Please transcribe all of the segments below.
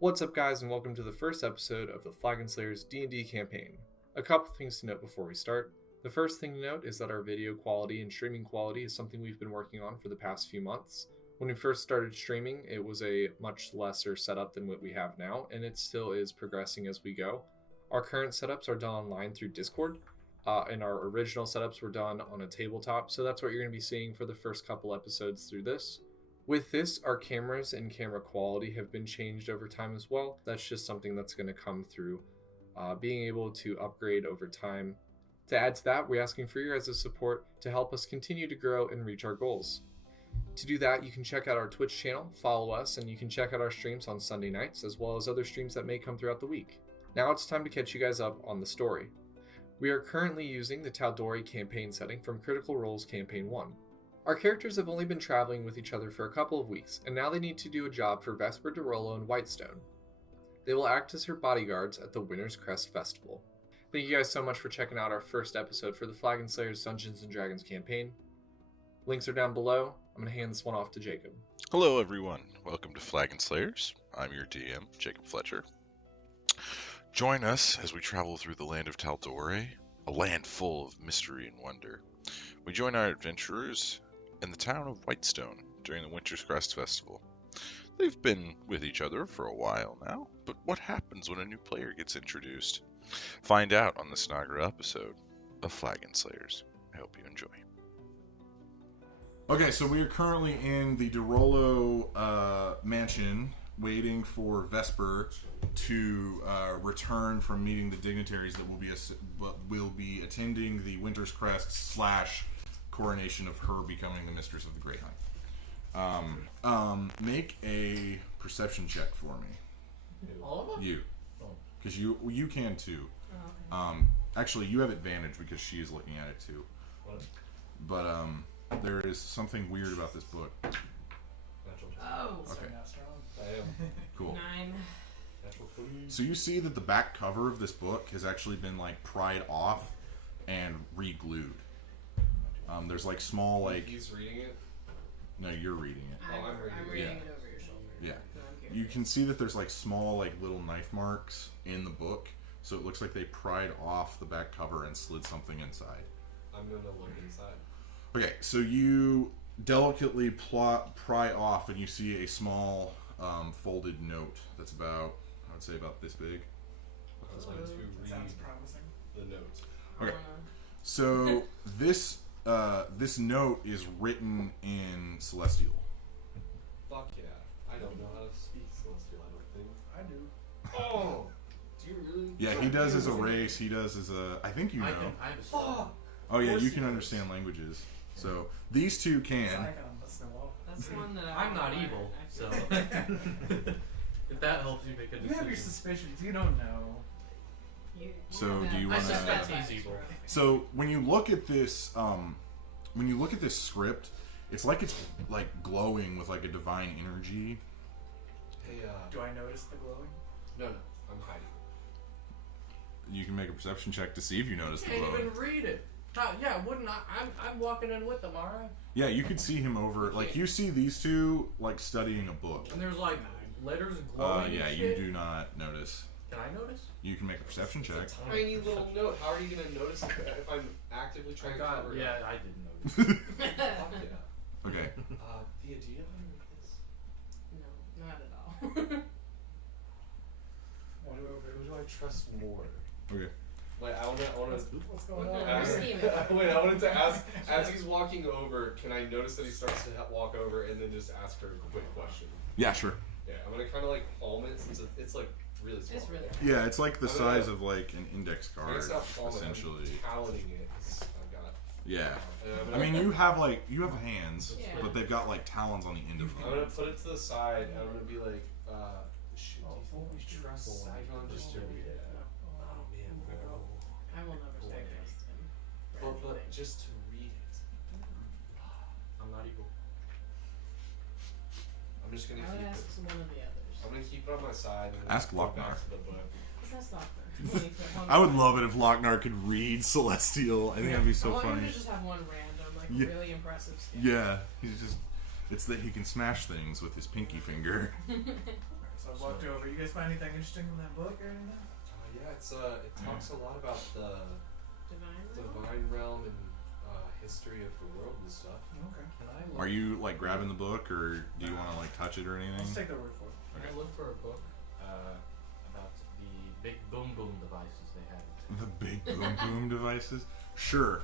What's up guys, and welcome to the first episode of the Flagon Slayers D&D campaign. A couple things to note before we start. The first thing to note is that our video quality and streaming quality is something we've been working on for the past few months. When we first started streaming, it was a much lesser setup than what we have now, and it still is progressing as we go. Our current setups are done online through Discord, and our original setups were done on a tabletop, so that's what you're going to be seeing for the first couple episodes through this. With this, our cameras and camera quality have been changed over time as well. That's just something that's going to come through being able to upgrade over time. To add to that, we're asking for your guys' support to help us continue to grow and reach our goals. To do that, you can check out our Twitch channel, follow us, and you can check out our streams on Sunday nights, as well as other streams that may come throughout the week. Now it's time to catch you guys up on the story. We are currently using the Tal'Dorei campaign setting from Critical Role's Campaign 1. Our characters have only been traveling with each other for a couple of weeks, and now they need to do a job for Vesper, and Whitestone. They will act as her bodyguards at the Winter's Crest Festival. Thank you guys so much for checking out our first episode for the Flagon Slayers Dungeons & Dragons campaign. Links are down below. I'm going to hand this one off to Jacob. Hello everyone, welcome to Flagon Slayers. I'm your DM, Jacob Fletcher. Join us as we travel through the land of Tal'Dorei, a land full of mystery and wonder. We join our adventurers in the town of Whitestone during the Winter's Crest Festival. They've been with each other for a while now, but what happens when a new player gets introduced? Find out on this inaugural episode of Flagon Slayers. I hope you enjoy. Okay, so we are currently in the DeRollo mansion, waiting for Vesper to return from meeting the dignitaries that will be attending the Winter's Crest / coronation of her becoming the mistress of the Great Hunt. Make a perception check for me. All of them? You, because you can too. Oh, okay. Actually, you have advantage because she is looking at it too. What? But there is something weird about this book. Oh, Okay. I am. Cool. 9. So you see that the back cover of this book has actually been like pried off and re-glued. There's like small like. He's reading it? No, you're reading it. I'm reading Yeah. it over your shoulder. Yeah. So I'm curious. You can see that there's like small like little knife marks in the book, so it looks like they pried off the back cover and slid something inside. I'm going to look inside. Okay, so you delicately pry off and you see a small folded note that's about, I would say about this big. I'm going to read Sounds promising. the notes. Okay. So this note is written in Celestial. Fuck yeah. I don't know how to speak Celestial, I don't think. I do. Oh! Do you really? Yeah, he does as a race, he does as a, I think you know. I have a story. Oh yeah, course you he can does. understand languages. So these two can. That's one that I'm not evil, so if that helps you make a decision. You have your suspicions. You don't know. So do you I wanna- suspect he's evil. So when you look at this, script, it's like glowing with like a divine energy. Hey, Do I notice the glowing? no, I'm hiding. You can make a perception check to see if you notice the Can't glowing. even read it. Yeah, wouldn't I? I'm walking in with them, alright? Yeah, you could see him over. Like you see these two like studying a book. And there's like letters glowing. Yeah, and you shit. do not notice. Can I notice? You can make a perception check. It's a tiny little note. How are you going to notice if I'm actively trying to cover it? Yeah, I didn't notice. Fuck yeah. Okay. Thea, do you know how to read this? No, not at all. Who do I trust more? Okay. Wait, I wanna What's going ask, on? wait, I wanted to ask, as he's walking over, can I notice that he starts to walk over and then just ask her a quick question? Yeah, sure. Yeah, I'm gonna kind of like palm it since it's like really small. It's really Yeah, it's like the I'm gonna- size of like an index I card, guess not palm it, essentially. I'm taloning it 'cause I've got. Yeah. and I'm I gonna- mean, you have hands, Yeah. but they've got like talons on the end of I'm gonna them. put it to the side and I'm gonna be like, should Oh, you think we trust Flagon just to read it? Oh man, bro. I will never say trust him. for But anything. just to read it. I'm not evil. I'm just gonna I would keep ask it. one of the others. I'm gonna keep it on my side and then Ask go back Lochnar. to the book. That's not I would love it if Lochnar could read Celestial. I think that'd be I so want him funny. to just have one random, like Yeah. really impressive skill. Yeah, it's that he can smash things with his pinky finger. So I walked over. You guys find anything interesting in that book or anything? Yeah, it talks a lot about the divine realm and history of the world and stuff. Okay. Can I look, Are you like grabbing the book, or do you want to like touch it or anything? Let's take their word for it. can I look for a book about the big boom boom devices they had? The big boom boom devices? Sure.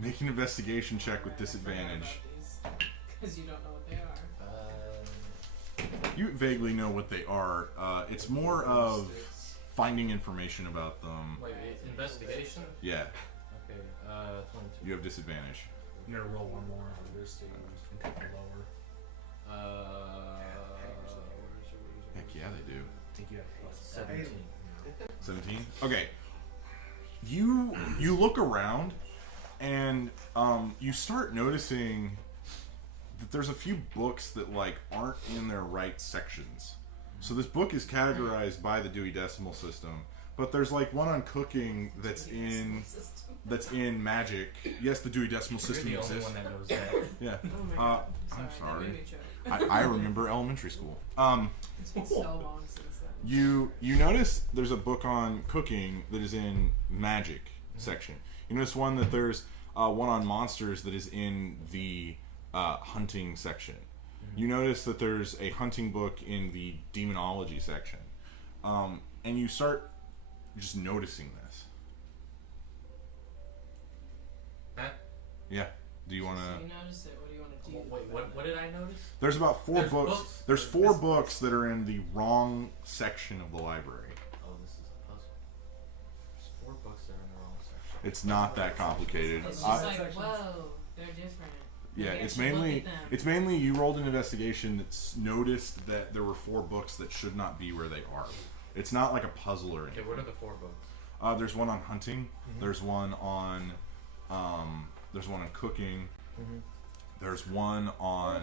Make an investigation check with disadvantage. Because you don't know what they are. You vaguely know what they are. It's more of finding information about them. Wait, investigation? Yeah, Okay, 22. you have disadvantage. You gotta roll one more Understand. and take the lower. Heck yeah, they do. I think you have plus 17. 17? Okay. You look around and you start noticing that there's a few books that like aren't in their right sections. So this book is categorized by the Dewey Decimal System, but there's like one on cooking that's in magic. Yes, the Dewey Decimal System You're the only exists. one that knows that. Yeah. Oh my god. I'm That sorry. made me choke. I remember elementary school. It's been so long since then. You notice there's a book on cooking that is in magic section. You notice one that there's one on monsters that is in the hunting section. You notice that there's a hunting book in the demonology section. And you start just noticing this. Huh? Yeah. Do you want So to... you notice it. What do you want to do? Wait, what did I notice? There's about four There's books. books. There's four books that are in the wrong section of the library. Oh, this is a puzzle. There's 4 books that are in the wrong section. It's not that complicated. It's I- just like, whoa, they're different. Yeah, Maybe I it's should look mainly at them. you rolled an investigation that's noticed that there were 4 books that should not be where they are. It's not like a puzzle or Okay, anything. what are the 4 books? There's one on hunting. There's one on cooking. There's one on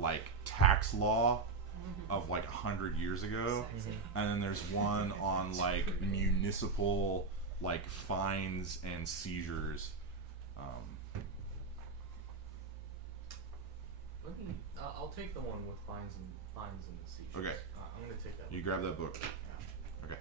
like tax law of like 100 years ago, and then there's one on like municipal like fines and seizures. Let me. I'll take the one with fines and seizures. Okay. I'm gonna take that. You grab that book. Okay.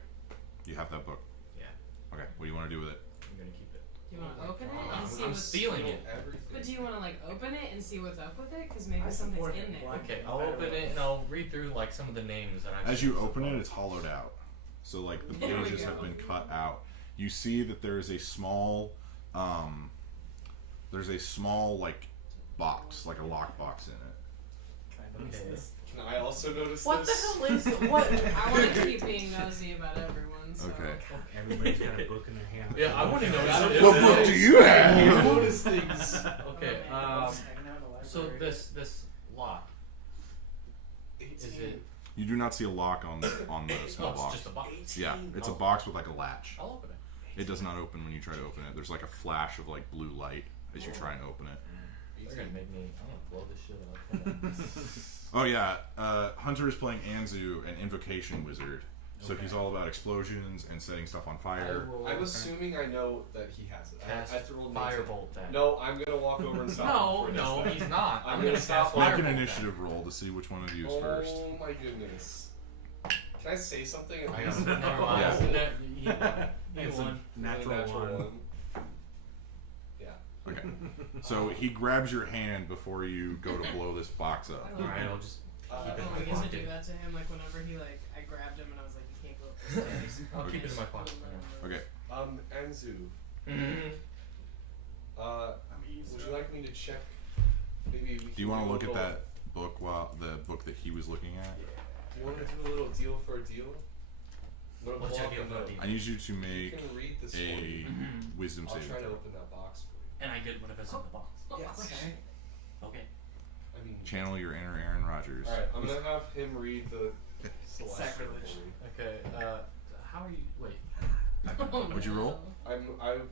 You have that book. Yeah, Okay. What do you want to do with it? I'm gonna keep it. Do you want to open it and see I'm what's... stealing it. But do you want to like open it and see what's up with it? Because maybe I something's support in it. there. Why? Okay, I'll open it and I'll read through like some of the names that I've As seen you so open far. it, it's hollowed out. So like the There we pages go. have been cut out. You see that there is a small like box, like a lock box in it. Can I notice Okay. this? Can I also notice What the this? hell is what? I want to keep being nosy about everyone. So. Okay. Everybody's got a book in their hand. Yeah, I want to know. Gotta this. What book do you I have? notice things. Okay. Just hanging out in the So library. this lock 18. is it? You do not see a lock on the small Oh, it's box. just a box. Yeah, it's a Oh. box with like a latch. I'll open it. It does not open when you try to open it. There's like a flash of like blue light as you try and open it. They're gonna make me. I'm gonna blow this shit up. Come on. Oh yeah, Hunter is playing Anzu, an invocation wizard. So Okay. he's all about explosions and setting stuff on I fire. will I'm assuming I know that he has it. cast I threw firebolt at. No, I'm gonna walk over and stop No, him. no, for he's not. I'm I'm gonna gonna stop cast him. Make firebolt an at initiative roll to see which one of you is Oh first. my goodness. Can I say something? I At got least? never Yeah. mind. He won. He It's a won. natural one. Yeah. Okay. So he grabs your hand before you go to blow this box up. All right, I'll just. Oh, Keep it in I my guess I pocket. do that to him. Like whenever he like, I grabbed him and I was like, you can't go up the stairs. I'll keep it in my Just pocket. put him in the room. Okay. Anzu. Mm-hmm. I'm easy. Would you like me to check? Maybe we Do you can want to look at little- that book while the book that he was looking at? Do you want to do a little deal for a deal? I'm gonna What's pull your out deal the for a note. deal? I need you to You make can read this for a me. wisdom I'll saving try to throw. open that box for you. And I get whatever's in the box. Yes. Okay. Okay. I mean, Channel your inner Aaron Rodgers. alright, I'm gonna have him read the celestial Sacrilege. for me. Okay. How are you? Wait. Oh, Would you roll? no.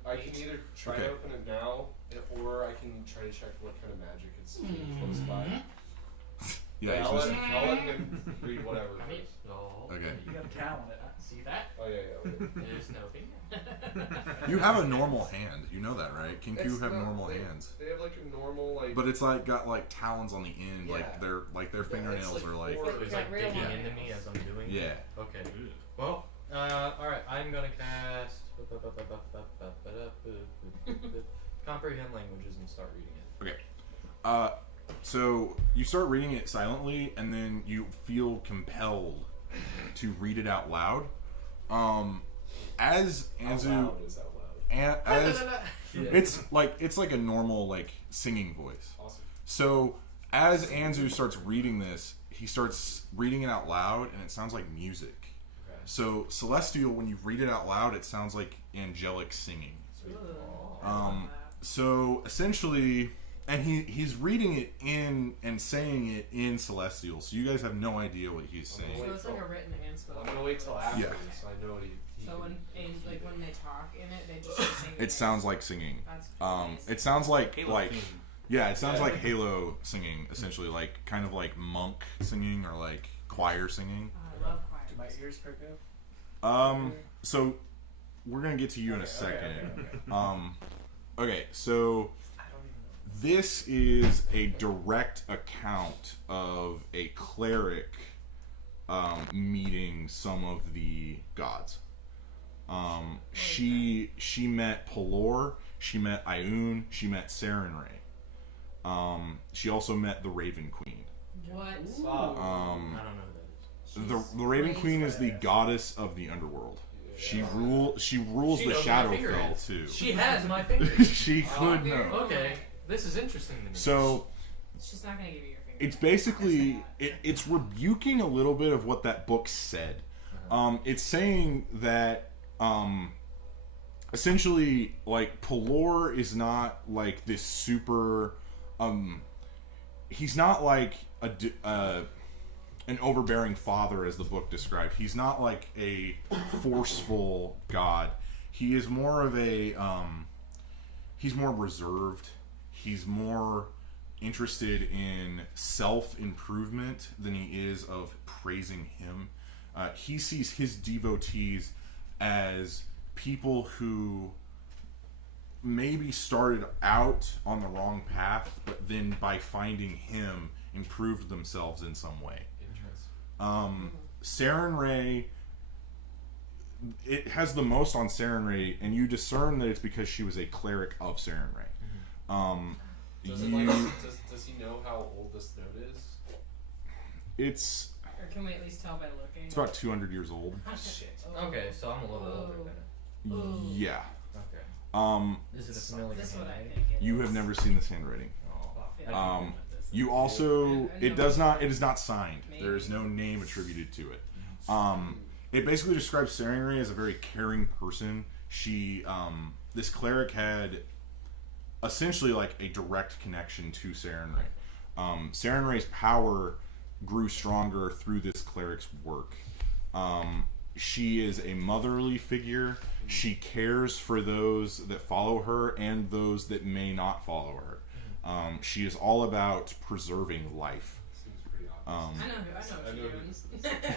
I can either try Okay. to open it now, or I can try to check what kind of magic it's close by. Yeah, I'll he's let, missing. I'll let him read whatever. I mean, first. no. Okay. You got talent. See that? Oh yeah. There's no finger. You have a normal hand. You know that, right? Kinku It's have not- normal they- hands. They have like a normal like. But it's like got like talons on the end, Yeah. like their Yeah, it's fingernails like are like. four- So he's like Yeah, real digging one. into me as I'm doing it? Yeah. Okay. Well, alright, I'm gonna cast comprehend languages and start reading it. So you start reading it silently, and then you feel compelled to read it out loud. As How Anzu, loud is out loud? as Yeah. it's like a normal like singing voice. Awesome. So as Anzu starts reading this, he starts reading it out loud, and it sounds like music. Okay. So Celestial, when you read it out loud, it sounds like angelic singing. Sweet. So essentially, and he's reading it in and saying it in Celestial, so you guys have no idea what he's I'm saying. gonna So it's like a written and I'm spoken. gonna wait till after Yeah. so I know what he So can- when they talk in it, they just start singing. It sounds like singing. That's It sounds like Halo like theme. yeah, it sounds Yeah. like Halo singing, essentially, like kind of like monk singing or like choir singing. I love choir. Do my ears perk up? So we're gonna get to you in a Okay, second. okay. Okay, so I don't even know. this is a direct account of a cleric meeting some of the gods. She met Pelor, she met Ioun, she met Sarenrae. She also met the Raven Queen. What? I don't know who that is. The Raven Queen is the goddess of the underworld. She rules She the knows where my finger Shadowfell is. too. She has my finger. She could know. Okay, this is interesting to me. So She's not gonna give you your finger. it's basically it's rebuking a little bit of what that book said. It's saying that essentially like Pelor is not like this super he's not like an overbearing father as the book described. He's not like a forceful god. He is more of a he's more reserved. He's more interested in self-improvement than he is of praising him. He sees his devotees as people who maybe started out on the wrong path, but then by finding him, improved themselves in some way. Sarenrae, it has the most on Sarenrae, and you discern that it's because she was a cleric of Sarenrae. Does he know how old this note is? It's Or can we at least tell by looking? it's about 200 years old. Shit. Okay, so I'm a little older than it. Ooh. Yeah. Okay. Is it a familiar This is what I handwriting? think it You is. have never seen this handwriting. Oh. I feel like this is- You also, I it know. is not signed. There is no name attributed to it. It basically describes Sarenrae as a very caring person. She, this cleric had essentially like a direct connection to Sarenrae. Sarenrae's power grew stronger through this cleric's work. She is a motherly figure. She cares for those that follow her and those that may not follow her. She is all about preserving life. Seems pretty obvious. I know I know what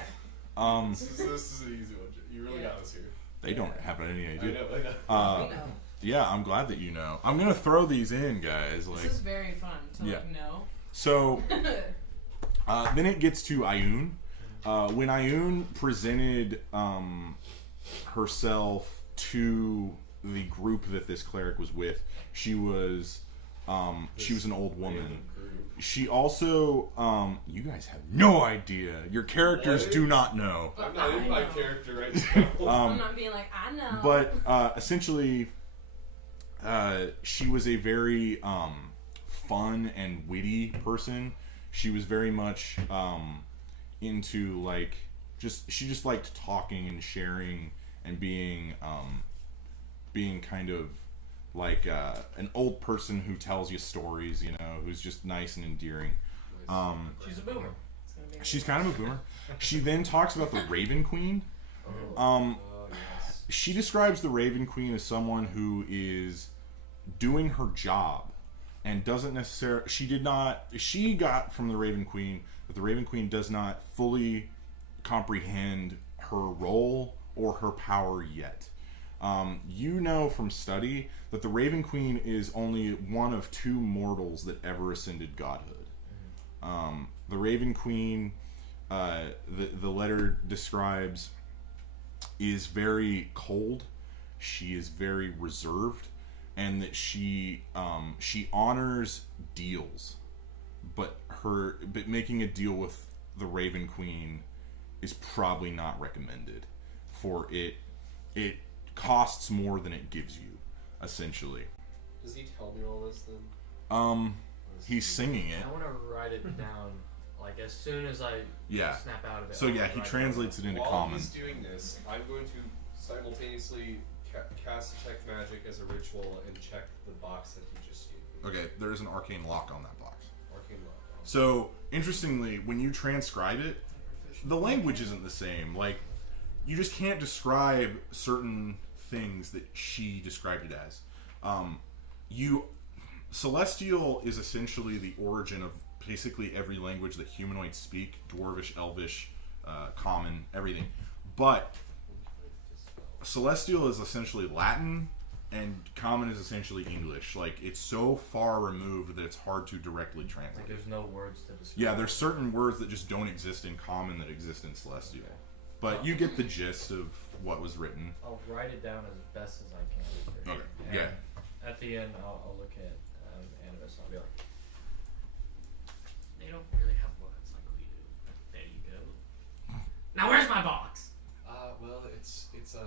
Um, This is an easy one. You really got us here. they don't have any I idea. know. we know. Yeah, I'm glad that you know. I'm gonna throw these in, guys. This Like, is very fun to Yeah. like know. so then it gets to Ioun. When Ioun presented herself to the group that this cleric was with, she was an old woman. She also, you guys have no idea. Your characters What? do not know. I'm not in I my know. character right now. I'm not being like, I know. But essentially, she was a very fun and witty person. She was very much into like she just liked talking and sharing and being kind of like an old person who tells you stories, you know, who's just nice and endearing. She's a boomer. It's gonna be She's kind of a boomer. She then talks about the Raven Queen. Yes. She describes the Raven Queen as someone who is doing her job and doesn't necessarily. She got from the Raven Queen that the Raven Queen does not fully comprehend her role or her power yet. You know from study that the Raven Queen is only one of 2 mortals that ever ascended godhood. The Raven Queen, the letter describes, is very cold. She is very reserved, and that she honors deals, but making a deal with the Raven Queen is probably not recommended. For it costs more than it gives you, essentially. Does he tell me all this then? He's singing it. I want to write it down, like, as soon as I snap out of it. So yeah, he translates it into While common. he's doing this, I'm going to simultaneously cast Detect Magic as a ritual and check the box that he just gave me. Okay, there is an arcane lock on that box. Arcane lock. So, interestingly, when you transcribe it, the language isn't the same. Like, you just can't describe certain things that she described it as. Celestial is essentially the origin of basically every language that humanoids speak. Dwarvish, Elvish, Common, everything. But Celestial is essentially Latin, and Common is essentially English. Like, it's so far removed that it's hard to directly translate. Like, there's no words to describe. Yeah, there's certain words that just don't exist in Common that exist in Celestial. Okay. But you get the gist of what was written. I'll write it down as best as I can. Okay, And yeah. At the end, I'll look at Annabis and I'll be like, they don't really have words like we do. There you go. Now where's my box? Well, it's an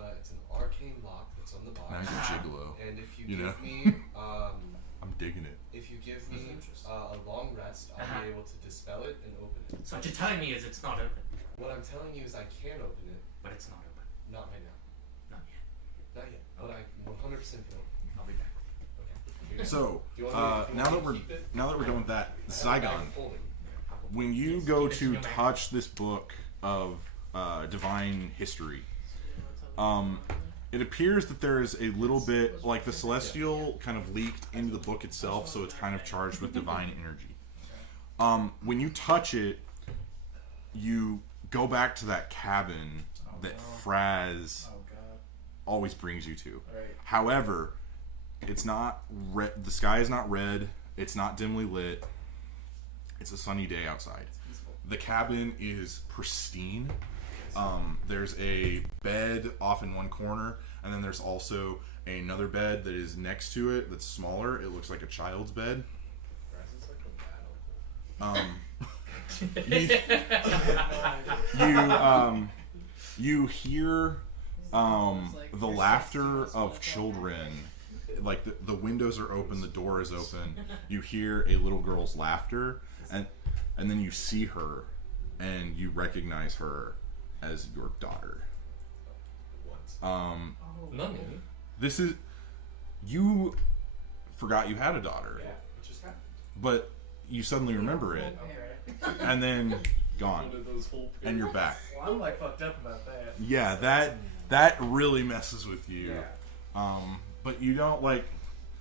arcane lock that's on the box. Now you're gigolo. And if you, You give know? me, I'm digging it. if you give me a long rest, I'll be able to dispel it and open it. So what you're telling me is it's not open. What I'm telling you is I can open it, But it's not open. not right now. Not yet. Not yet, but I 100% can open it. I'll be back. Okay. So, Do you want me now that to we're keep it? done with that, I have a bag Zygon, of holding. when you Yes, go keep it in to your bag. touch this book of divine history, it appears that there is a little bit, like the Celestial kind of leaked into the book itself, so it's kind of charged with divine energy. When you touch it, you go back to that cabin that Fraz Oh god. always brings you to. Right. However, it's not red. The sky is not red. It's not dimly lit. It's a sunny day outside. The cabin is pristine. There's a bed off in one corner, and then there's also another bed that is next to it that's smaller. It looks like a child's bed. Grass is like a battle. You hear the laughter of children. Like the windows are open, the door is open. You hear a little girl's laughter, and then you see her, and you recognize her as your daughter. What? Not me. This is you forgot you had a daughter, Yeah, it just happened. but you suddenly remember it, Okay. and then gone, One of those whole and you're back. Well, I'm like fucked up about that. Yeah, that really messes with you. Yeah. But you don't like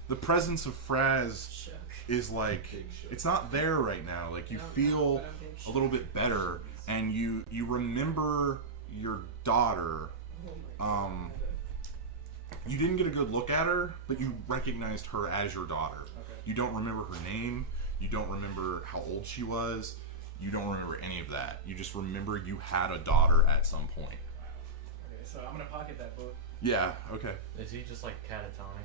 the presence of Fraz Shook. is like Big shit. it's not there right now. Like you feel a little bit better, and you remember your daughter. You didn't get a good look at her, but you recognized her as your daughter. Okay. You don't remember her name. You don't remember how old she was. You don't remember any of that. You just remember you had a daughter at some point. Okay, so I'm gonna pocket that book. Yeah. Okay. Is he just like catatonic?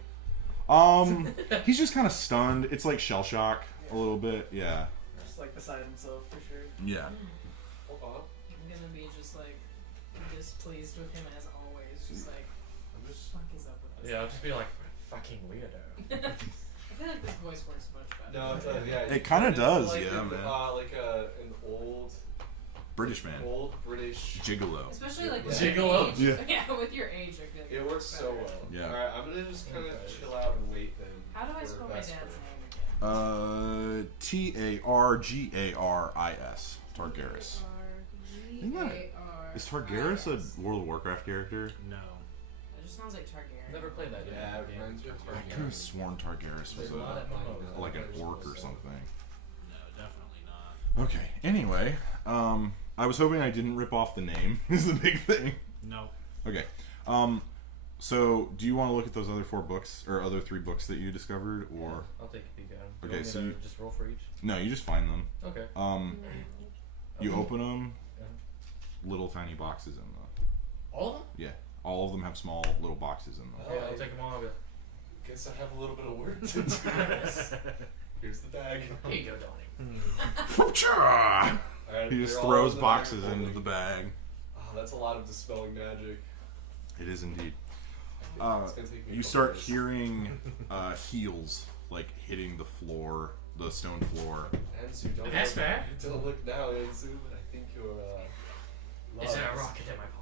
He's just kind of stunned. It's like shell shock a little bit. Yeah. Just like beside himself for sure. Yeah. Hold on. I'm gonna be just like displeased with him as always. Just like, I'm what just. the fuck is up with this? Yeah, I'll just be like, fucking weirdo. I feel like this voice works much better. No, it's yeah. It kinda it's does, like yeah, an, man. Like an old British man. British. Gigolo. Especially like Yeah. with Gigolo. your age. Yeah. Yeah, with your age, I feel like It works so well. Yeah. Alright, I'm gonna just kind of chill out and wait then. How do I for spell my dad's Vesper. name again? Targaris. Targaris. Isn't that- R-G-A-R. Is Targaris a World of Warcraft character? No. I It just sounds like Targaryen. Never played that game. Yeah, it reminds me of I could have sworn Targaryen was like an orc or something. No, definitely not. Okay. Anyway, I was hoping I didn't rip off the name. Is the big thing. No. Okay. So do you want to look at those other 4 books or other 3 books that you discovered, or I'll take a peek at them. Okay, You so want me you- to just roll for each? no? You just find them. Okay. You Okay. open them. Yeah. Little tiny boxes in them. All of them? Yeah. All of them have small little boxes in them. Okay, I'll take them all. Guess I have a little bit of work to do. Here's the bag. Here you go, Donnie. Alright, he just they're all throws in the boxes bag into holding. the bag. Oh, that's a lot of dispelling magic. It is indeed. It's gonna take me a You couple start days. hearing heels like hitting the floor, the stone floor. Ansu, don't Vesper? look, don't look now, Ansu, but I think you're Is there a rocket in my pocket?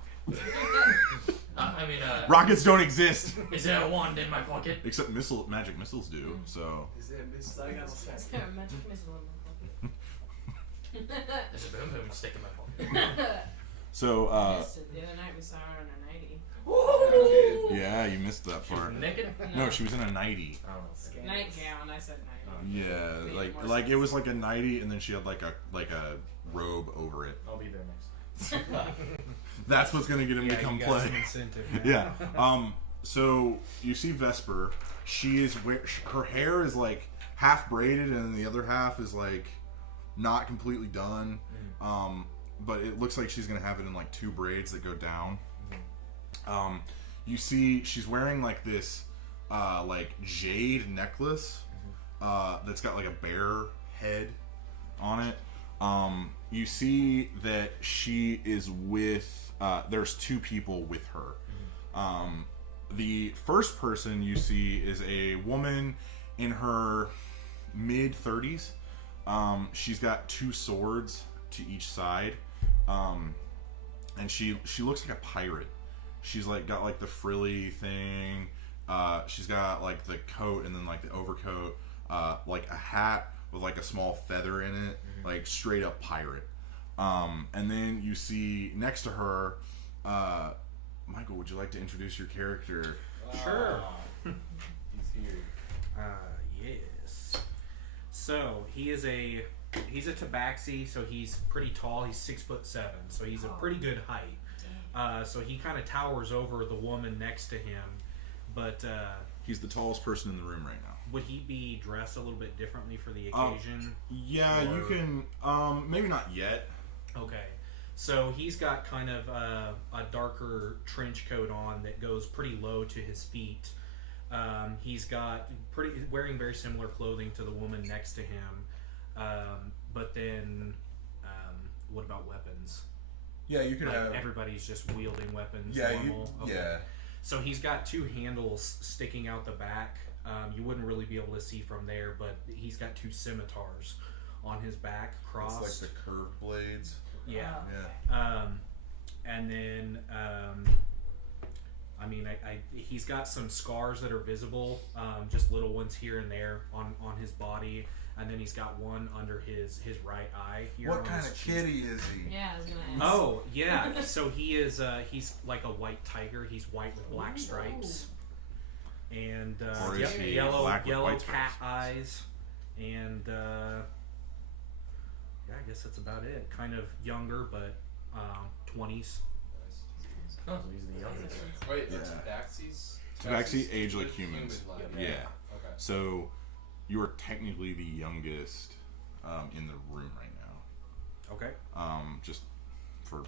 Rockets don't exist, Is there a wand in my pocket? except magic missiles do. So Is there Miss So I got Is there a magic missile in my pocket? There's a boom boom stick in my pocket. so Yes, the other night we saw her on a nightie. yeah, you missed that part. Naked? No, she was in a nightie. I don't know. Nightgown, I said nightie. Yeah, Made like more like it sense. was like a nightie, and then she had like a robe over it. I'll be there next. That's what's gonna get him to come you got play. some incentive. Yeah. So you see Vesper. She is her hair is like half braided, and the other half is like not completely done. But it looks like she's gonna have it in like 2 braids that go down. You see she's wearing like this like jade necklace that's got like a bear head on it. You see that she is with there's 2 people with her. The first person you see is a woman in her mid 30s. She's got 2 swords to each side, and she looks like a pirate. She's like got like the frilly thing. She's got like the coat and then like the overcoat, like a hat with like a small feather in it, like straight up pirate. And then you see next to her, Michael, would you like to introduce your character? Sure. He's here. Yes. So he's a tabaxi, so he's pretty tall. He's 6'7", so he's a pretty good height. So he kind of towers over the woman next to him, but He's the tallest person in the room right now. would he be dressed a little bit differently for the occasion? Yeah, you Or- can. Maybe not yet. Okay. So he's got kind of a darker trench coat on that goes pretty low to his feet. He's got wearing very similar clothing to the woman next to him. But then, what about weapons? Yeah, you can Like everybody's just wielding weapons. Yeah, normal? Okay. yeah. So he's got 2 handles sticking out the back. You wouldn't really be able to see from there, but he's got 2 scimitars on his back, crossed. It's like the curved blades. Yeah. Yeah. And then, he's got some scars that are visible, just little ones here and there on his body, and then he's got one under his right eye. Here What on kind his of cheek. kitty is he? Yeah, I was gonna ask. Oh yeah, so he is. He's like a white tiger. He's white with black stripes, and Or is he yellow black with white cat stripes? eyes, and yeah, I guess that's about it. Kind of younger, but 20s. Oh, so he's the youngest. Wait, Yeah. Tabaxis? Tabaxi age like live humans. human life. Yeah. Okay. So you are technically the youngest in the room right now. Okay. Just for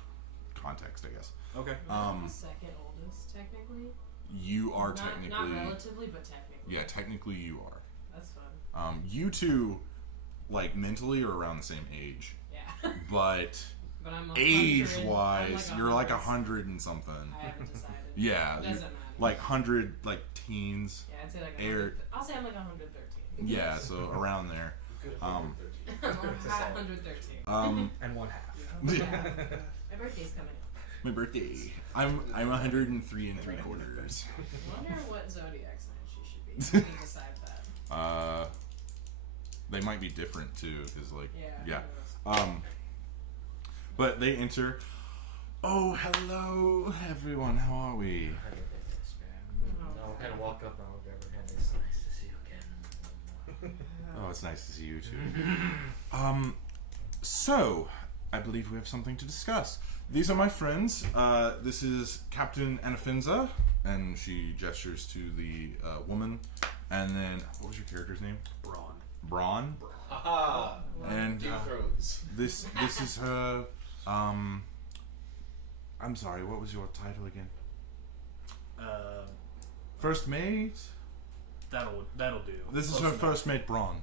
context, I guess. Okay. I'm the second oldest, technically. You are Not technically. relatively, but technically. Yeah, technically you are. That's fun. You 2, like mentally, are around the same age, Yeah. but But I'm a age-wise, I'm you're like 100 and something. I haven't decided. Yeah, It you- doesn't matter. like 100, like teens. Yeah, I'd say like Air- I'll say I'm like 113. Yeah, so around there. Good Um, 113. I'm 113. And 1/2. Yeah. My birthday's coming up. My birthday. I'm 103 and 3/4. I wonder what zodiac sign she should be. We can decide that. They might be different too, because like Yeah. yeah. But they enter. Oh, hello everyone. How are we? kind of walk up and I'll grab her hand. It's nice to see you again. Oh, it's nice to see you too. So, I believe we have something to discuss. These are my friends. This is Captain Anafinza, and she gestures to the woman. And then, what was your character's name? Braun. Haha! And Game Thrones. this is her. I'm sorry. What was your title again? First mate. That'll do. This is Close her enough. first mate, Braun.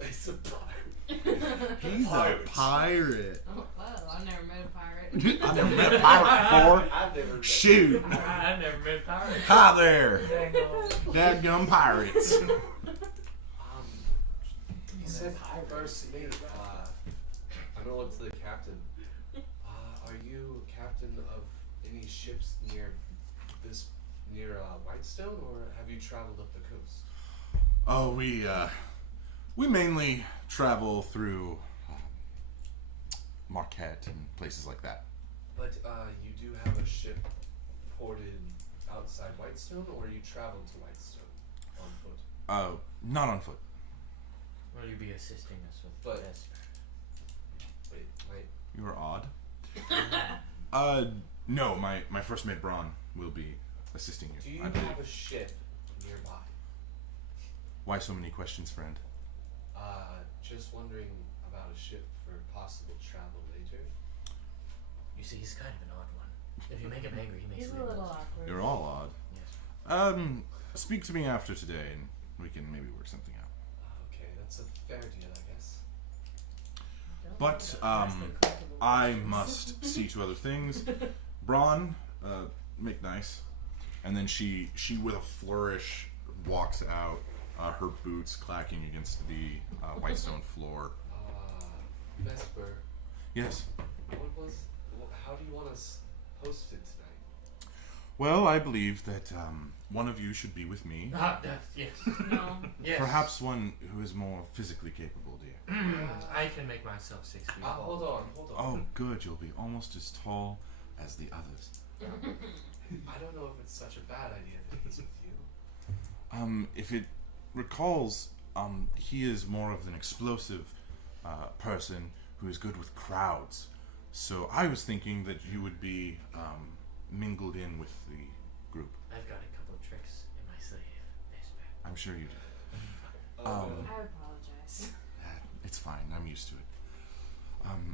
It's a pirate. He's a pirate. Oh, well, I've never met a pirate. I've never met a pirate before. I've never met Shoot. I've never met a pirate. Hi there. Dang, Dadgum pirates. You said first mate. I'm gonna look to the captain. Are you captain of any ships near Whitestone, or have you traveled up the coast? Oh, we mainly travel through Marquette and places like that. But you do have a ship ported outside Whitestone, or you travel to Whitestone on foot? Not on foot. Will you be assisting us with But- Vesper? Wait. You are odd. No, my first mate Braun will be assisting you. Do you I believe. have a ship nearby? Why so many questions, friend? Just wondering about a ship for possible travel later. You see, he's kind of an odd one. If you make him angry, he makes He's it a little awkward. You're all odd. Yes. Speak to me after today, and we can maybe work something out. Okay, that's a fair deal, I guess. But I must see to other things. Braun, make nice. And then she with a flourish walks out, her boots clacking against the whitestone floor. Vesper, Yes. how do you want us posted tonight? Well, I believe that one of you should be with me. Yes. No. Yes. Perhaps one who is more physically capable, dear. I can make myself 6 feet tall. Hold on. Oh, good. You'll be almost as tall as the others. I don't know if it's such a bad idea that he's with you. If it recalls, he is more of an explosive person who is good with crowds. So I was thinking that you would be mingled in with the group. I've got a couple of tricks in my sleeve, Vesper. I'm sure you do. I apologize. It's fine. I'm used to it.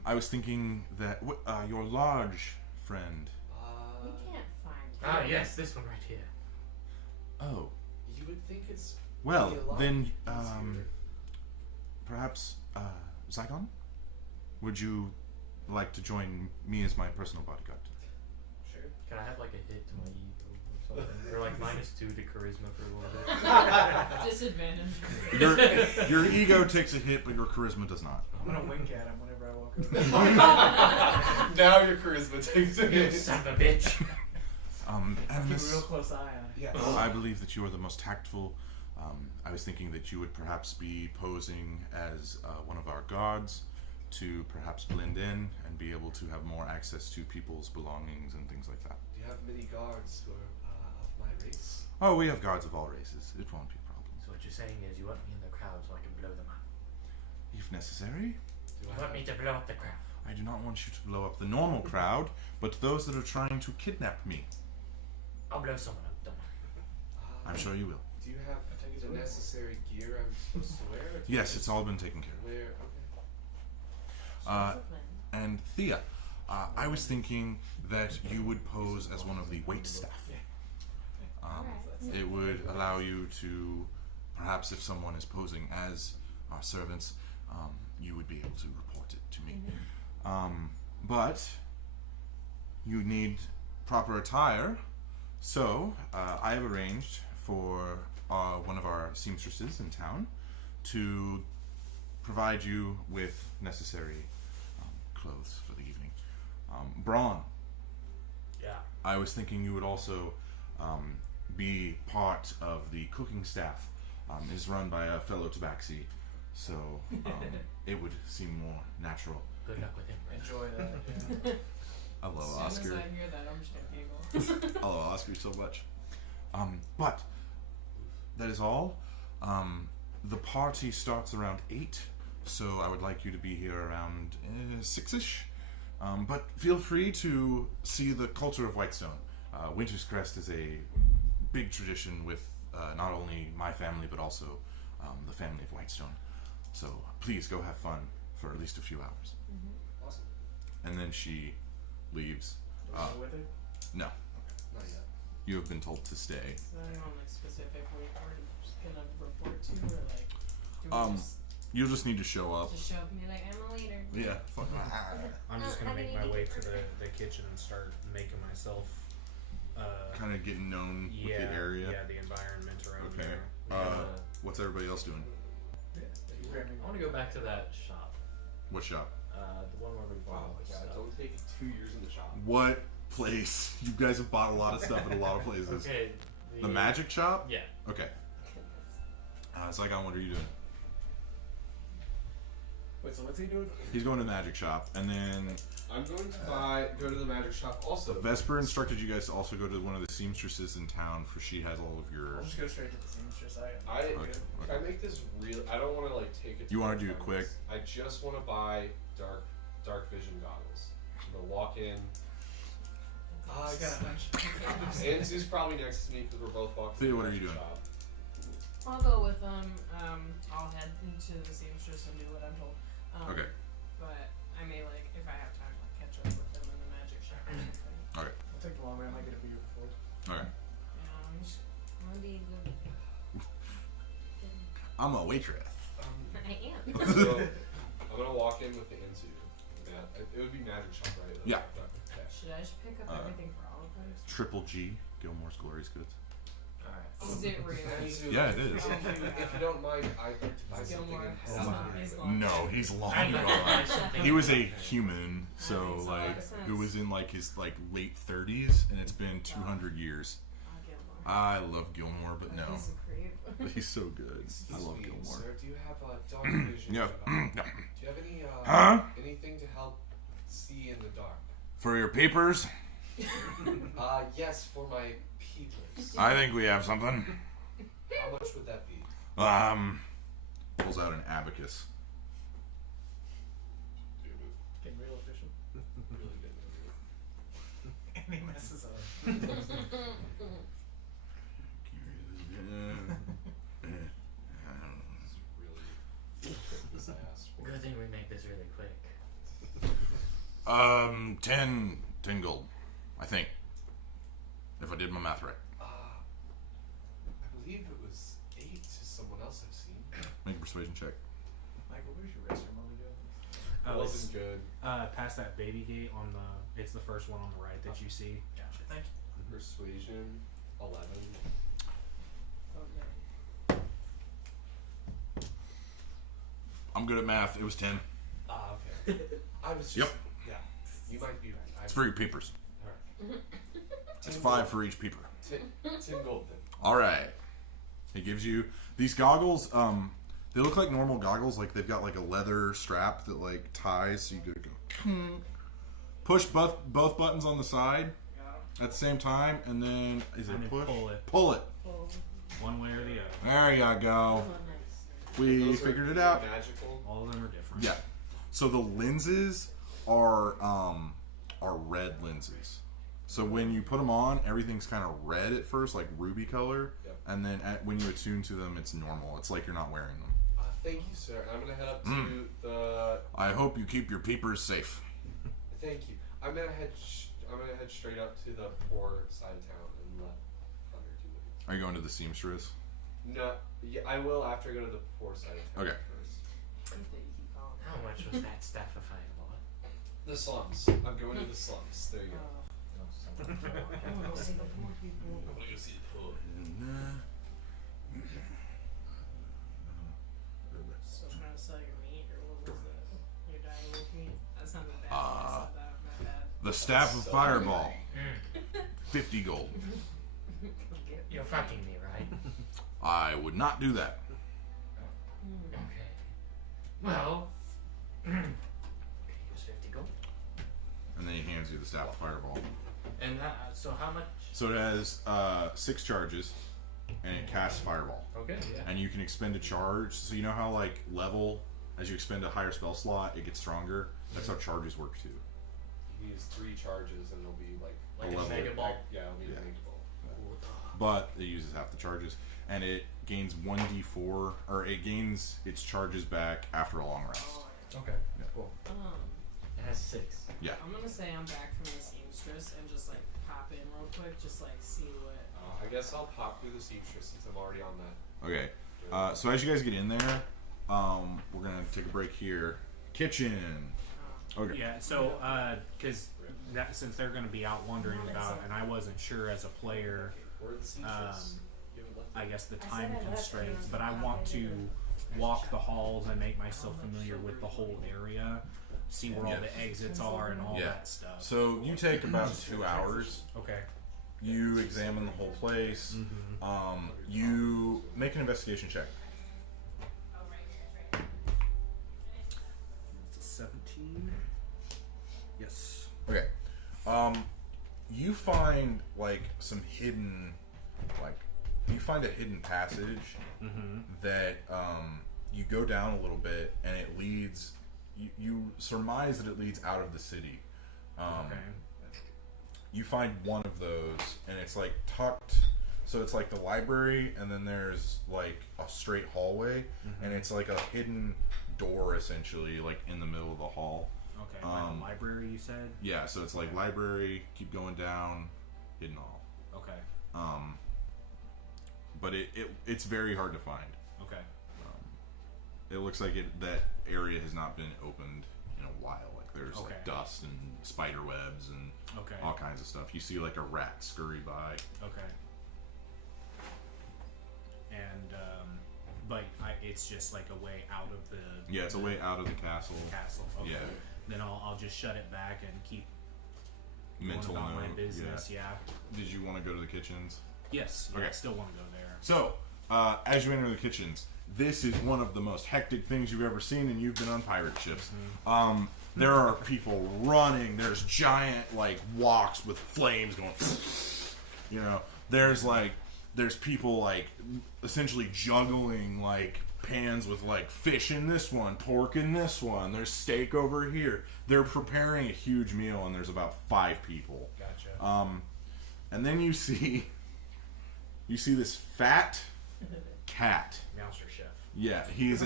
I was thinking that your large friend. We can't find him. Ah, yes, this one right here. Oh, You would think it's well be a lot then, easier. perhaps Zygon. Would you like to join me as my personal bodyguard? Sure. Can I have like a hit to my ego or something? Or like -2 to charisma for a little bit? Disadvantage. Your ego takes a hit, but your charisma does not. I'm gonna wink at him whenever I walk over. Now your charisma takes a You hit. son of a bitch! Keep a Animus, real close eye on it. Yes. I believe that you are the most tactful. I was thinking that you would perhaps be posing as one of our guards to perhaps blend in and be able to have more access to people's belongings and things like that. Do you have many guards who are of my race? Oh, we have guards of all races. It won't be a problem. So what you're saying is you want me in the crowd so I can blow them up. If necessary. Do You I want have me to blow up the crowd? I do not want you to blow up the normal crowd, but those that are trying to kidnap me. I'll blow someone up, don't worry. I'm sure you will. Do you have take his the word. necessary gear I'm supposed to wear? Or do you Yes, just it's all been taken care of. wear? Okay. And Thea, I was thinking that you would pose as one of the wait staff. It would allow you to, perhaps if someone is posing as our servants, you would be able to report it to me. But you need proper attire, so I have arranged for one of our seamstresses in town to provide you with necessary clothes for the evening. Braun, Yeah. I was thinking you would also be part of the cooking staff. It is run by a fellow tabaxi, so it would seem more natural. Good luck with him, Brent. Enjoy that. I love As soon Oscar. as I hear that, I'm just gonna giggle. I love Oscar so much. But that is all. The party starts around 8, so I would like you to be here around 6ish. But feel free to see the culture of Whitestone. Winter's Crest is a big tradition with not only my family but also the family of Whitestone. So please go have fun for at least a few hours. Awesome. And then she leaves. Do I go with her? No, Not yet. you have been told to stay. Is there anyone like specific we're just gonna report to, or like do we just You'll just need to show up. show up and be like, I'm a leader? Yeah. Fuck. I'm just gonna make my way to the kitchen and start making myself. Kind of getting known with Yeah, the area. yeah, the environment around Okay. there. What's everybody else doing? You grab me. I want to go back to that shop. What shop? The one where we bought Wow, all the yeah, stuff. don't take 2 years in the shop. What place? You guys have bought a lot of stuff at a lot of places. Okay. The magic shop? Yeah. Okay. Saigon, what are you doing? Wait, so what's he doing? He's going to the magic shop, and then I'm going to go to the magic shop also. Vesper instructed you guys to also go to one of the seamstresses in town, for she has all of your. I'll just go straight to the seamstress. Can Okay. I make this real? I don't want to like take it. You wanna do it quick? I just want to buy dark vision goggles. I'm gonna walk in. I got a hunch. Anzu's probably next to me because we're both walking. Thea, to the what are you magic doing? shop. I'll go with them. I'll head into the seamstress and do what I'm told. Okay. But I may like, if I have time, like catch up with them in the magic shop or something. All right. I'll take the long way. I might get a beer before. All right. I'll be good. I'm a waitress. I am. So I'm gonna walk in with the Anzu. It would be magic shop, right? Yeah. Okay. Should I just pick up everything for all of those? Triple G, Gilmore's Glorious Goods. Alright. Is it really? Anzu, Yeah, it is. If you don't mind, I'd like to buy something Gilmore. and It's head not out. his long. No, he's long I need to gone. buy something. He was a human, so makes a lot like of sense. who was in like his like late 30s, and it's been 200 years. I'll get more. I love Gilmore, but no, He's a creep. he's so good. I love Excuse me, Gilmore. sir, do you have dark vision? Yeah. Do you have any Huh? anything to help see in the dark? For your papers, Yes, for my papers. I think we have something. How much would that be? Pulls out an abacus. Getting real efficient. Really good. And he messes up. Really this I asked for. Good thing we make this really quick. 10 gold, I think. If I did my math right. I believe it was 8 to someone else I've seen. Make a persuasion check. Michael, where's your restroom? What are we doing? It Oh, it's wasn't good. past that baby gate on the. It's the first one on the right that you see. Gotcha. Thank you. Persuasion 11. Okay. I'm good at math. It was 10. Okay. I was just. Yep. Yeah. You might be right. It's for your papers. Alright. It's 5 for each paper. 10 gold then. All right. He gives you these goggles. They look like normal goggles. Like they've got like a leather strap that like ties. So you gotta go push both buttons on the side at the same time, and then is it And then push? pull it. Pull it. One way or the other. There you go. Oh, nice. We Those are figured it out. Magical. All of them are different. Yeah. So the lenses are red lenses. So when you put them on, everything's kind of red at first, like ruby color, Yep. and then when you attune to them, it's normal. It's like you're not wearing them. Thank you, sir. I'm gonna head up to the. I hope you keep your peepers safe. Thank you. I'm gonna head straight up to the poor side of town and let Hunter do it. Are you going to the seamstress? No, yeah, I will after I go to the poor side of town Okay. first. I think that you keep calling it. How much was that stuff if I bought? The slums. I'm going to the slums. There you go. I want to see the poor people. I'm gonna go see the poor. Still trying to sell your meat, or what was it? Your dying wolf meat? That sounded bad. I said that. My bad. The staff of Fireball, 50 gold. You're fucking me, right? I would not do that. Okay. Well, okay, it was 50 gold. And then he hands hands you the staff of fireball. And so how much? So it has 6 charges, and it casts fireball. Okay, yeah. And you can expend a charge. So you know how like level, as you expend a higher spell slot, it gets stronger. That's how charges work too. You use 3 charges and it'll be like Like a a level. mega ball. Yeah, it'll be Yeah. a mega ball. But it uses half the charges, and it gains 1d4, or it gains its charges back after a long rest. Okay. Yeah. Cool. Um, It has 6. Yeah. I'm gonna say I'm back from the seamstress and just like pop in real quick, just like see what. I guess I'll pop through the seamstress since I'm already on that. Okay. So as you guys get in there, we're gonna take a break here. Kitchen. Okay. Yeah, so, because since they're going to be out wandering about, and I wasn't sure as a player, Where are the seamstress? You haven't left I guess the I time said I left constraints, and but I I want to popped walk the halls and make myself familiar with the whole area, see where all Yeah. the exits are and all Yeah. that stuff. So you take about 2 hours. Okay. You examine the whole place. Mm-hmm. You make an investigation check. It's a 17. Yes. Okay. You find like some hidden, like you find a hidden passage Mm-hmm. that you go down a little bit, and it leads. You surmise that it leads out of the city. Okay. You find one of those, and it's like tucked. So it's like the library, and then there's like a straight hallway, and it's like a hidden door essentially, like in the middle of the hall. Okay. Like a library, you said? Yeah, so it's like library, keep going down, hidden hall. Okay. But it's very hard to find. Okay. It looks like that area has not been opened in a while. Like there's Okay. like dust and spider webs and Okay. all kinds of stuff. You see like a rat scurry by. Okay. And, but it's just like a way out of the Yeah, it's a way out of the castle. castle. Okay. Yeah. Then I'll just shut it back and keep Mental going about my note. business. Yeah. Yeah. Did you want to go to the kitchens? Yes. Yeah, Okay. I still want to go there. So, as you enter the kitchens, this is one of the most hectic things you've ever seen, and you've been on pirate ships. There are people running. There's giant like walks with flames going. You know, there's people like essentially juggling like pans with like fish in this one, pork in this one. There's steak over here. They're preparing a huge meal, and there's about 5 people. Gotcha. And then you see this fat cat. Mouser chef. Yeah, he's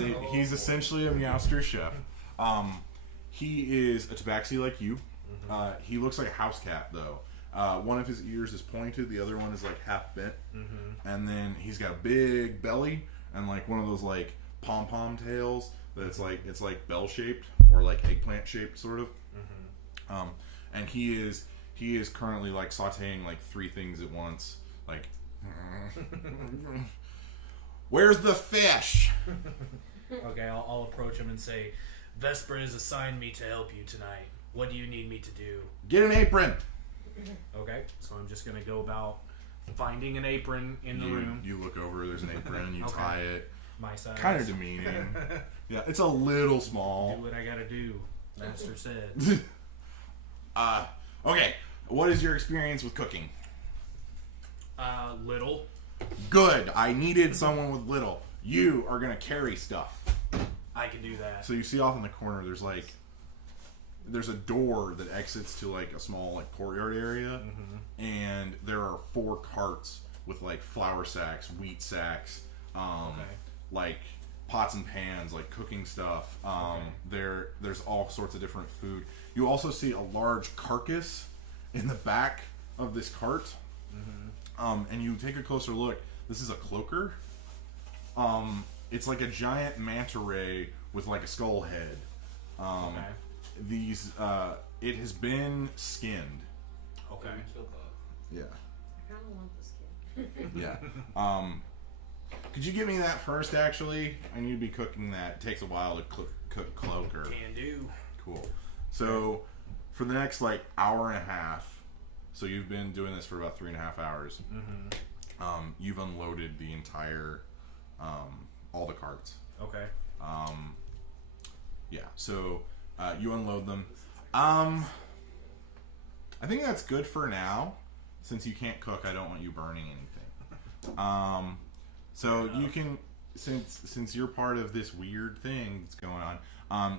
essentially a Meowster chef. He is a tabaxi like you. He looks like a house cat though. One of his ears is pointed, the other one is like half bent, and then he's got a big belly and like one of those like pom pom tails that it's like bell shaped or like eggplant shaped sort of. And he is currently like sautéing like 3 things at once. Like, where's the fish? Okay, I'll approach him and say, Vesper has assigned me to help you tonight. What do you need me to do? Get an apron. Okay, so I'm just gonna go about finding an apron in the room. You look over. There's an apron. You Okay. tie it. My size. Kind of demeaning. Yeah, it's a little Do small. what I gotta do. Master said. Okay. What is your experience with cooking? Little. Good. I needed someone with little. You are gonna carry stuff. I can do that. So you see off in the corner, there's a door that exits to like a small like courtyard area, and there are 4 carts with like flour sacks, wheat sacks, like pots and pans, like cooking stuff. There's all sorts of different food. You also see a large carcass in the back of this cart, and you take a closer look. This is a cloaker. It's like a giant manta ray with like a skull head. It has been skinned. Okay. We killed that. Yeah. I kind of want this kid. Yeah. Could you give me that first, actually? I need to be cooking that. It takes a while to cook cloaker. Can do. Cool. So, for the next, like, hour and a half, so you've been doing this for about 3.5 hours, you've unloaded the entire, all the carts. Okay. Yeah, so, you unload them. think that's good for now. Since you can't cook, I don't want you burning anything. So you can, since you're part of this weird thing that's going on,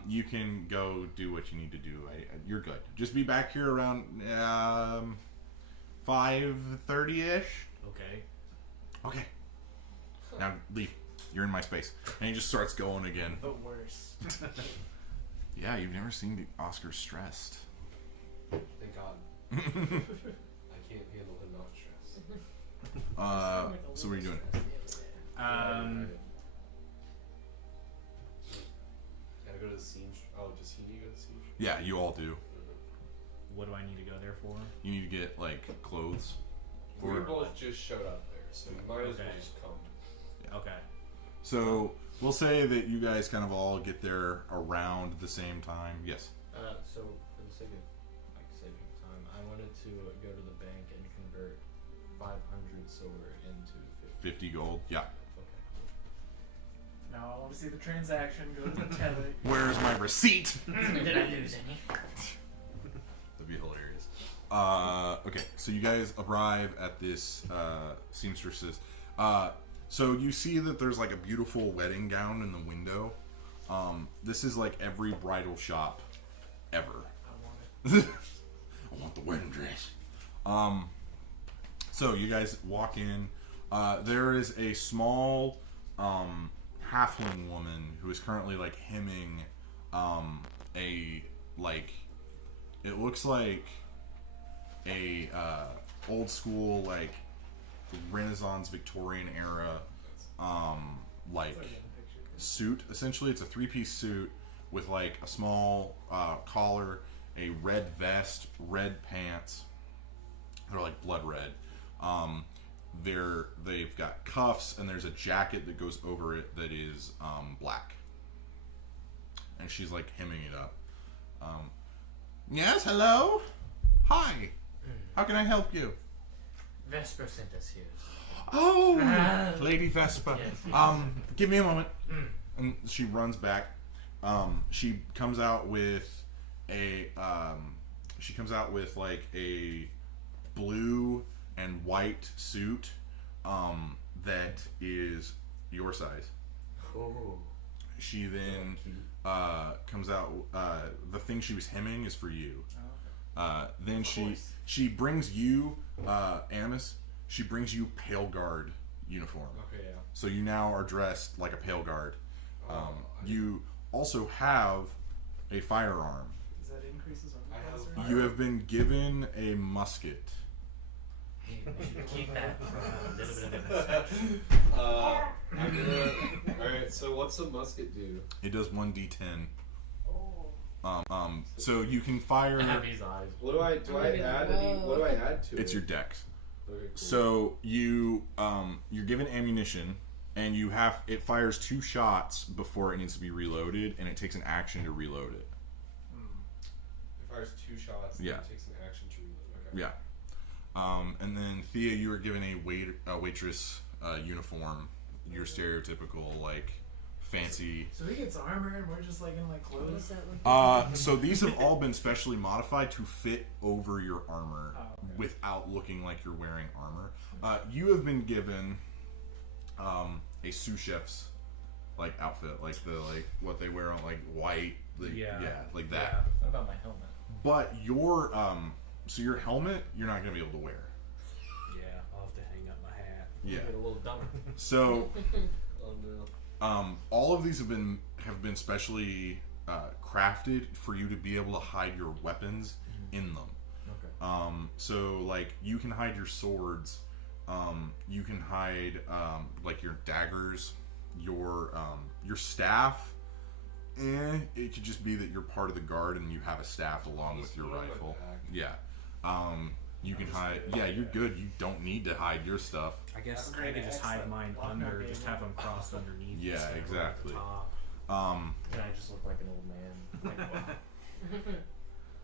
you can go do what you need to do. You're good. Just be back here around 5:30ish. Okay. Okay. Now leave. You're in my space. And he just starts going again. The worst. Yeah, you've never seen the Oscar stressed. Thank God. I can't handle him not stressed. So what are you doing? Gotta go to the scene. Oh, does he need to go to the scene? Yeah, you all do. What do I need to go there for? You need to get like clothes. We Or both just showed up there, so you might as well Okay. just come. Okay. so we'll say that you guys kind of all get there around the same time. Yes. So for the sake of like saving time, I wanted to go to the bank and convert 500 silver into 50. 50 gold. Yeah. Okay. Now I want to see the transaction. Go to the teller. Where's my receipt? Did I lose any? That'd be hilarious. Okay, so you guys arrive at this seamstress's. So you see that there's like a beautiful wedding gown in the window. This is like every bridal shop ever. I want it. I want the wedding dress. So you guys walk in. There is a small halfling woman who is currently like hemming a like it looks like a old school like Renaissance Victorian era like It's like in the picture. suit. Essentially, it's a 3-piece suit with like a small collar, a red vest, red pants. They're like blood red. They've got cuffs, and there's a jacket that goes over it that is black. And she's like hemming it up. Yes, hello. Hi. How can I help you? Vesper sent us here. Oh, Lady Vesper. Yes. Give me a moment. And she runs back. She comes out with a like a blue and white suit that is your size. Oh. She then comes out. The thing she was hemming is for you. Then she brings you Amos. She brings you Pale Guard uniform. Okay, yeah. So you now are dressed like a Pale Guard. I- You also have a firearm. Does that increases our I have cost or- You have been given a musket. We should keep that for a little bit of a I'm gonna. Alright, so what's the musket do? It does 1d10. Oh. So you can fire. Abby's eyes. What do I add? What do I add to it? It's your dex. Okay, cool. So you're given ammunition, and it fires 2 shots before it needs to be reloaded, and it takes an action to reload it. It fires 2 shots. Yeah. And it takes an action to reload. Okay. Yeah. And then Thea, you were given a waitress uniform. Your stereotypical like fancy. So he gets armor and we're just like in like What's clothes. that like? So these have all been specially modified to fit over your armor Oh, okay. without looking like you're wearing armor. You have been given a sous chef's like outfit, like what they wear on like white, like, like that. What about my helmet? But your so your helmet you're not gonna be able to wear. Yeah, I'll have to hang up my hat. Yeah. Get a little dumber. So Oh no. all of these have been specially crafted for you to be able to hide your weapons in them. Okay. So like you can hide your swords, you can hide like your daggers, your staff. It could just be that you're part of the guard and you have a staff along with your Just put it on my rifle. back. Yeah. You can hide. Yeah, you're good. You don't need to hide your stuff. I guess I'm I could gonna just ask hide that mine Lock under, Nut just game. have them crossed underneath. Yeah, instead of over the exactly. top. Can I just look like an old man? Like, wow.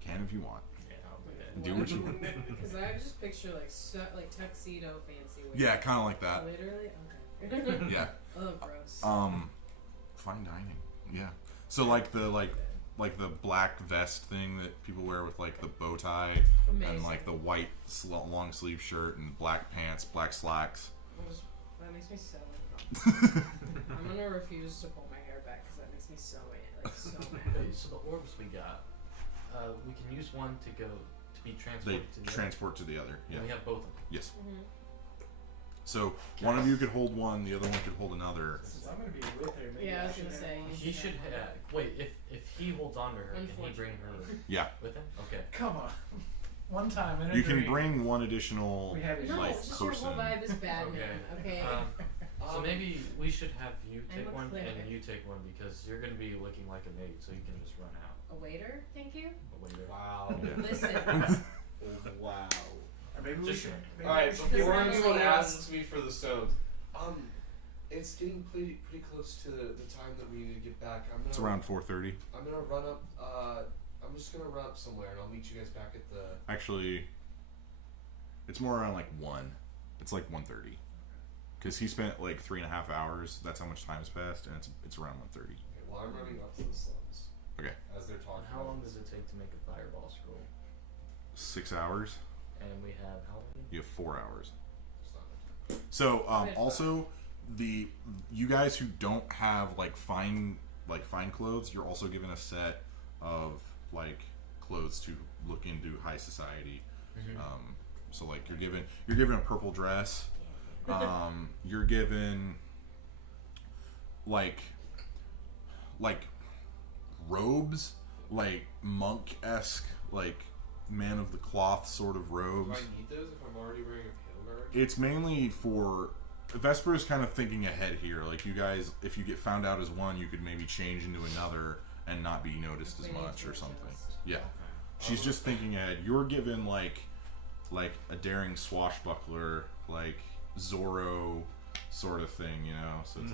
Can if you want. Yeah, I'll do that. Do what you want. Because I just picture like tuxedo fancy. With Yeah, kind of like that. Literally? Okay. Yeah. Oh, gross. Fine dining. Yeah. So like the like the black vest thing that people wear with like the bow tie Amazing. and like the white long sleeve shirt and black pants, black slacks. That makes me so uncomfortable. I'm gonna refuse to pull my hair back because that makes me so mad. Okay, so the orbs we got, we can use one to go to be They transported to the transport to the other. other. Yeah. And we have both of them. Yes. Mm-hmm. So one of you could hold one, the other one could hold another. Since I'm gonna be with her, maybe Yeah, I was should gonna have say. one. He should wait. If he holds on to her, can he bring her Yeah. with him? Okay. Come on. One time in a You can dream. bring one additional We had it. No, like just your person. whole vibe is bad, Okay. man. Okay. So maybe we should have you I'm take a one cleric. and you take one because you're gonna be looking like a maid, so you can just run out. A waiter, thank you. A waiter. Wow. Listen. Wow. Or maybe we Just should. right. Maybe All right, we should before Because I'm anyone really asks me for the stones, it's getting pretty close to the time that we need to get back. It's around 4:30. I'm gonna run up. I'm just gonna run up somewhere, and I'll meet you guys back at the. Actually, it's more around like 1. It's like 1:30. Because he spent like 3.5 hours. That's how much time has passed, and it's around 1:30. Okay, well, I'm running up to the slums. Okay. As they're talking. How about long this. does it take to make a fireball scroll? 6 hours. And we have how many? You have 4 hours. It's not much. So Okay. also you guys who don't have like fine clothes, you're also given a set of like clothes to look into high society. So like you're given a purple dress. You're given like robes, like monk-esque, like man of the cloth sort of Do robes. I need those if I'm already wearing a pale guard? It's mainly for Vesper is kind of thinking ahead here. Like you guys, if you get found out as one, you could maybe change into another and not be noticed as much or something. Yeah, she's just thinking ahead. You're given like a daring swashbuckler, like Zorro sort of thing, you know. So it's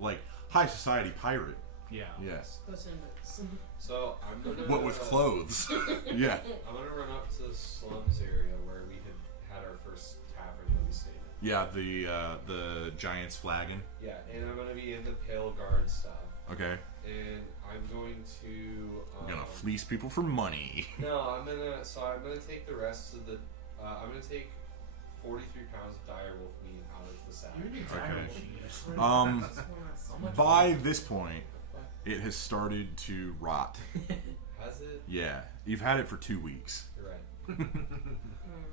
like high society pirate. Yeah. Yes, Listen, So I'm gonna. but with clothes. Yeah. I'm gonna run up to the slums area where we had our first tavern that we stayed in. Yeah, the Giant's Flagon. Yeah, and I'm gonna be in the pale guard stuff, Okay. and I'm going to. You're gonna fleece people for money. No, I'm gonna take the rest of the. I'm gonna take 43 pounds of direwolf meat out of the sack. You need Okay. time machines. How much By this point, it has started to rot. Has it? Yeah, you've had it for 2 weeks. You're right.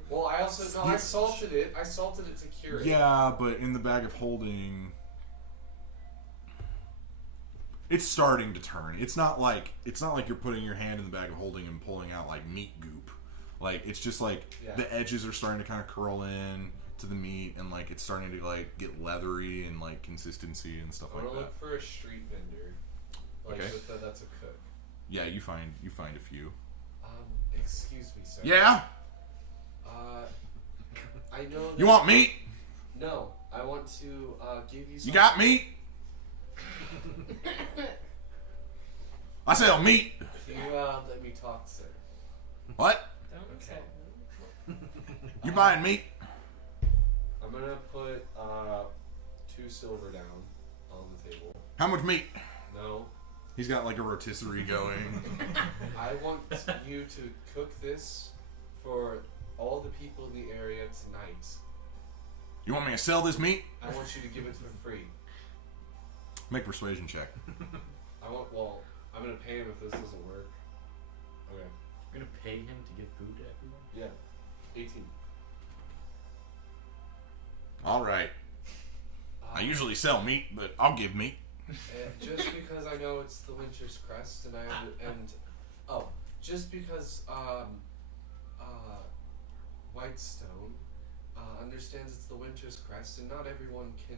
Well, I also I salted it. I salted it to cure it. Yeah, but in the bag of holding, it's starting to turn. It's not like you're putting your hand in the bag of holding and pulling out like meat goop. Like it's just like the edges are starting to kind of curl in to the meat, and like it's starting to like get leathery and like consistency and stuff I'm like gonna that. look for a street vendor. Like Okay. that's a cook. Yeah, you find a few. Excuse me, sir. Yeah, I know. you want meat? No, I want to give you. You got meat? I sell meat. Can you let me talk, sir? What? don't Okay. insult me. You buying meat? I'm gonna put 2 silver down on the table. How much meat? No, He's got like a rotisserie going. I want you to cook this for all the people in the area tonight. You want me to sell this meat? I want you to give it for free. Make persuasion check. Well, I'm gonna pay him if this doesn't work. Okay. You're gonna pay him to give food to everyone? Yeah. 18. All right. I usually sell meat, but I'll give meat. Just because I know it's the Winter's Crest, and just because Whitestone understands it's the Winter's Crest, and not everyone can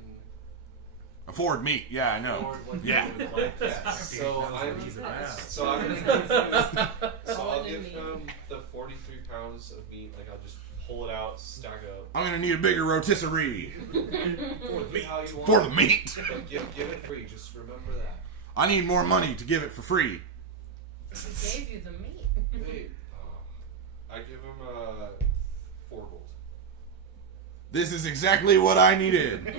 Afford meat. Yeah, I know. afford what Yeah. they would like. Yeah. So I'm He's an ass. so I'm gonna give him, so I'll Solid give meat. him the 43 pounds of meat. Like I'll just pull it out, stack up. I'm gonna need a bigger rotisserie Look at how you want for the it. meat. But give it free. Just remember that. I need more money to give it for free. He gave you the meat. Wait. I give him 4 gold. This is exactly what I needed.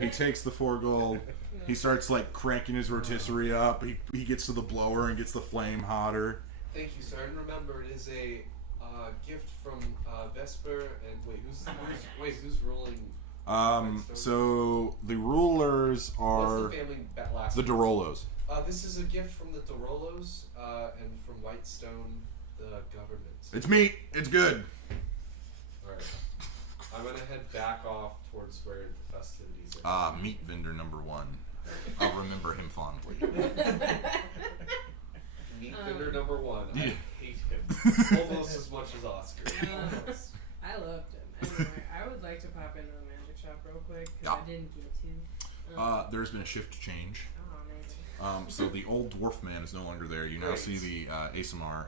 He takes the 4 gold, He starts like cranking his rotisserie up. He gets to the blower and gets the flame hotter. Thank you, sir. And remember, it is a gift from Vesper. And who's ruling? Whitestone? So the rulers are What's the family last the name? Dorolos. This is a gift from the Dorolos and from Whitestone, the government. It's meat. It's good. Alright. I'm gonna head back off towards where the festivities are. Meat vendor number 1. I'll remember him fondly. Meat vendor number 1. Yeah. I hate him almost as much as Oscar. I loved him. Anyway, I would like to pop into the magic shop real quick because I didn't get to. There's been a shift change. Oh, amazing. So the old dwarf man is no longer there. You now see the ASMR,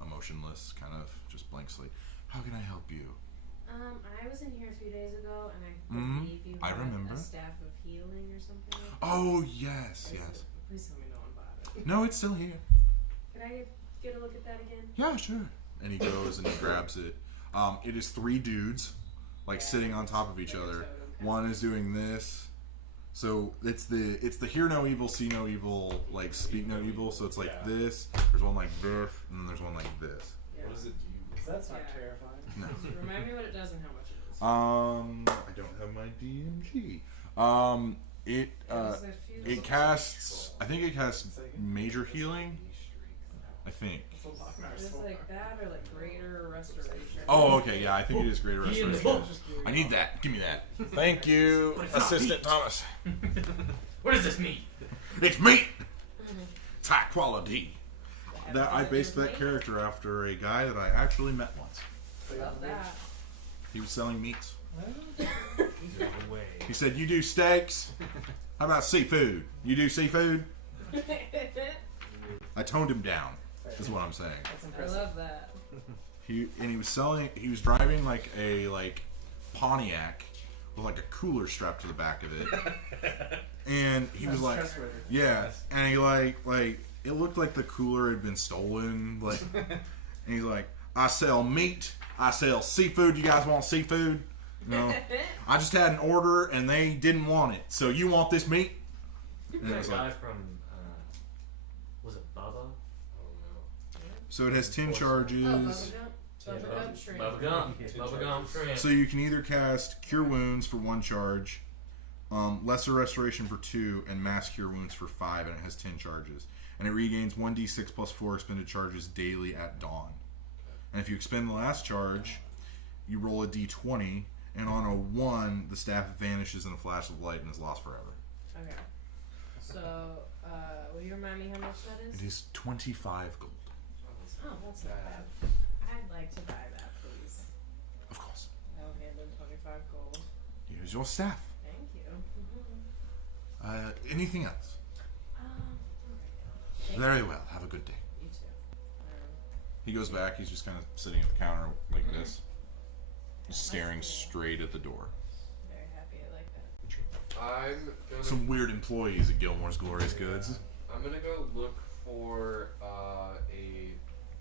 emotionless, kind of just blank slate. How can I help you? I was in here a few days ago, and I believe you I had remember. a staff of healing or something like that. Oh, yes, yes. Please tell me no one bought it. No, it's still here. Could I get a look at that again? Yeah, sure. And he goes and he grabs it. It is 3 dudes, like sitting on top of each other. One is doing this. So it's the hear no evil, see no evil, like speak no evil. So it's like this. There's one like this, and then there's one like this. Yeah. What does it do? That's not terrifying. No. Remind me what it does and how much it is. I don't have my DMG. It casts. I think it casts major healing. I think. Is it like that or like greater restoration? Oh, okay, yeah, I think it is greater restoration. I need that. Give me that. Thank you, Assistant Thomas. What does this mean? It's meat. It's high quality. That I based that character after a guy that I actually met once. Love that. He was selling meats. No way. He said, "You do steaks? How about seafood? You do seafood?" I toned him down. Is what I'm saying. That's I impressive. love that. He was driving like a Pontiac with like a cooler strapped to the back of it. And he was like, yeah, and he like it looked like the cooler had been stolen, like, and he's like, "I sell meat, I sell seafood. You guys want seafood? No, I just had an order and they didn't want it. So you want this meat?" And it That was guy like, from was it Bubba? so it has 10 Oh, charges. bubblegum shrimp. Bubblegum shrimp. So you can either cast Cure Wounds for 1 charge, Lesser Restoration for 2, and Mass Cure Wounds for 5, and it has 10 charges. And it regains 1d6 plus 4 expended charges daily at dawn. And if you expend the last charge, you roll a d20, and on a 1, the staff vanishes in a flash of light and is lost forever. Okay. So, will you remind me how much that is? It is 25 gold. Oh, that's not bad. I'd like to buy that, please. Of course. I'll hand in 25 gold. Here's your staff. Thank you. Anything else? Okay. Very well. Have a good day. You too. He goes back. He's just kind of sitting at the counter like this, just staring straight at the door. Very happy. I like that. I'm gonna. Some weird employees at Gilmore's Glorious Goods. I'm gonna go look for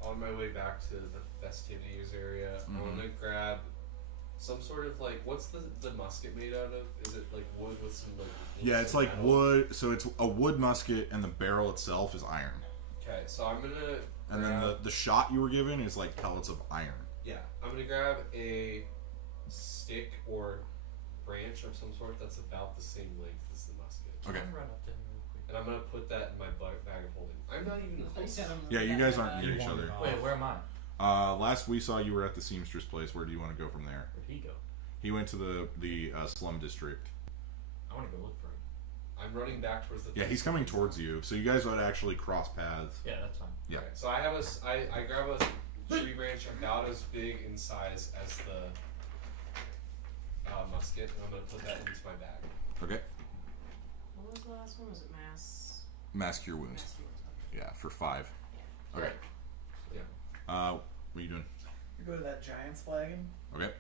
on my way back to the festivities area. I want to grab some sort of like, what's the musket made out of? Is it like wood with some like? Yeah, it's like metal? wood. So it's a wood musket, and the barrel itself is iron. Okay, so I'm gonna. And then the shot you were given is like pellets of iron. Yeah, I'm gonna grab a stick or branch of some sort that's about the same length as the musket. Okay. I'll run up to him real quick. And I'm gonna put that in my bag of holding. I'm not even close. Yeah, you guys aren't near each other. Wait, where am I? Last we saw, you were at the seamstress place. Where do you want to go from there? Where'd he go? He went to the slum district. I want to go look for him. I'm running back towards the. Yeah, he's coming towards you. So you guys would actually cross paths. Yeah, that's fine. Yeah. Okay, so I grab a tree branch about as big in size as the musket, and I'm gonna put that into my bag. Okay. What was the last one? Was it Mass Cure Wounds. Mass Cure Wounds. Yeah, for 5. Yeah. Okay. Yeah. What are you doing? You go to that Giant's Flagon, Okay.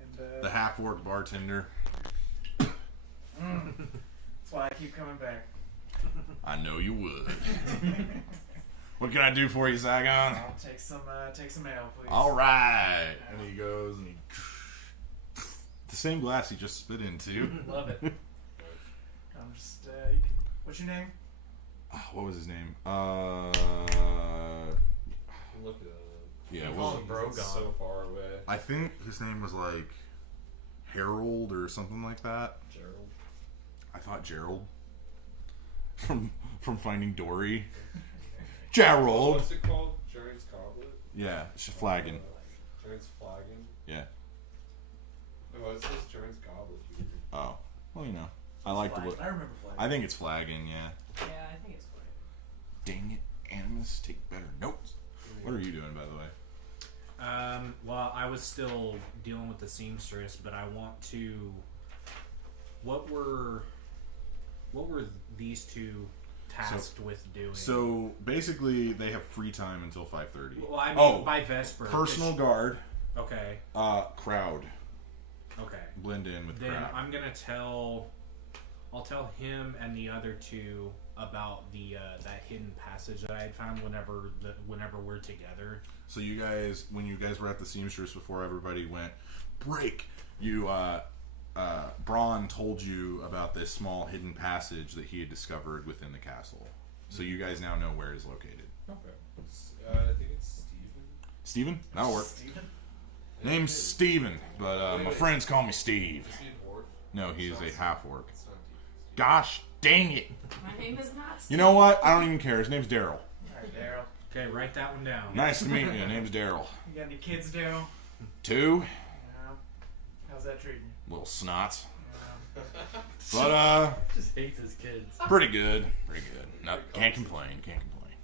and The half-orc bartender. that's why I keep coming back. I know you would. What can I do for you, Saigon? I'll take some ale, please. All right. And he goes and he. The same glass he just spit into. Love it. I'm just. What's your name? What was his name? Look at it. Yeah, You what call was him Brogon. So far away. I think his name was like Harold or something like that. Gerald. I thought Gerald from Finding Dory. Gerald. What's it called? Giant's Goblet? Yeah, Flagon. Giant's Flagon? Yeah. Oh, it says Giant's Goblet here. Oh, well, you know, I like the look. I remember Flag. I think it's Flagon. Yeah. Yeah, I think it's fine. Dang it, Animus, take better notes. What are you doing, by the way? Well, I was still dealing with the seamstress, but I want to. What were these two tasked with doing? So basically, they have free time until 5:30. Well, I mean, by Vesper. Personal guard. Okay. Crowd. Okay. Blend in with Then crowd. I'm gonna tell. I'll tell him and the other two about the that hidden passage that I had found whenever we're together. So you guys, when you guys were at the seamstress before everybody went break, you Braun told you about this small hidden passage that he had discovered within the castle. So you guys now know where it is located. Okay. I think it's Steven. Steven? That'll work. Steven? Name's Steven, but my friends call me Steve. Is he a dwarf? No, he is a half-orc. It's not Steve. Gosh dang it. My name is not Steve. You know what? I don't even care. His name's Daryl. Alright, Daryl. Okay, write that one down. Nice to meet you. Name's Daryl. You got any kids, Daryl? 2. Yeah. How's that treating you? Little snots. Yeah. But, Just hates his kids. pretty good. Pretty good. No, can't complain. Can't complain.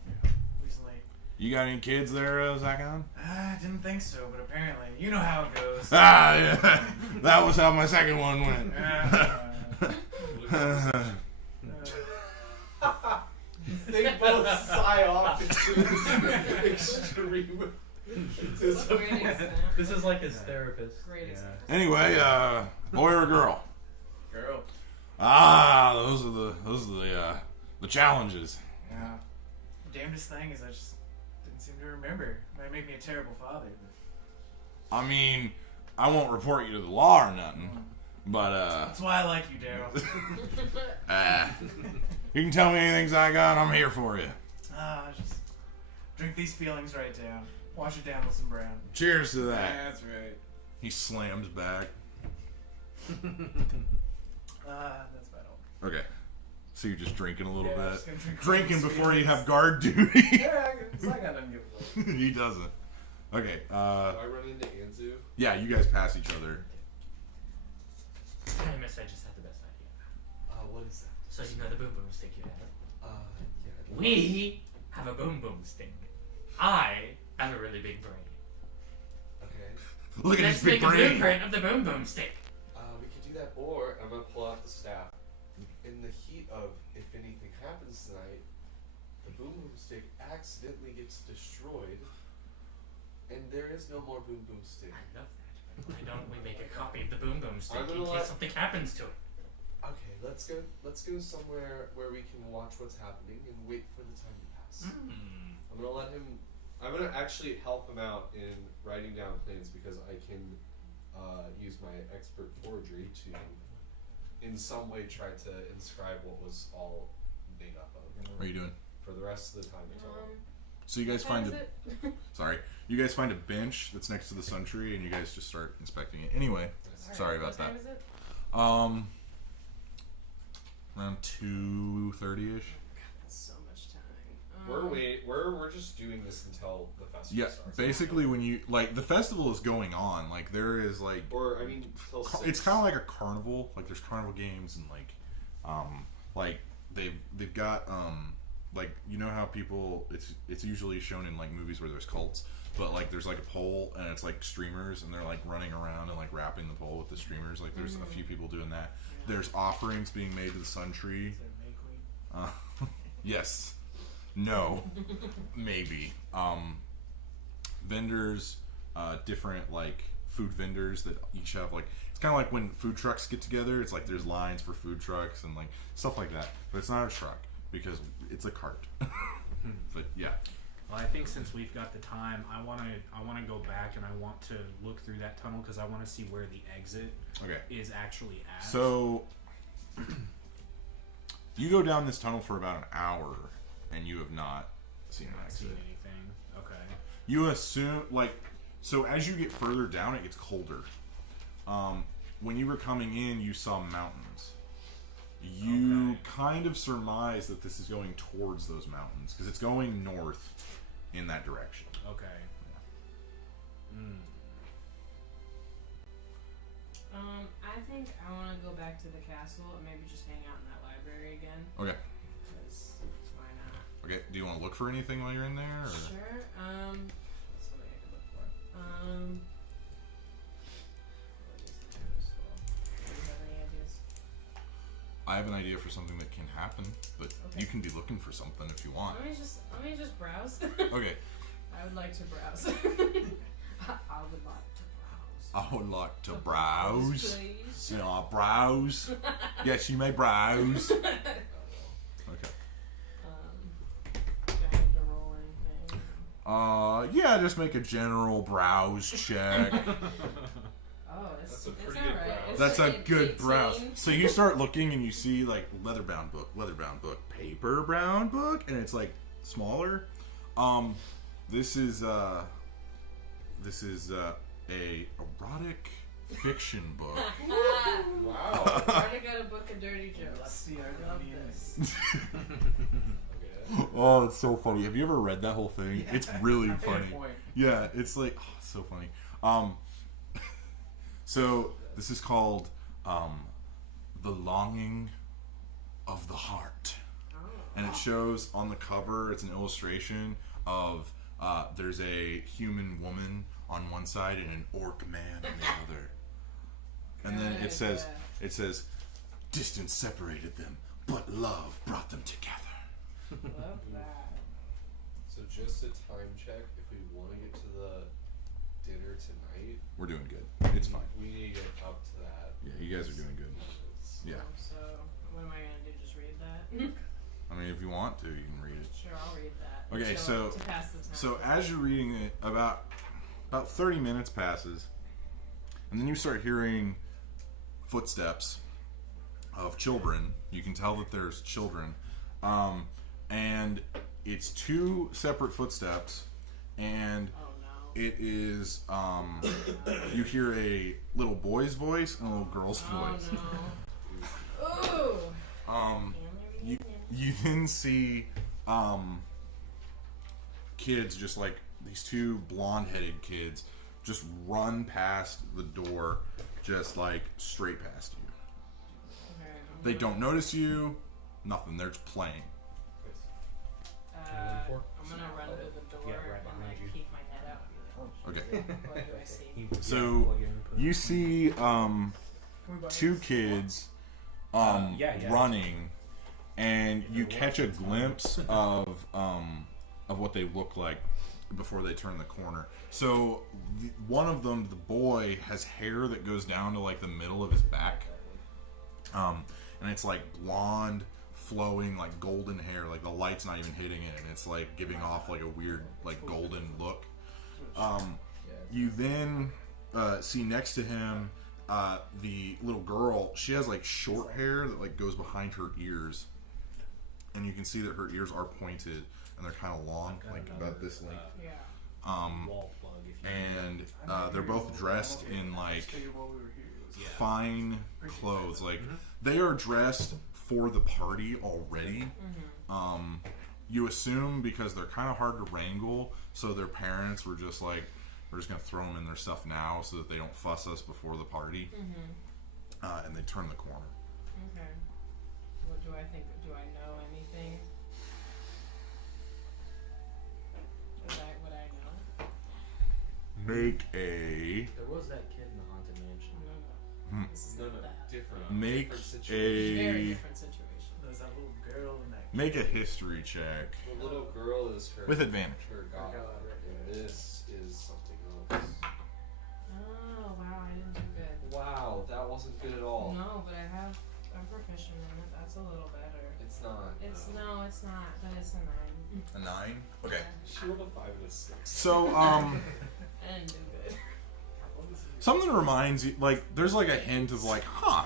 Recently. You got any kids there, Zakon? I didn't think so, but apparently. You know how it goes. Ah, yeah. That was how my second one went. They both sigh off into extreme. Great example. This is like his therapist. Great example. Anyway, boy or girl? Girl. Ah, those are the challenges. Yeah. The damnedest thing is I just didn't seem to remember. Might make me a terrible father. I mean, I won't report you to the law or nothing, but That's why I like you, Daryl. you can tell me anything, Zakon. I'm here for you. Just drink these feelings right down. Wash it down with some brown. Cheers to that. That's right. He slams back. That's about all. Okay. So you're just drinking a little Yeah, bit. just gonna drink Drinking these before you feelings. have guard duty. Yeah, it's like I didn't give a fuck. He doesn't. Okay. Do I run into Anzu? Yeah, you guys pass each other. I miss. I just had the best idea. What is that? So you know the boom boom stick you have? Yeah. We have a boom boom stick. I have a really big brain. Okay. Look at Let's his big make a brain. blueprint of the boom boom stick. We could do that, or I'm gonna pull out the staff. In the heat of if anything happens tonight, the boom boom stick accidentally gets destroyed, and there is no more boom boom stick. I love that. But why don't we make a copy of the boom boom stick I'm in gonna case let- something happens to it? Okay, let's go somewhere where we can watch what's happening and wait for the time to pass. I'm gonna actually help him out in writing down plans because I can use my expert forgery to in some way try to inscribe what was all made up of What are you doing? for the rest of the time until So you guys What time find is it? sorry. You guys find a bench that's next to the sun tree, and you guys just start inspecting it. Anyway, sorry about What time that. is it? Around 2:30ish. That's so much time. we're just doing this until the festival Yeah, starts. basically when you like the festival is going on, like there is like Or I mean till 6. it's kind of like a carnival. Like there's carnival games and like they've got like you know how people it's usually shown in like movies where there's cults, but like there's like a pole and it's like streamers and they're like running around and like wrapping the pole with the streamers. Like there's a few people doing that. There's offerings being made to the sun tree. Is it May Queen? Yes. No. Maybe. Vendors, different like food vendors that each have like it's kind of like when food trucks get together. It's like there's lines for food trucks and like stuff like that. But it's not a truck because it's a cart. But yeah. Well, I think since we've got the time, I want to go back and I want to look through that tunnel because I want to see where the exit Okay. is actually at. So You go down this tunnel for about an hour, and you have not seen an Not exit. seen anything. Okay. You assume, like, so as you get further down, it gets colder. When you were coming in, you saw mountains. You kind of surmise that this is going towards those mountains, because it's going north in that direction. Okay. I think I want to go back to the castle and maybe just hang out in that library again. Okay. Because why not? Okay, do you want to look for anything while you're in there? Or? Sure. What's something I could look for? What is the useful? Do you have any ideas? I have an idea for something that can happen, but Okay. you can be looking for something if you want. Let me just browse. Okay. I would like to browse. I would like to browse. Please. Yeah, browse. Yes, you may browse. Okay. Do I need to roll anything? Yeah, just make a general browse check. Oh, it's a it's pretty not good right. browse. It's That's like a an good 18. browse. So you start looking and you see like leather-bound book, paper brown book, and it's like smaller. This is a erotic fiction book. Wow. Already got a book of dirty jokes. Lusty I love Argonian. this. Okay. Oh, it's so funny. Have you ever read that whole thing? Yeah. It's really Fair funny. point. Yeah, it's like it's so funny. So this is called The Longing of the Heart. And it shows on the cover, it's an illustration of there's a human woman on one side and an orc man on the other. And then it says, distance separated them, but love brought them together. Love that. So just a time check. If we want to get to the dinner tonight, We're doing good. It's fine. we need to get up to that. Yeah, you guys are doing good. Yeah. So what am I gonna do? Just read that? I mean, if you want to, you can read it. Sure, I'll read that. Okay, So, so- to pass the time. So as you're reading it, about 30 minutes passes, and then you start hearing footsteps of children. You can tell that there's children, and it's two separate footsteps, and Oh no. it is you hear a little boy's voice and a little girl's voice. Oh no. Ooh. You then see kids, just like these two blonde-headed kids, just run past the door, just like straight past you. Okay, They don't notice you, nothing. They're just playing. I'm gonna run to the door Yeah, right and behind you. like peek my head out. Okay. What do I see? So you see two kids running, and you catch a glimpse of what they look like before they turn the corner. So one of them, the boy, has hair that goes down to like the middle of his back, and it's like blonde, flowing, like golden hair. Like the light's not even hitting it, and it's like giving off like a weird, like golden look. You then see next to him the little girl. She has like short hair that like goes behind her ears, and you can see that her ears are pointed and they're kind of long, like about this length. Yeah. Wall plug. If you And they're both dressed in like Figured while we were here, it was fine clothes. Like they are dressed for the party already. You assume because they're kind of hard to wrangle, so their parents were just like, we're just gonna throw them in their stuff now so that they don't fuss us before the party. And they turn the corner. Okay. What do I think? Do I know anything? Would I know? Make a There was that kid in the haunted mansion. No. This is No, not no, that. different. make Different situation. Very a different situation. There's that little girl in that. make a history check The little girl is her with advantage. her god, god, and this is something else. Oh wow, I didn't do good. Wow, that wasn't good at all. No, but I'm proficient in it. That's a little better. It's not. It's no, it's not. But it's a 9. A 9. Okay. She rolled a 5 and a 6. So I didn't do good. something reminds you, like there's like a hint of like, huh,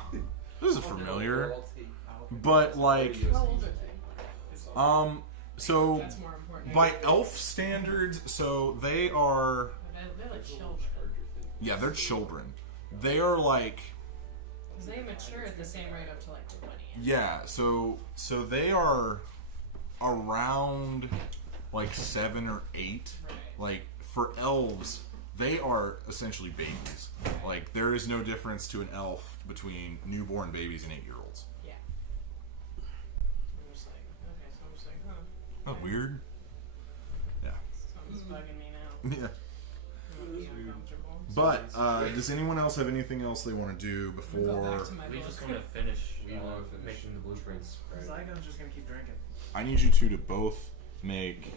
this is familiar. I'll take But like, How old are they? so That's more important. by elf standards, so they are. They're like children. Yeah, they're children. They are like. Because they mature at the same rate up to like 20. Yeah, so they are around like 7 or 8. Right. Like for elves, they are essentially babies. Like there is no difference to an elf between newborn babies and 8-year-olds. Yeah. I'm just like, okay, so I'm just like, huh. Oh, weird. Yeah. Something's bugging me now. Yeah. I'm gonna be uncomfortable. But does anyone else have anything else they want to do Go before? back to my We book. just want to finish, We wanna finish. making the blueprints. Right? Zygon's just gonna keep drinking. I need you two to both make.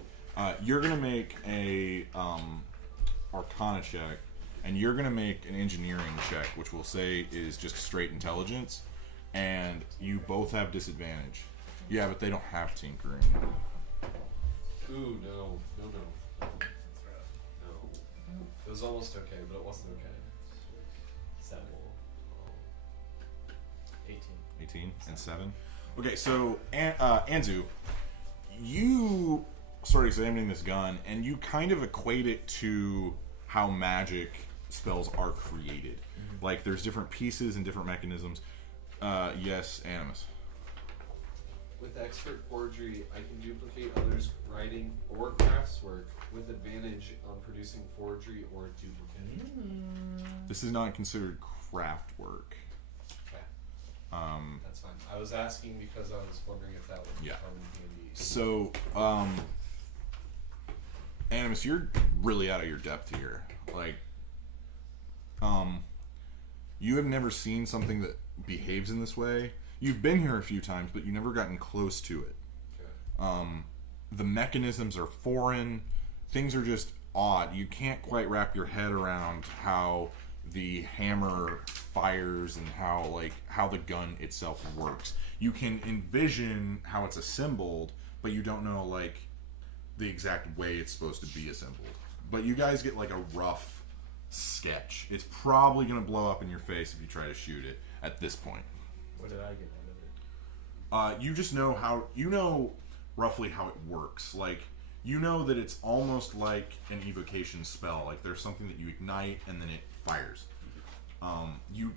You're gonna make a Arcana check, and you're gonna make an engineering check, which we'll say is just straight intelligence, and you both have disadvantage. Yeah, but they don't have tinkering. Ooh, no. No. It was almost okay, but it wasn't okay. 7. 18. 18 and 7. Okay, so Anzu, you start examining this gun, and you kind of equate it to how magic spells are created. Like there's different pieces and different mechanisms. Yes, Animus. With expert forgery, I can duplicate others' writing or craftswork with advantage on producing forgery or duplicate. This is not considered craft work. Okay, Um, that's fine. I was asking because I was wondering if that would Yeah. come in handy. so, Animus, you're really out of your depth here. Like, you have never seen something that behaves in this way. You've been here a few times, but you've never gotten close to it. Okay. The mechanisms are foreign. Things are just odd. You can't quite wrap your head around how the hammer fires and how the gun itself works. You can envision how it's assembled, but you don't know like the exact way it's supposed to be assembled. But you guys get like a rough sketch. It's probably going to blow up in your face if you try to shoot it at this point. What did I get out of it? You just know roughly how it works. Like, you know that it's almost like an evocation spell. Like, there's something that you ignite and then it fires. You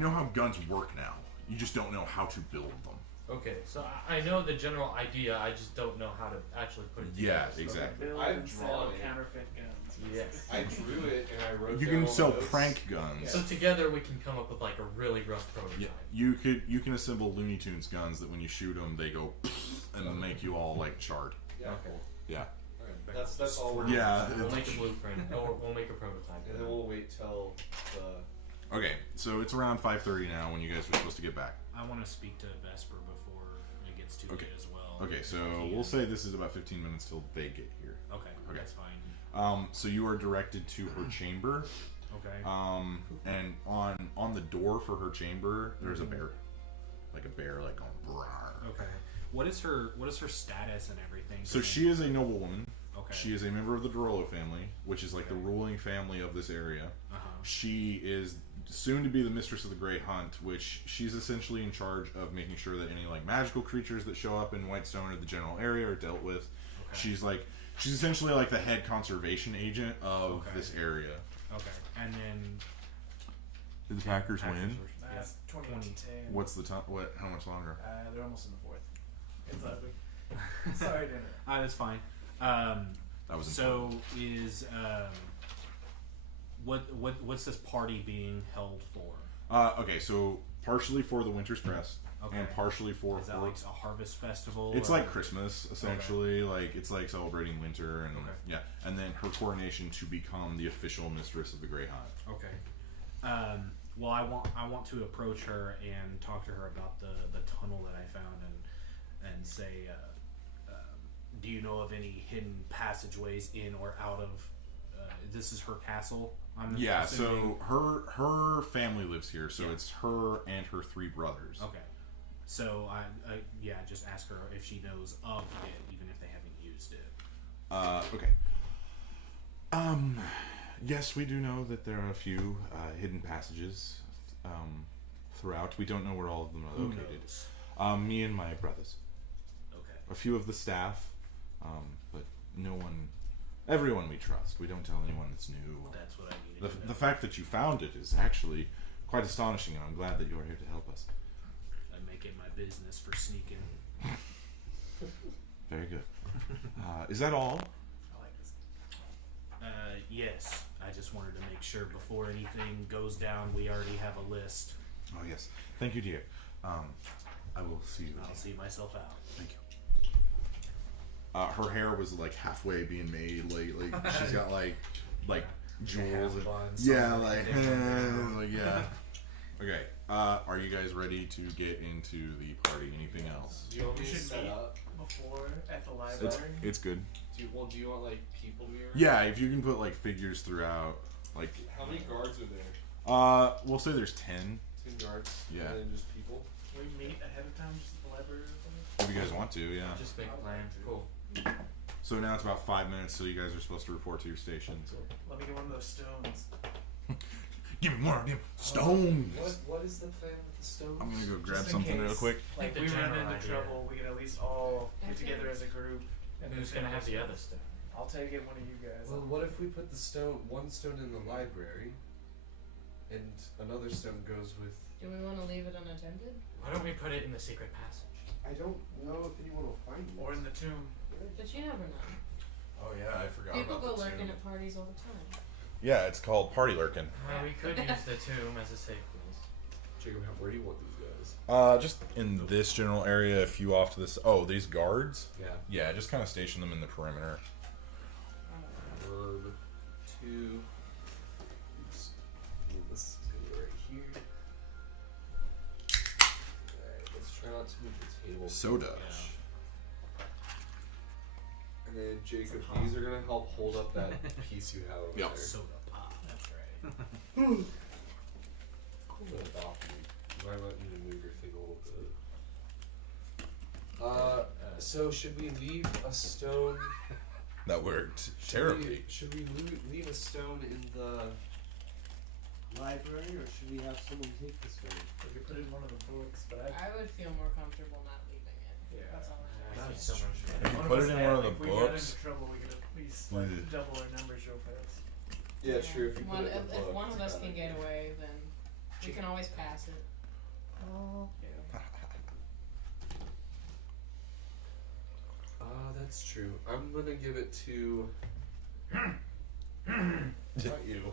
know how guns work now. You just don't know how to build them. Okay, so I know the general idea. I just don't know how to actually put it together. Yeah, So- exactly. Build I've and sell drawn it. counterfeit guns. Yes. I drew it and I wrote You down can sell notes. prank guns. So together we can come up with like a really rough prototype. Yeah, you can assemble Looney Tunes guns that when you shoot them, they go and make you all like charred. Yeah, Okay. cool. Yeah. Alright, that's all we're Yeah. doing. We'll make a blueprint. Or we'll make a prototype. And then we'll wait till the. Okay, so it's around 5:30 now when you guys were supposed to get back. I want to speak to Vesper before it gets too Okay. late as well. Okay, so Yeah. we'll say this is about 15 minutes till they get here. Okay, Okay. that's fine. So you are directed to her chamber. Okay. And on the door for her chamber, there's a bear, like going brar. Okay. What is her status and everything? So she is a noblewoman. Okay. She is a member of the Dorolo family, which is like the ruling family of this area. Uh-huh. She is soon to be the mistress of the Grey Hunt, which she's essentially in charge of making sure that any like magical creatures that show up in Whitestone or the general area are dealt with. Okay. She's essentially like the head conservation agent of Okay. this area. Okay. And then Did the Packers win? That's 2010. What's the time? What? How much longer? They're almost in the fourth. It's ugly. Sorry, dinner. that's fine. That was So is what's this party being held for? Okay, so partially for the Winter's Crest, Okay. and partially for Is that her. like a harvest festival? It's or- like Christmas, essentially. Like it's like celebrating winter, and Okay. yeah, and then her coronation to become the official mistress of the Grey Hunt. Okay. Well, I want to approach her and talk to her about the tunnel that I found and say, do you know of any hidden passageways in or out of? This is her castle. I'm Yeah, assuming? so her family lives here, so Yeah. it's her and her 3 brothers. Okay. So I just ask her if she knows of it, even if they haven't used it. Okay. Yes, we do know that there are a few hidden passages throughout. We don't know where all of them are Who located. knows? Me and my brothers. Okay. A few of the staff, but no one. Everyone we trust. We don't tell anyone it's new. That's what I needed to know. The fact that you found it is actually quite astonishing, and I'm glad that you're here to help us. I make it my business for sneaking. Very good. Is that all? I like this. Yes. I just wanted to make sure before anything goes down, we already have a list. Oh yes. Thank you, dear. I will see you. I'll see myself out. Thank you. Her hair was like halfway being made. Like she's got like jewels. And, yeah, like yeah. Okay. Are you guys ready to get into the party? Anything else? Do you want me We to should set meet up? before at the library. It's good. Do you want like people mirrors? Yeah, if you can put like figures throughout, like How many guards are there? we'll say there's 10. 10 guards. Yeah. And then just people. Can we meet ahead of time just at the library or something? If you guys want to, yeah. Just make a plan. Cool. So now it's about 5 minutes, so you guys are supposed to report to your stations. Let me get one of those stones. Give me one of them stones. What is the plan with the stones? I'm gonna go grab Just in something real case, quick. Like the we run general into idea. trouble, we can at least all get together as a group. And who's gonna have the other stuff? I'll take it, one of you guys. Well, what if we put one stone in the library, and another stone goes with? Do we want to leave it unattended? Why don't we put it in the secret passage? I don't know if anyone will find it. Or in the tomb. But you never know. Oh yeah, I forgot People about go the lurking tomb. at parties all the time. Yeah, it's called party lurking. We could use the tomb as a safe place. Jacob, where do you want these guys? Just in this general area, a few off to this. Oh, these guards? Yeah. Yeah, just kind of station them in the perimeter. 1, 2. Oops. Move this to right here. Alright, let's try not to move the table. Soda. too much. And then Jacob, these are gonna help hold up that piece you have over Yep. there. Soda pop. That's right. I'm gonna adopt you. Might want you to move your thing a little bit. So should we leave a stone? That worked Should terribly. Should we leave a stone in the library, or should we have someone take the stone? We could put it in one of the books, but I would feel more comfortable not leaving it. Yeah. That's all I That's have. so much if you one put of it us in had, one of like, the if we got books- into trouble, we could at least Yeah. double our numbers real fast. Yeah, sure. If you put One, it in the if book, one it's of a us bad can get idea. away, then we can always pass it. Yeah. That's true. I'm gonna give it to. Not you.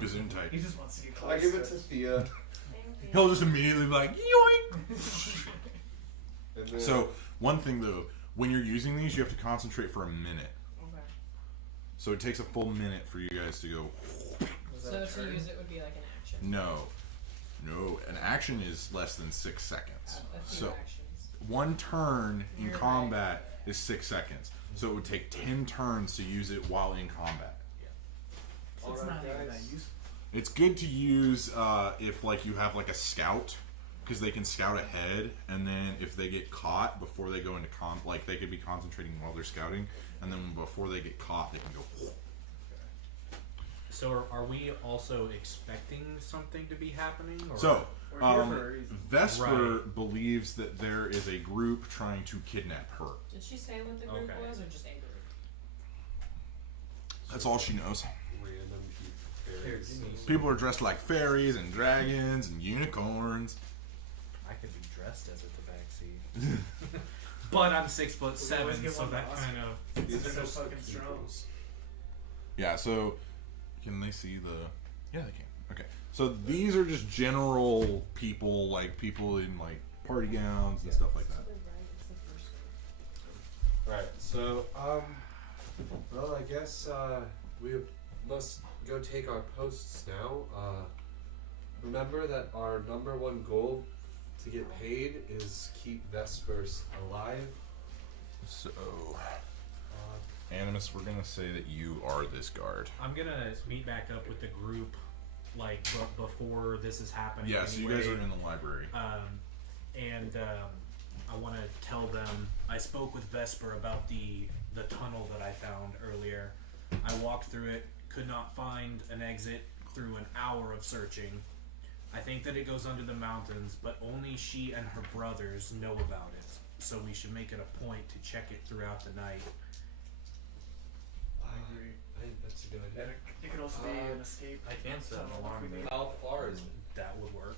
Gesundheit. He just wants to get close. I give it to Thea. Thank you. He'll just immediately be like, yoink! And then, So, one thing though, when you're using these, you have to concentrate for a minute. Okay. So it takes a full minute for you guys to go. Was So that a to turn? use it would be like an action. No. An action is less than 6 seconds. A few So, actions. one turn in You're right. combat is 6 seconds. So it would take 10 turns to use it while in combat. So it's not even that useful. It's good to use if like you have like a scout, because they can scout ahead, and then if they get caught before they go into like they could be concentrating while they're scouting, and then before they get caught, they can go. So are we also expecting something to be happening? Or? So, We're here for a reason. Vesper Right. believes that there is a group trying to kidnap her. Did she say what the group Okay. was, or just a group? That's all she knows. random Here, fairies. give me some. People are dressed like fairies and dragons and unicorns. I could be dressed as a tabaxi. But I'm 6'7", get so one that boss. kind of. These It's are so just fucking the strong. peoples. Yeah, so can they see the? Yeah, they can. Okay, so these are just general people, like people in like party gowns and stuff like that. Right. So, well, I guess we must go take our posts now. Remember that our #1 goal to get paid is keep Vespers alive. So, Animus, we're gonna say that you are this guard. I'm gonna meet back up with the group, like before this is happening. Yeah, so you guys anyway. are in the library. I want to tell them I spoke with Vesper about the tunnel that I found earlier. I walked through it, could not find an exit through an hour of searching. I think that it goes under the mountains, but only she and her brothers know about it. So we should make it a point to check it throughout the night. I agree. I think that's a good And idea. it could also be an escape. I can set an tunnel if alarm we need- there. How far is it? That would work.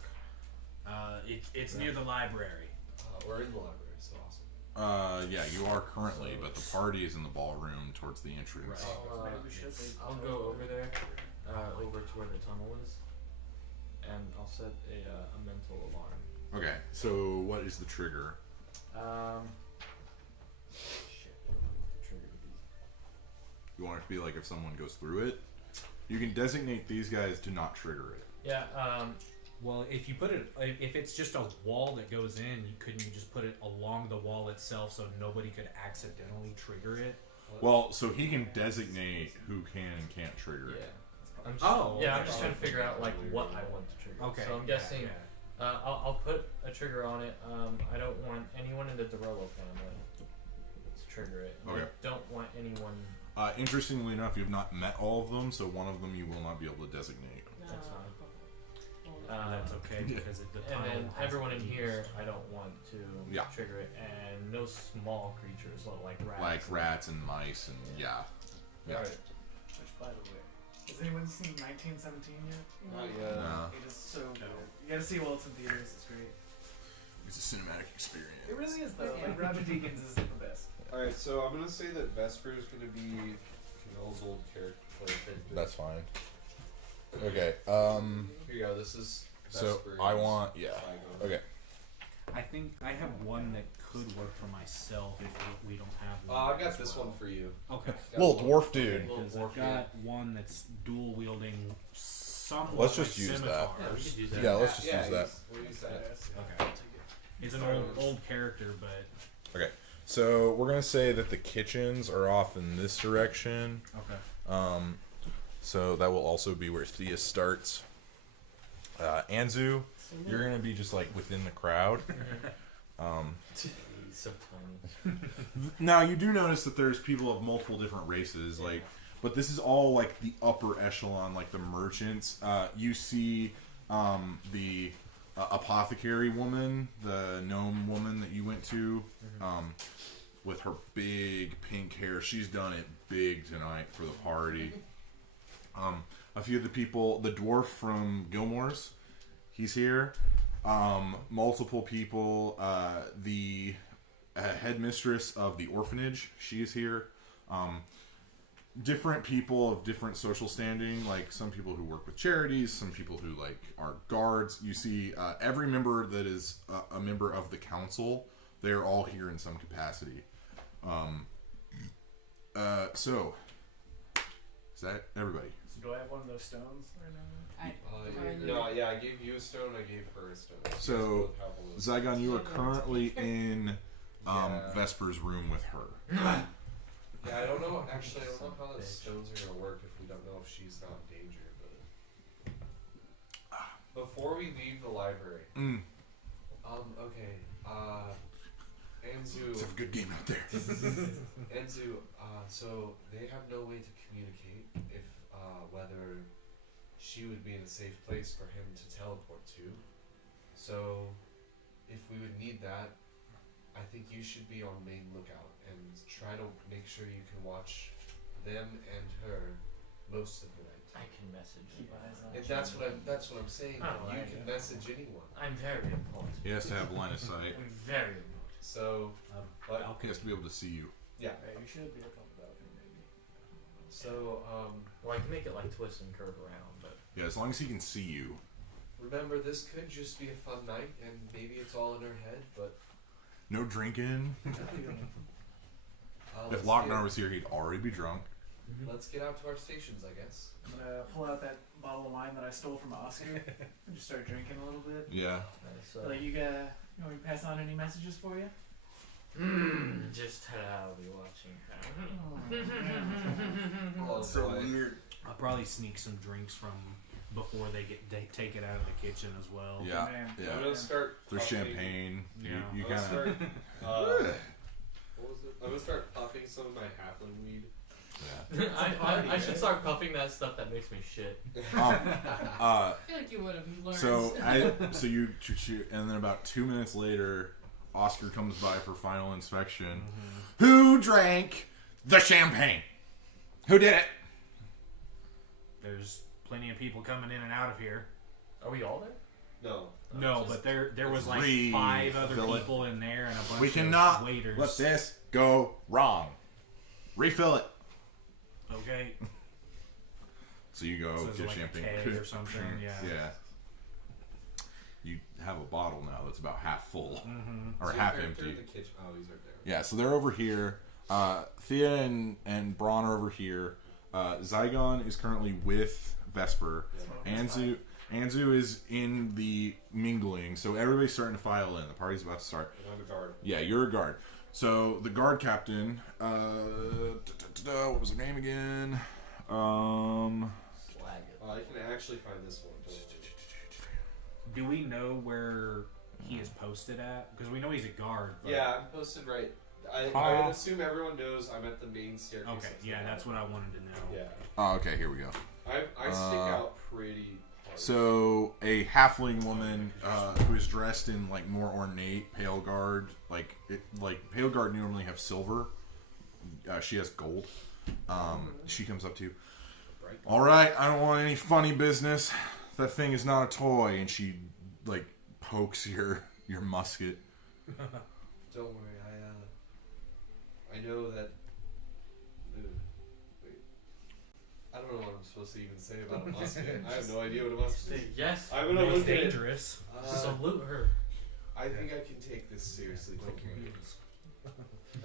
It's near the library. We're in the library, so awesome. Yeah, you are currently, but the party is in the ballroom towards the entrance. Right. Maybe we should leave. I'll go over there, over to where the tunnel is, and I'll set a mental alarm. Okay, so what is the trigger? Shit, what do I want the trigger to be? You want it to be like if someone goes through it? You can designate these guys to not trigger it. Yeah, Well, if you put it, if it's just a wall that goes in, couldn't you just put it along the wall itself so nobody could accidentally trigger it? Well, so he can designate who can and can't trigger yeah. it. I'm just, Oh, yeah, I'm okay. just trying to figure out like what I want to trigger. Okay. So I'm yeah, guessing yeah. I'll put a trigger on it. I don't want anyone in the Dorello family to trigger it. Okay. I don't want anyone. Interestingly enough, you have not met all of them, so one of them you will not be able to designate. That's fine. That's okay because the And tunnel then has everyone in keys. here, I don't want to Yeah. trigger it, and no small creatures like rats. Like rats and mice and yeah. Yeah. Alright. Which, by the way, has anyone seen 1917 yet? Not yet. No. It is so good. You gotta see while it's in theaters. It's great. It's a cinematic experience. It really is though. Like Roger Deakins is the best. Alright, so I'm gonna say that Vesper is gonna be Camille's old character. That's fine. Okay. Here you go, this is So Vesper. I want Flagon. Okay. I think I have one that could work for myself if we don't have one. I got as this well. one for you. Okay. Got Little one- dwarf dude. Little Because dwarf I've got one that's dual wielding somewhat Let's just like use that. Yeah, we scimitars. could use that. Yeah, let's just yeah, use that. We'll use that. Okay. It's an old character, but Okay. So we're gonna say that the kitchens are off in this direction. okay. So that will also be where Thea starts. Anzu, you're gonna be just like within the crowd. He's so tiny. Now you do notice that there's people of multiple different races, like, but this is all like the upper echelon, like the merchants. You see the apothecary woman, the gnome woman that you went to, with her big pink hair. She's done it big tonight for the party. A few of the people, the dwarf from Gilmore's, he's here. Multiple people. The headmistress of the orphanage, she is here. Different people of different social standing, like some people who work with charities, some people who like are guards. You see every member that is a member of the council, they're all here in some capacity. So is that everybody? So do I have one of those stones right now? I gave you a stone, I gave her a stone. So, you guys both have one of those. Zygon, you are currently in Yeah. Vesper's room with her. Yeah, I don't know. Actually, I don't know how the stones are gonna work if we don't know if she's not in danger. But before we leave the library, okay, Anzu. Let's have a good game out there. Anzu, so they have no way to communicate if whether she would be in a safe place for him to teleport to. So, if we would need that, I think you should be on main lookout and try to make sure you can watch them and her most of the night. I can message. Keep eyes on. And that's what I'm saying. Oh, you I can know. message anyone. I'm very important. He has to have line of sight. I'm very important. So, but He has to be able to see you. yeah. Right, you should be able to balcony maybe. So, Well, I can make it like twist and curve around, but Yeah, as long as he can see you. remember, this could just be a fun night, and maybe it's all in her head. But No drinking. If let's Lochnar get- was here, he'd already be drunk. let's get out to our stations, I guess. I'm gonna pull out that bottle of wine that I stole from Oscar and just start drinking a little bit. Yeah. nice. Like, you want me to pass on any messages for you? Just I'll be watching. Oh, That's so boy. weird. I'll probably sneak some drinks from before they take it out of the kitchen as well. Yeah. Man. I'm Yeah. gonna start. There's puffing- champagne. Yeah. You I'm gonna kind of. start. What was it? I'm gonna start puffing some of my halfling weed I should start puffing that stuff that makes me shit. I feel like you would have learned. So you shoot, and then about 2 minutes later, Oscar comes by for final inspection. Mm-hmm. Who drank the champagne? Who did it? There's plenty of people coming in and out of here. Are we all there? No. No, but there was like Refill 5 other it. people in there and a bunch We of cannot waiters. let this go wrong. Refill it. Okay. So you go So is it get like a champagne keg or something? Yeah. You have a bottle now that's about half full or So half they're empty. in the kitchen. Oh, he's right there. Yeah, so they're over here. Thea and Braun are over here. Zygon is currently with Vesper. Anzu is in the mingling, so everybody's starting to file in. The party's about to start. I'm a guard. Yeah, you're a guard. So the guard captain, what was her name again? I can actually find this one. Do we know where he is posted at? Because we know he's a guard. But... Yeah, I'm posted right. I would assume everyone knows I'm at the main staircase. Okay, yeah, that's what I wanted to know. Yeah. Oh, okay, here we go. I stick out pretty hard. So a halfling woman who is dressed in like more ornate pale guard, like pale guard normally have silver. She has gold. She comes up to you. All right, I don't want any funny business. That thing is not a toy, and she like pokes your musket. Don't worry, I know that. Wait, I don't know what I'm supposed to even say about a musket. I have no idea what a musket is. Yes. I'm gonna It's look at it. dangerous. Salute her. I think I can take this seriously.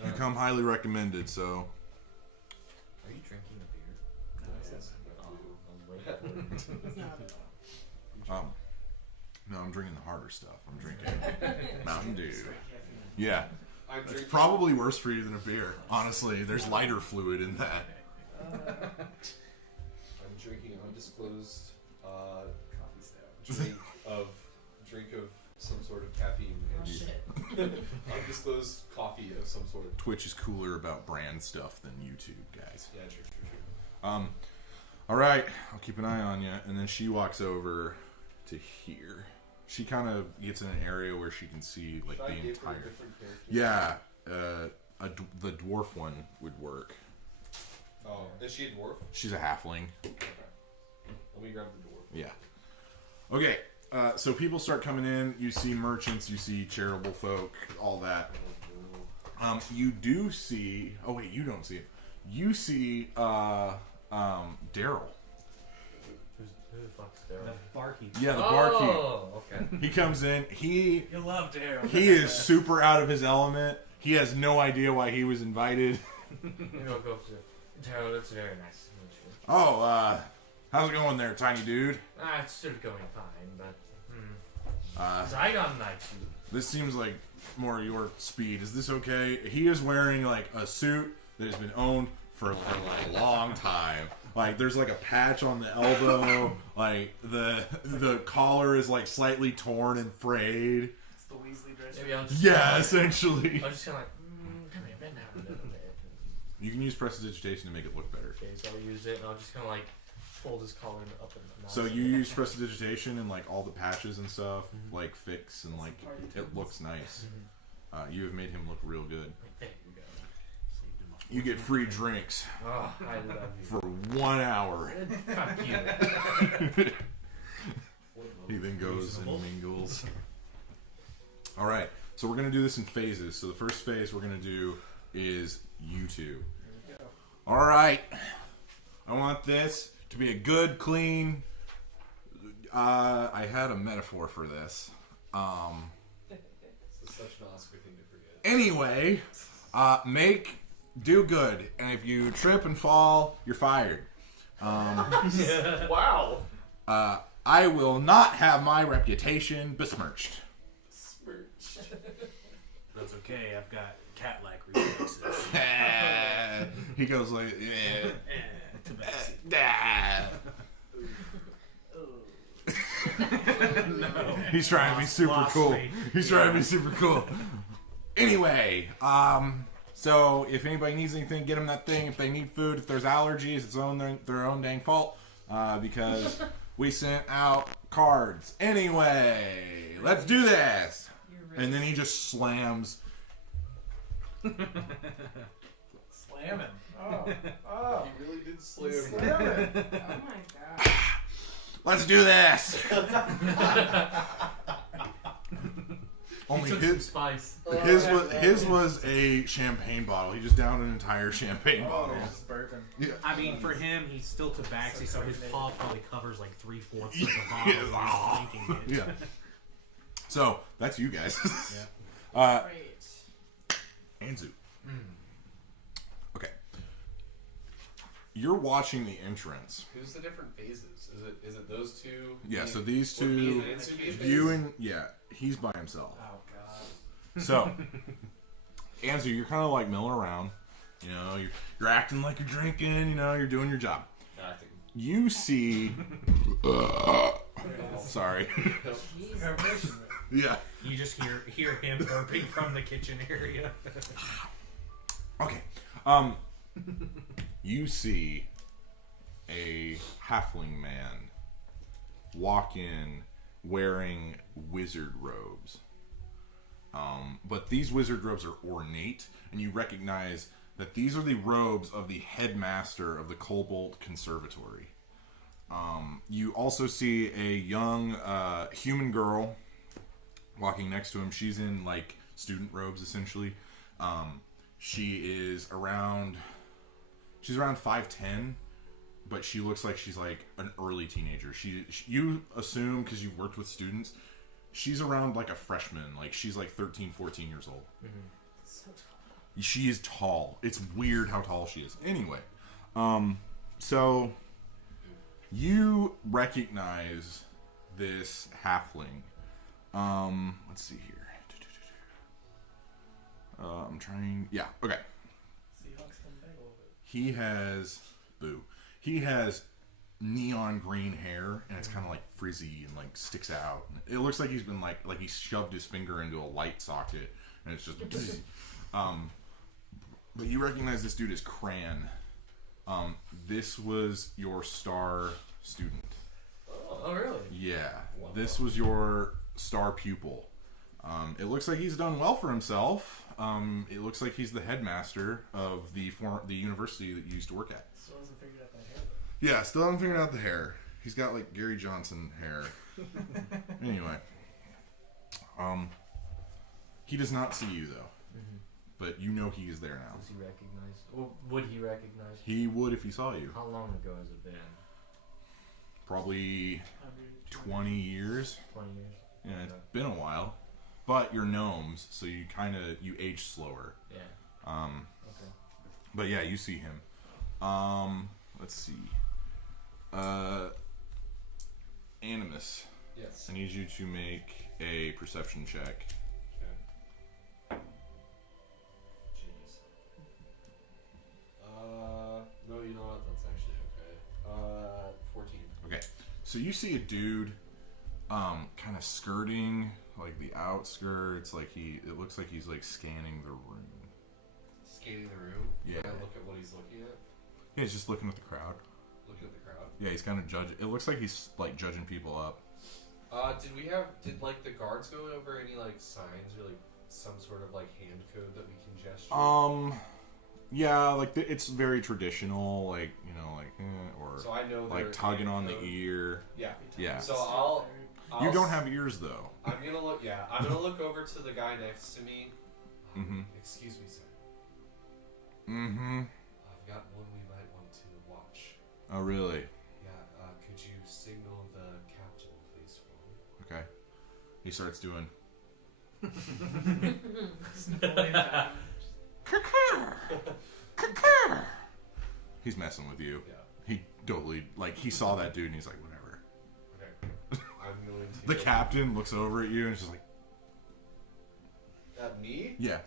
You come highly recommended. So Are you drinking a beer? Yes. It's not at all. no, I'm drinking the harder stuff. I'm drinking Mountain Dew. Caffeine. Yeah. I'm It's drinking. probably worse for you than a beer. Honestly, there's lighter fluid in that. I'm drinking undisclosed Coffee stout. drink of some sort of caffeine Oh and shit. undisclosed coffee of some sort. Twitch is cooler about brand stuff than YouTube, guys. Yeah, true. All right, I'll keep an eye on you. And then she walks over to here. She kind of gets in an area where she can see like Should I the give her entire. different characters? Yeah, the dwarf one would work. Oh, is she a dwarf? She's a halfling. Okay. Let me grab the dwarf. Yeah. Okay. So people start coming in. You see merchants. You see charitable folk. All that. You do see. Oh wait, you don't see it. You see Daryl. Who the fuck's The there? barkeep. Yeah, the barkeep. Oh, okay. He comes in. He You love Daryl. is super out of his element. He has no idea why he was invited. Maybe I'll go to Daryl. It's very nice to meet you. Oh, how's it going there, tiny dude? It's still going fine, but Zygon likes you. This seems like more your speed. Is this okay? He is wearing like a suit that has been owned for like a long time. Like there's like a patch on the elbow. Like the collar is like slightly torn and frayed. It's the Weasley dress. Maybe I'll just Yeah, essentially. I'll just kind of like, come here, bend down a little bit. You can use prestidigitation to make it look better. Okay, so I'll use it, and I'll just kind of like fold his collar up and down. So you use prestidigitation and like all the patches and stuff like fix and like it looks nice. You have made him look real good. There you go. You get free drinks Oh, I love you. for 1 hour. Fuck you. He then goes and mingles. All right, so we're gonna do this in phases. So the first phase we're gonna do is you two. All right, I want this to be a good, clean. I had a metaphor for this. This is such an Oscar thing to forget. Anyway, do good, and if you trip and fall, you're fired. Wow. I will not have my reputation besmirched. Smirch. That's okay. I've got cat-like reflexes. He goes like, yeah. He's trying to be super Lost cool. me. He's trying to be super cool. Anyway, So if anybody needs anything, get them that thing. If they need food, if there's allergies, it's their own dang fault. Because we sent out cards. Anyway, let's do this. And then he just slams. Slamming. Oh. He really did slam. Slamming. Oh my god. Let's do this. Only Took some spice. his was a champagne bottle. He just downed an entire champagne bottle. Just burping. Yeah. I mean, for him, he's still tabaxi, so his paw probably covers like 3/4 of the bottle. Yeah. He's drinking it. Yeah. So that's you guys. Yeah. Great. Anzu. Okay. You're watching the entrance. Who's the different phases? Is it those two? Yeah. So these Would me two, and Nancy be a phase? you and he's by himself. Oh god. So, Anzu, you're kind of like milling around. You know, you're acting like you're drinking. You know, you're doing your job. Acting. You see. Sorry. Jesus. Yeah. You just hear him burping from the kitchen area. Okay. You see a halfling man walk in wearing wizard robes. But these wizard robes are ornate, and you recognize that these are the robes of the headmaster of the Cobalt Conservatory. You also see a young human girl walking next to him. She's in like student robes essentially. She is around 5'10", but she looks like she's like an early teenager. You assume, because you've worked with students, she's around like a freshman. Like she's like 13, 14 years old. So tall. She is tall. It's weird how tall she is. Anyway, so you recognize this halfling. Let's see here. I'm trying. Yeah. Okay. Seahawks come back a little bit. He has neon green hair, and it's kind of like frizzy and like sticks out. It looks like he's been like he shoved his finger into a light socket, and it's just. But you recognize this dude as Cran. This was your star student. Oh, really? Yeah, this was your star pupil. It looks like he's done well for himself. It looks like he's the headmaster of the university that you used to work at. Still hasn't figured out that hair Yeah, still haven't figured out the hair. He's got like Gary Johnson hair. Anyway, he does not see you though, but you know he is there now. Does he recognize? Well, would he recognize? He would if he saw you. How long ago has it been? Probably 100, 20 years. 20 years. Yeah, it's been a while. But you're gnomes, so you age slower. Yeah. Okay. But yeah, you see him. Let's see. Animus. Yes. I need you to make a perception check. Jeez. No, you know what? That's actually okay. 14. Okay. So you see a dude, kind of skirting like the outskirts. Like it looks like he's like scanning the room. Scanning the room? Yeah. Can I look at what he's looking at? Yeah, he's just looking at the crowd. Looking at the crowd? Yeah, he's kind of judging. It looks like he's like judging people up. Did like the guards go over any like signs or like some sort of like hand code that we can gesture? Yeah, like it's very traditional, like like or so I know like their tugging hand on the code. ear. Yeah. Yeah. So I'll You don't have ears though. I'm gonna look. Yeah, I'm gonna look over to the guy next to me. Mhm. Excuse me, sir. Mm-hmm. I've got one we might want to watch. Oh really? Yeah. Could you signal the captain, please, for me? Okay. He starts doing. He's messing with you. Yeah. He totally he saw that dude and he's like whatever. Okay. I'm going to. The captain looks over at you and is just like, At me? yeah.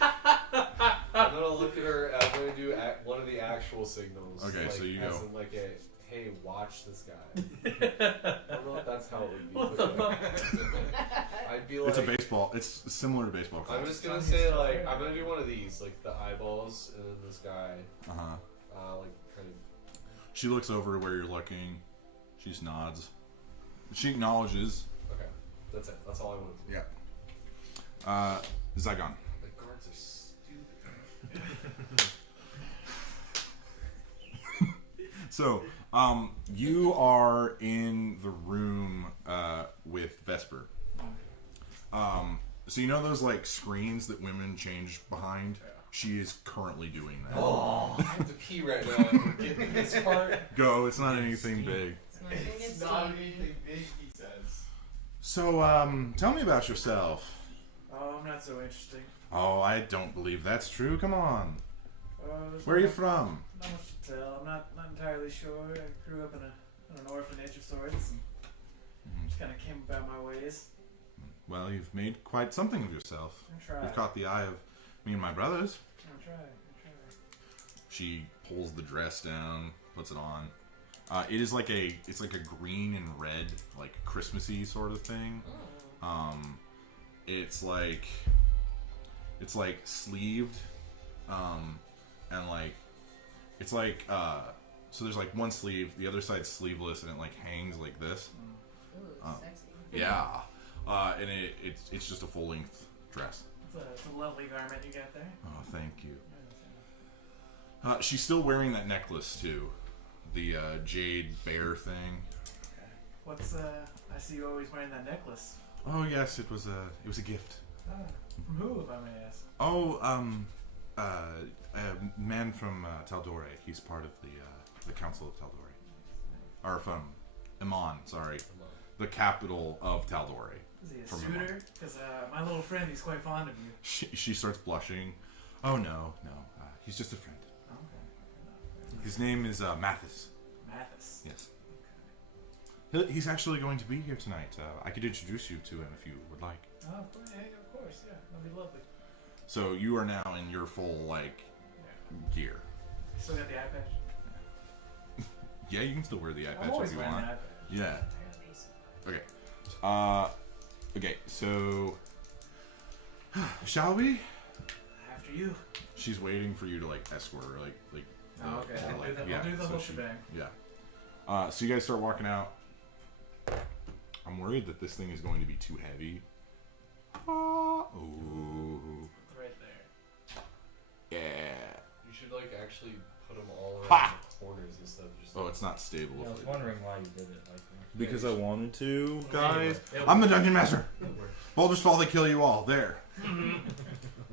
I'm gonna look at her. I'm gonna do one of the actual signals. Okay, like, so you as go. in, like a hey, watch this guy. I don't know if that's how it would be. What the fuck? I'd be like, It's a baseball. It's similar to baseball cards. I'm just gonna say like I'm gonna do one of these, like the eyeballs, and then this guy, like kind of. She looks over to where you're looking. She just nods. She acknowledges. Okay, that's it. That's all I wanted to do. Yeah. Zygon. The guards are stupid. So, you are in the room with Vesper. So you know those like screens that women change behind? She is currently doing that. Oh, I have to pee right now. I'm getting this part. Go. It's not anything big. It's not anything big, he says. So, tell me about yourself. Oh, I'm not so interesting. Oh, I don't believe that's true. Come on. There's Where are you not- from? Not much to tell. I'm not entirely sure. I grew up in an orphanage of sorts, and just kind of came about my ways. Well, you've made quite something of yourself. I'm trying. You've caught the eye of me and my brothers. I'm trying. She pulls the dress down, puts it on. It is like it's like a green and red, like Christmassy sort of thing. It's like sleeved, and like it's like so there's like one sleeve, the other side's sleeveless, and it like hangs like this. Ooh, sexy. Yeah, and it's just a full length dress. It's a lovely garment you got there. Oh, thank you. She's still wearing that necklace too, the jade bear thing. Okay. What's I see you always wearing that necklace. Oh yes, it was a gift. From who, if I may ask? Oh, a man from Taldore. He's part of the Council of Taldore. Or from Iman, sorry. The capital of Taldore. Is he a From suitor? Because my little friend, he's quite fond of you. She starts blushing. Oh no, he's just a friend. Okay. His name is Mathis. Mathis. Yes. He's actually going to be here tonight. I could introduce you to him if you would like. Oh, of course, yeah. That'd be lovely. So you are now in your full gear. Still got the eye patch? Yeah, you can still wear the eye I'm patch always if you wearing want. the eye patch. Yeah. Okay. Okay. So, shall we? After you. She's waiting for you to escort her, Oh, okay. I'll do the whole shebang. Yeah. So you guys start walking out. I'm worried that this thing is going to be too heavy. Ooh. Right there. Yeah. You should actually put them all around Ha! the corners instead of just. Oh, it's not stable. I was wondering why you did it like that. Because I wanted to, guys. It'll I'm the work. dungeon master. It'll work. Baldur's Fall, they kill you all. There.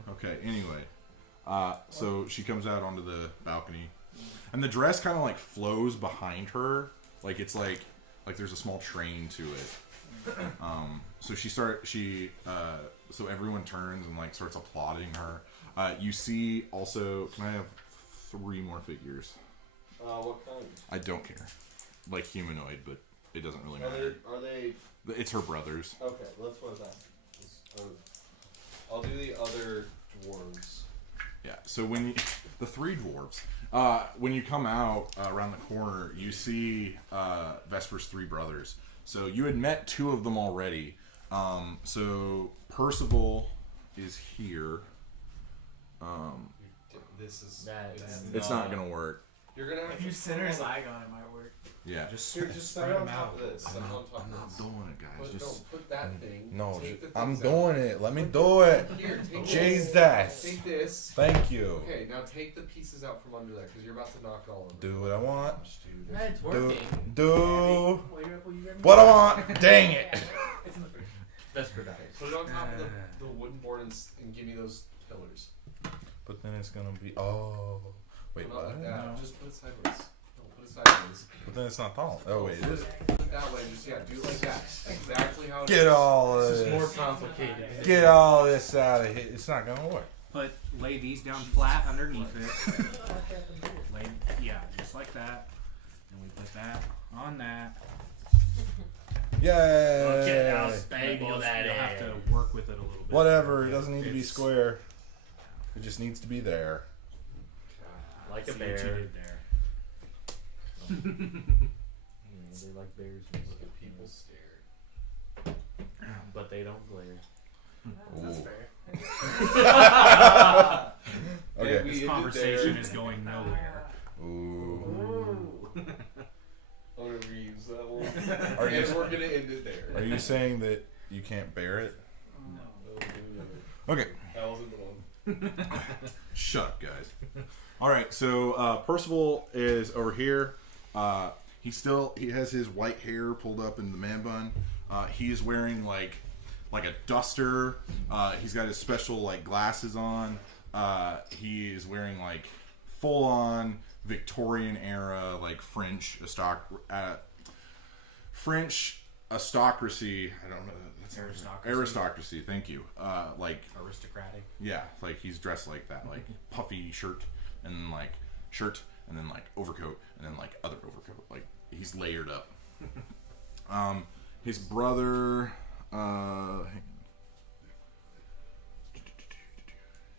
Okay, anyway. So she comes out onto the balcony. And the dress kind of flows behind her. It's like there's a small train to it. So so everyone turns and starts applauding her. You see also, can I have 3 more figures? What kind? I don't care. Humanoid, but it doesn't really matter. Are they? It's her brothers. Okay, that's what I thought. I'll do the other dwarves. Yeah. So the 3 dwarves, when you come out around the corner, you see Vesper's 3 brothers. So you had met 2 of them already. So Percival is here. This is. It's not gonna work. You're gonna have If to you center his put eye on it, might work. Yeah. Just Here, just spread stand on them top out. of this. Stand on top I'm of not this. doing it, guys. But Just don't put that thing. no. Take the I'm things out. doing it. Let me do it. Here, take Jesus. this. Take this. Thank you. Okay, now take the pieces out from under that because you're about to knock it all over. Do what I want. Just do Yeah, this. it's Do working. do Will you what I want. Dang it. Vesper dies. Put it on top of the wooden board and give me those pillars. But then it's gonna be wait, Not what? like that. No. Just put it sideways. No, put it sideways. But then it's not tall. Oh wait, it is. Put it that way. Just do it like that. Exactly how it Get is. all of This is more this. complicated. Get all this out of here. It's not gonna work. Lay these down flat underneath it. Just like that. And we put that on that. Yay! Look at how You'll stable that have to is. work with it a little bit. Whatever. It doesn't need to be It's- square. It just needs to be there. Like See a what you bear. did there. They like bears and Look stuff. at people stare. But they don't glare. That's Ooh. fair. Okay. And we This ended conversation there. is going nowhere. Ooh. I'm gonna reuse that one. Are you- And we're gonna end it there. Are you saying that you can't bear it? No. Okay. That wasn't the one. Shut up, guys. All right, so Percival is over here. He has his white hair pulled up in the man bun. He is wearing like a duster. He's got his special like glasses on. He is wearing like full on Victorian era like French aristocracy. I don't know. That's aristocracy. Thank you. Like Aristocratic. yeah, like he's dressed like that, like puffy shirt and then like shirt and then like overcoat and then like other overcoat. Like he's layered up. His brother, hang on.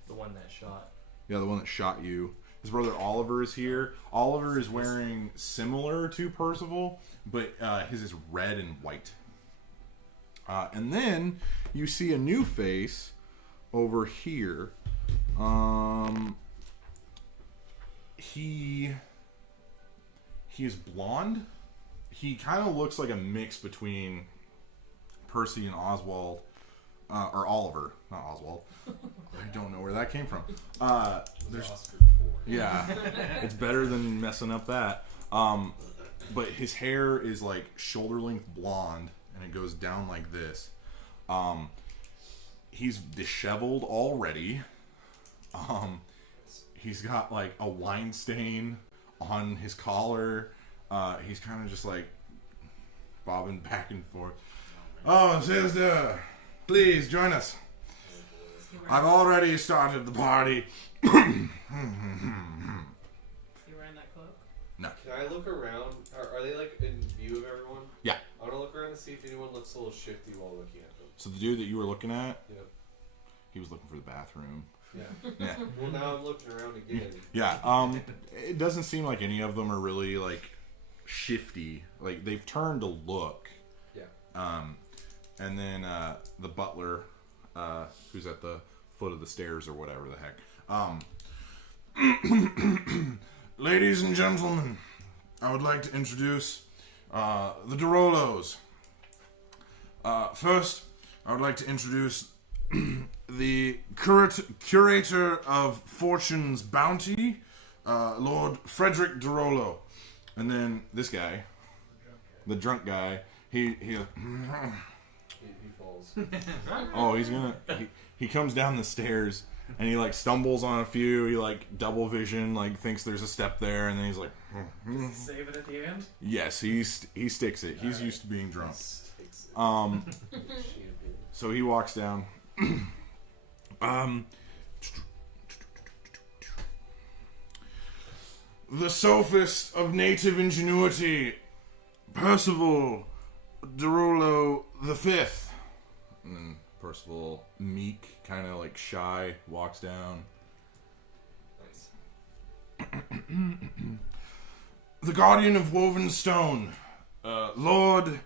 The one that shot. Yeah, the one that shot you. His brother Oliver is here. Oliver is wearing similar to Percival, but his is red and white. And then you see a new face over here. He is blonde. He kind of looks like a mix between Percy and Oswald, or Oliver, not Oswald. I don't know where that came from. There's Oscar for it. yeah, it's better than messing up that. But his hair is like shoulder length blonde, and it goes down like this. He's disheveled already. He's got like a wine stain on his collar. He's kind of just like bobbing back and forth. Oh, sister, please join us. I've already started the party. Is he wearing that cloak? No. Can I look around? Are they like in view of everyone? Yeah. I want to look around to see if anyone looks a little shifty while looking at them. So the dude that you were looking at, Yep. he was looking for the bathroom. Yeah. Yeah. Well, now I'm looking around again. Yeah. It doesn't seem like any of them are really like shifty. Like they've turned to look. Yeah. And then the butler, who's at the foot of the stairs or whatever the heck. Ladies and gentlemen, I would like to introduce the Derolos. First, I would like to introduce the curator of Fortune's Bounty, Lord Frederick Derolo. And then this guy, the drunk guy, he He falls. oh, he comes down the stairs and he like stumbles on a few. He like double vision, like thinks there's a step there, and then he's like, Does he save it at the end? yes, he sticks it. He's used to being drunk. Takes it. Champagne. So he walks down. The sophist of native ingenuity, Percival Derolo the Fifth. And then Percival, meek, kind of like shy, walks down. Nice. The guardian of woven stone, Lord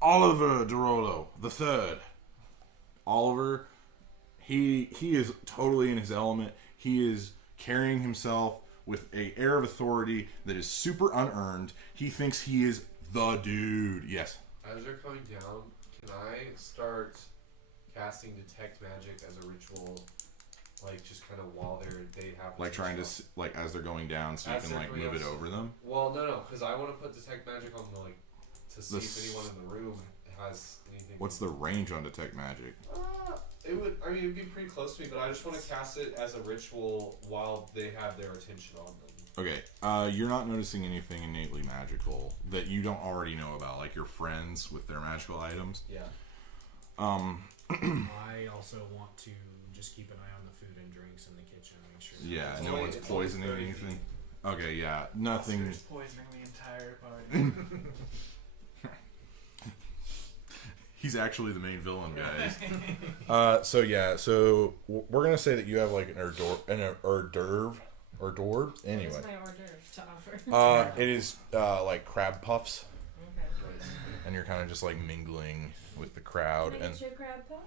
Oliver Derolo the Third. Oliver, he is totally in his element. He is carrying himself with an air of authority that is super unearned. He thinks he is the dude. Yes. As they're coming down, can I start casting detect magic as a ritual, like just kind of while they have Like trying to, attention like as they're going down so you As can they're like going move it down, over them. on- Well, no, because I want to put detect magic on the like to see This- if anyone in the room has anything. What's the range on detect magic? It would. I mean, it'd be pretty close to me, but I just want to cast it as a ritual while they have their attention on them. Okay, you're not noticing anything innately magical that you don't already know about, like your friends with their magical items. Yeah. I also want to just keep an eye on the food and drinks in the kitchen, make sure. Yeah, It's no only- one's it's only poisoning 30 anything. feet. Okay, yeah, nothing. Oscar's poisoning the entire party. He's actually the main villain, guys. So we're gonna say that you have like an hors d'oeuvre hors d'oeuvre. What Anyway, is my hors d'oeuvre to offer? it is like crab puffs, Okay. and you're kind of just like mingling with the crowd. Can I And get you a crab puff?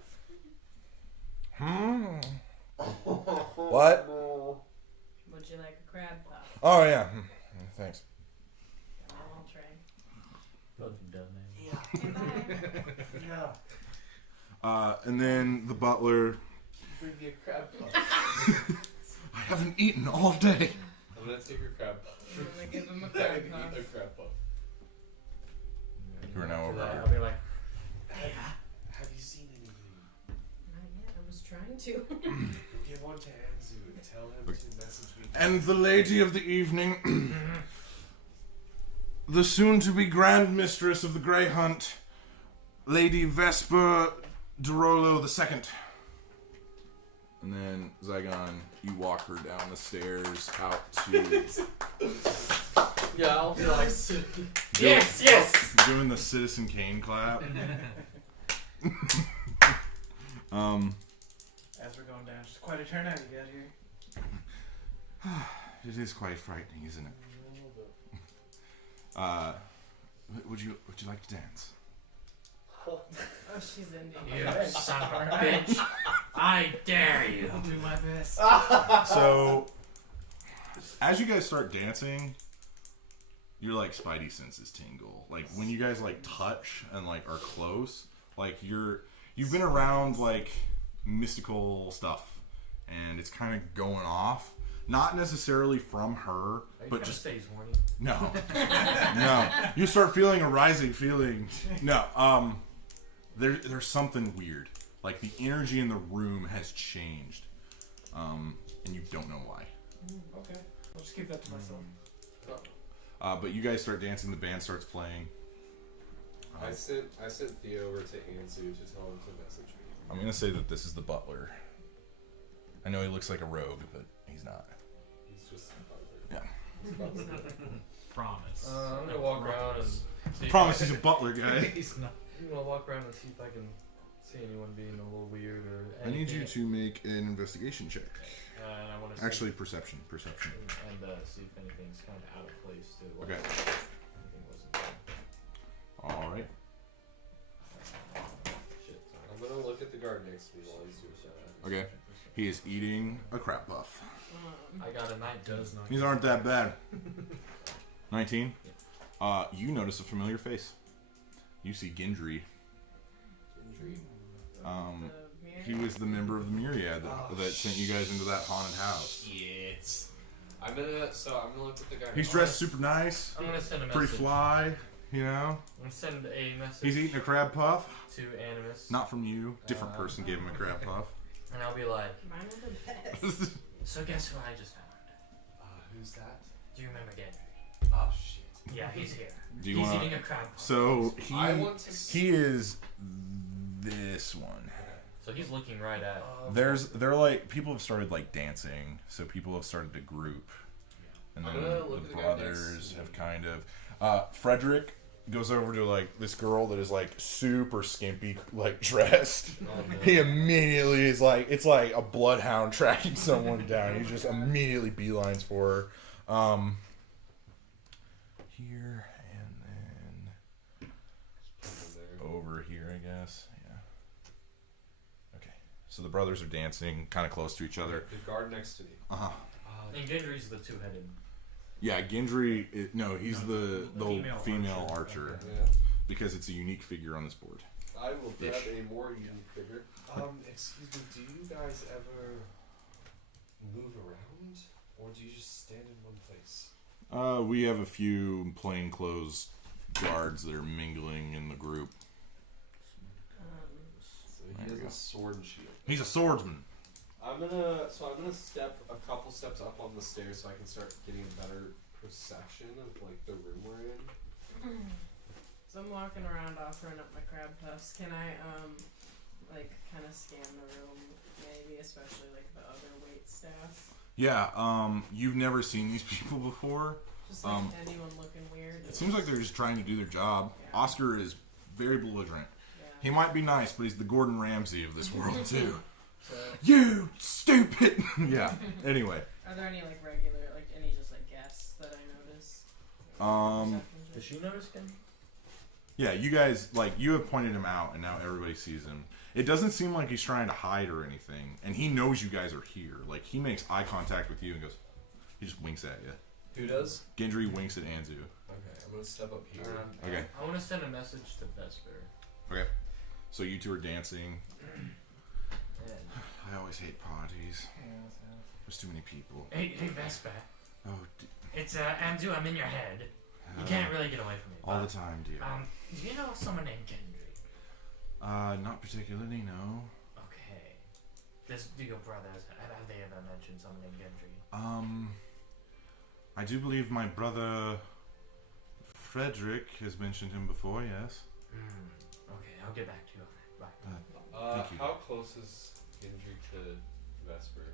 what? Would you like a crab puff? Oh yeah, thanks. Got my little tray. Fucking dumbass. Yeah. And then the butler. Bring me a crab puff. I haven't eaten all day. I'm gonna take your crab puff. I'm gonna give him a And crab eat puff. a crab puff. You are now After over that, here. I'll be like, Have you seen anything? Not yet. I was trying to. Give one to Anzu and tell him to message me. And the lady of the evening, the soon-to-be Grand Mistress of the Grey Hunt, Lady Vesper Derolo II. And then, Zygon, you walk her down the stairs out to... Yeah, I'll be like, yes! Doing the Citizen Kane clap. As we're going down, just quite a turnout you got here. It is quite frightening, isn't it? Would you like to dance? Oh, she's into You son of a bitch. I dare you. I'll do my best. So, as you guys start dancing, your like spidey senses tingle. Like when you guys like touch and like are close, like you've been around like mystical stuff, and it's kind of going off. Not necessarily from her, but just say he's horny. no, no. You start feeling a rising feeling. No, there's something weird. Like the energy in the room has changed, and you don't know why. Okay. I'll just keep that to myself. But you guys start dancing. The band starts playing. I sent Theo over to Anzu to tell him to message me. I'm gonna say that this is the butler. I know he looks like a rogue, but he's not. He's just Yeah. Promise. I'm gonna walk around and see. Promise he's a butler guy. He's not. I'm gonna walk around and see if I can see anyone being a little weird or I need you anything. to make an investigation check. And I want to Actually, perception. Perception. and see if anything's kind of out of place too. Like, Okay. Anything wasn't there. All right. Shit. Sorry. I'm gonna look at the guard next to me while he's doing that. Okay. He is eating a crab puff. I got a 19. Does not. These aren't that bad. 19. You notice a familiar face. You see Gendry. Injury. He was the member of the Myriad that sent you guys into that haunted house. Yes. I'm gonna look at the guy. He's dressed super nice, I'm gonna send a message. pretty fly, you know. I'm gonna send a message He's eating a crab puff. to Animus. Not from you. Different person gave him a crab puff. And I'll be like, Mine are the best. so guess who I just found? Who's that? Do you remember Gendry? Oh shit. Yeah, he's here. Do you He's want? eating a crab puff. So I want to. he is this one. So he's looking right at. They're like people have started like dancing, so people have started to group, and then I'm gonna look the at the guy brothers next to have me. kind of. Frederick goes over to like this girl that is like super skimpy, like dressed. He immediately is like it's like a bloodhound tracking someone down. He just immediately beelines for her. Here and then over here, I guess. Yeah. Okay. So the brothers are dancing, kind of close to each other. The guard next to me. Uh huh. And Gendry's the two-headed. Yeah, Gendry. He's the female archer Yeah. because it's a unique figure on this board. I will grab Ish. a more unique figure. Excuse me. Do you guys ever move around, or do you just stand in one place? We have a few plainclothes guards that are mingling in the group. So There he we has go. a sword and shield. He's a swordsman. I'm gonna step a couple steps up on the stairs so I can start getting a better perception of like the room we're in. So I'm walking around offering up my crab puffs. Can I like kind of scan the room, maybe, especially like the other wait staff? Yeah. You've never seen these people before. Just like anyone looking weird. It seems like they're just trying to do their job. Yeah. Oscar is very belligerent. Yeah. He might be nice, but he's the Gordon Ramsay of this world too. So You stupid. Yeah. Anyway. Are there any like regular Does she notice him? Yeah, you guys, like, you have pointed him out, and now everybody sees him. It doesn't seem like he's trying to hide or anything, and he knows you guys are here. Like, he makes eye contact with you and goes, he just winks at you. Who does? Gendry winks at Anzu. Okay, I'm gonna step up here. Okay. I want to send a message to Vesper. Okay. So you two are dancing. And, I always hate parties. Yeah, There's too many people. Hey, Vesper. Oh, It's Andrew. I'm in your head. You can't really get away from me. all but, the time, dear. Do you know someone named Gendry? Not particularly, no. Okay. Do your brothers have they ever mentioned someone named Gendry? I do believe my brother Frederick has mentioned him before, yes. Okay, I'll get back to you on that. Bye. Thank you. How close is Gendry to Vesper?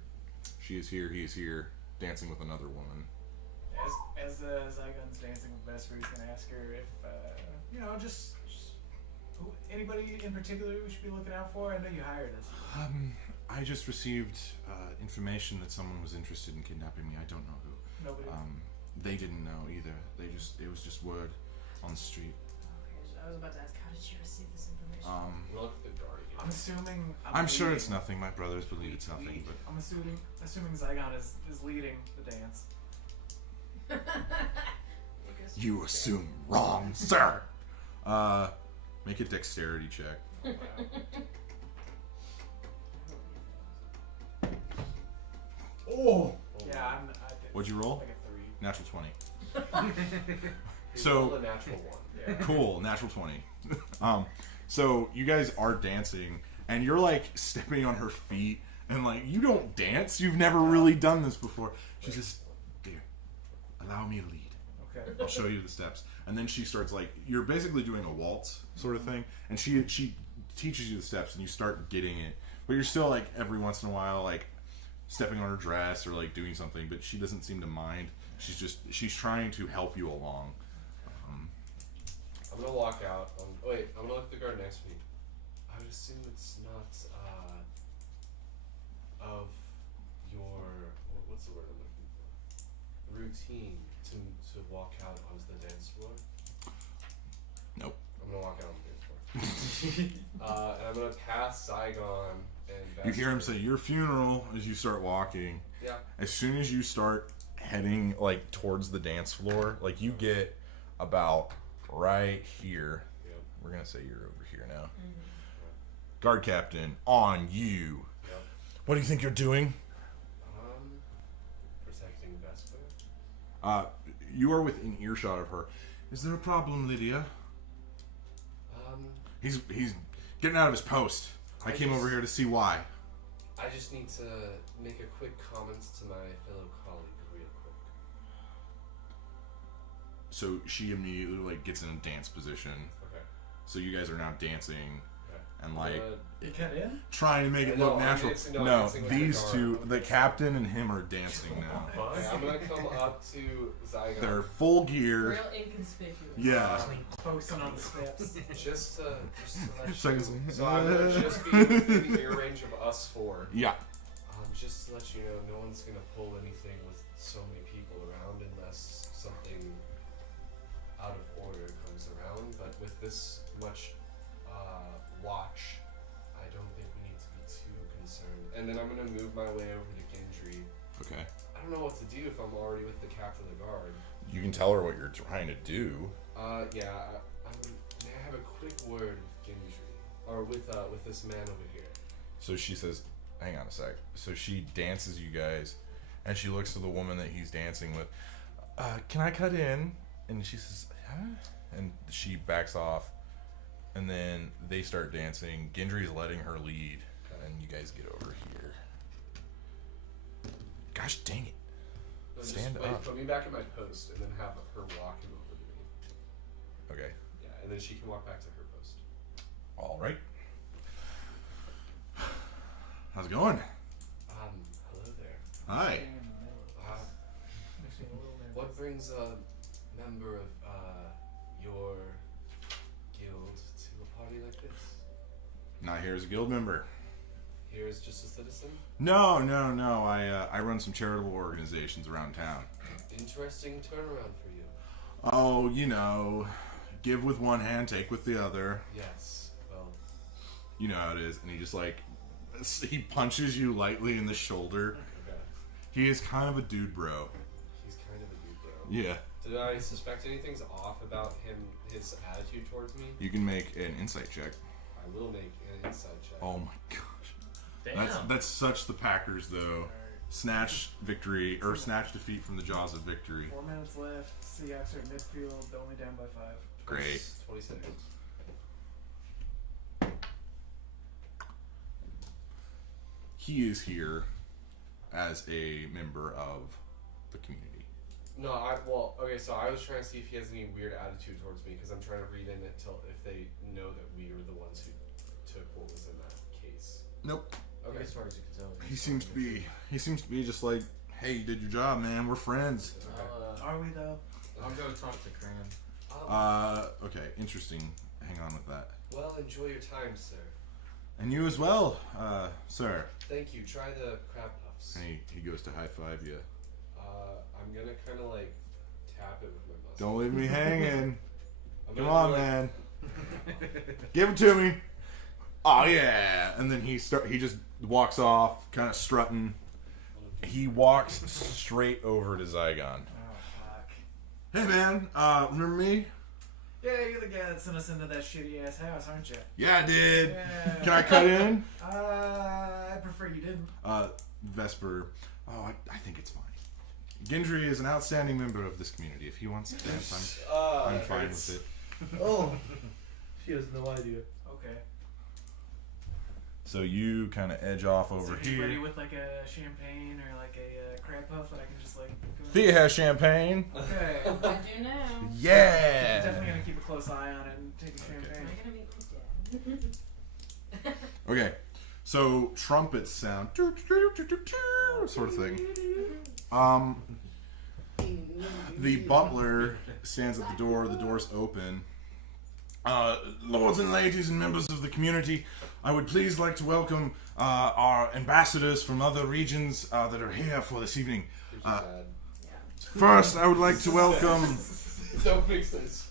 She is here, he is here, dancing with another woman. As Zygon's dancing with Vesper, he's gonna ask her if, just anybody in particular we should be looking out for. I know you hired us. I just received information that someone was interested in kidnapping me. I don't know who. Nobody. They didn't know either. It was just word on the street. Okay, I was about to ask, how did you receive this information? Look at the guardian. I'm assuming. I'm sure it's nothing. My brothers believe it's nothing, but I'm assuming Zygon is leading the dance. you assume wrong, sir. Make a dexterity check. Oh, wow. Oh. Yeah, I did. What'd you roll? Like a 3. Natural 20. You So- rolled a natural one. Yeah. Cool, natural 20. So you guys are dancing, and you're like stepping on her feet, and like you don't dance. You've never really done this before. She says, "Dear, allow me to lead. Okay. I'll show you the steps." And then she starts like you're basically doing a waltz sort of thing, and she teaches you the steps, and you start getting it. But you're still like every once in a while like stepping on her dress or like doing something, but she doesn't seem to mind. She's trying to help you along. I'm gonna walk out. I'm gonna look at the guard next to me. I would assume it's not of your what's the word I'm looking for? Routine to walk out onto the dance floor. Nope. I'm gonna walk out on the dance floor. And I'm gonna pass Zygon and Vesper. You hear him say, "Your funeral," as you start walking. Yeah. As soon as you start heading like towards the dance floor, like you get about right here. Yep. We're gonna say you're over here now. Guard captain, on you. Yep. What do you think you're doing? Protecting Vesper. You are within earshot of her. Is there a problem, Lydia? He's getting out of his post. I came over here to see why. I just need to make a quick comment to my fellow colleague real quick. So she immediately like gets in a dance position. Okay. So you guys are now dancing and like You cut in? trying to make it look I'm natural. dancing- I'm No, dancing with these the two, guard. the captain and him, are dancing now. Okay, I'm gonna come up to Zygon. They're full gear. Real inconspicuous. Yeah. Focusing on the steps. Just to let Seconds. you, so I'm gonna just be within the ear range of us four. Yeah. Just to let you know, no one's gonna pull anything with so many people around unless something out of order comes around. But with this much watch, I don't think we need to be too concerned. And then I'm gonna move my way over to Gendry. Okay. I don't know what to do if I'm already with the captain of the guard. You can tell her what you're trying to do. May I have a quick word with Gendry, or with this man over here? So she says, hang on a sec. So she dances you guys, and she looks to the woman that he's dancing with. Can I cut in? And she says, huh? And she backs off, and then they start dancing. Gendry's letting her lead, and you guys get over here. Gosh dang it. No, Stand just, up. Put me back at my post, and then have her walk him over to me. Okay. Yeah, and then she can walk back to her post. All right. How's it going? Hello there. Hi. Makes me a little nervous. What brings a member of your guild to a party like this? Not here as a guild member. Here is just a citizen? No. I run some charitable organizations around town. Interesting turnaround for you. Oh, you know, give with one hand, take with the other. Yes. Well. You know how it is. And he just like, he punches you lightly in the shoulder. Okay. He is kind of a dude, bro. He's kind of a dude, bro. Yeah. Did I suspect anything's off about him, his attitude towards me? You can make an insight check. I will make an insight check. Oh my gosh. Damn. That's such the Packers though. Snatch victory or snatch defeat from the jaws of victory. 4 minutes left. Seahawks are at midfield, only down by 5. Great. 26. He is here as a member of the community. No, okay, so I was trying to see if he has any weird attitude towards me, because I'm trying to read in it till if they know that we were the ones who took what was in that case. Nope. Okay. As far as you can tell. He seems to be just like, hey, you did your job, man. We're friends. Okay. Are we though? I'll go talk to Cran. Okay, interesting. Hang on with that. Well, enjoy your time, sir. And you as well, sir. Thank you. Try the crab puffs. And he goes to high five you. I'm gonna kind of like tap it with my muscle. Don't leave me hanging. I'm Come gonna on, do, like, man. Give it to me. Oh yeah. And then he just walks off, kind of strutting. He walks straight over to Zygon. Oh fuck. Hey man, remember me? Yeah, you're the guy that sent us into that shitty ass house, aren't you? Yeah, I did. Yeah. Can I cut in? I prefer you didn't. Vesper. Oh, I think it's fine. Gendry is an outstanding member of this community. If he wants to dance, I'm that fine hurts. with it. Oh, she has no idea. Okay. So you kind of edge off over So anybody here. with like a champagne or like a crab puff that I can just like go Thea has champagne. Okay. I do now. Yeah. Definitely gonna keep a close eye on it and take a Am champagne. I gonna meet my dad? Okay. So trumpets sound sort of thing. The butler stands at the door. The door's open. Lords and ladies and members of the community, I would please like to welcome our ambassadors from other regions that are here for this evening. First, I would like to welcome Don't make sense.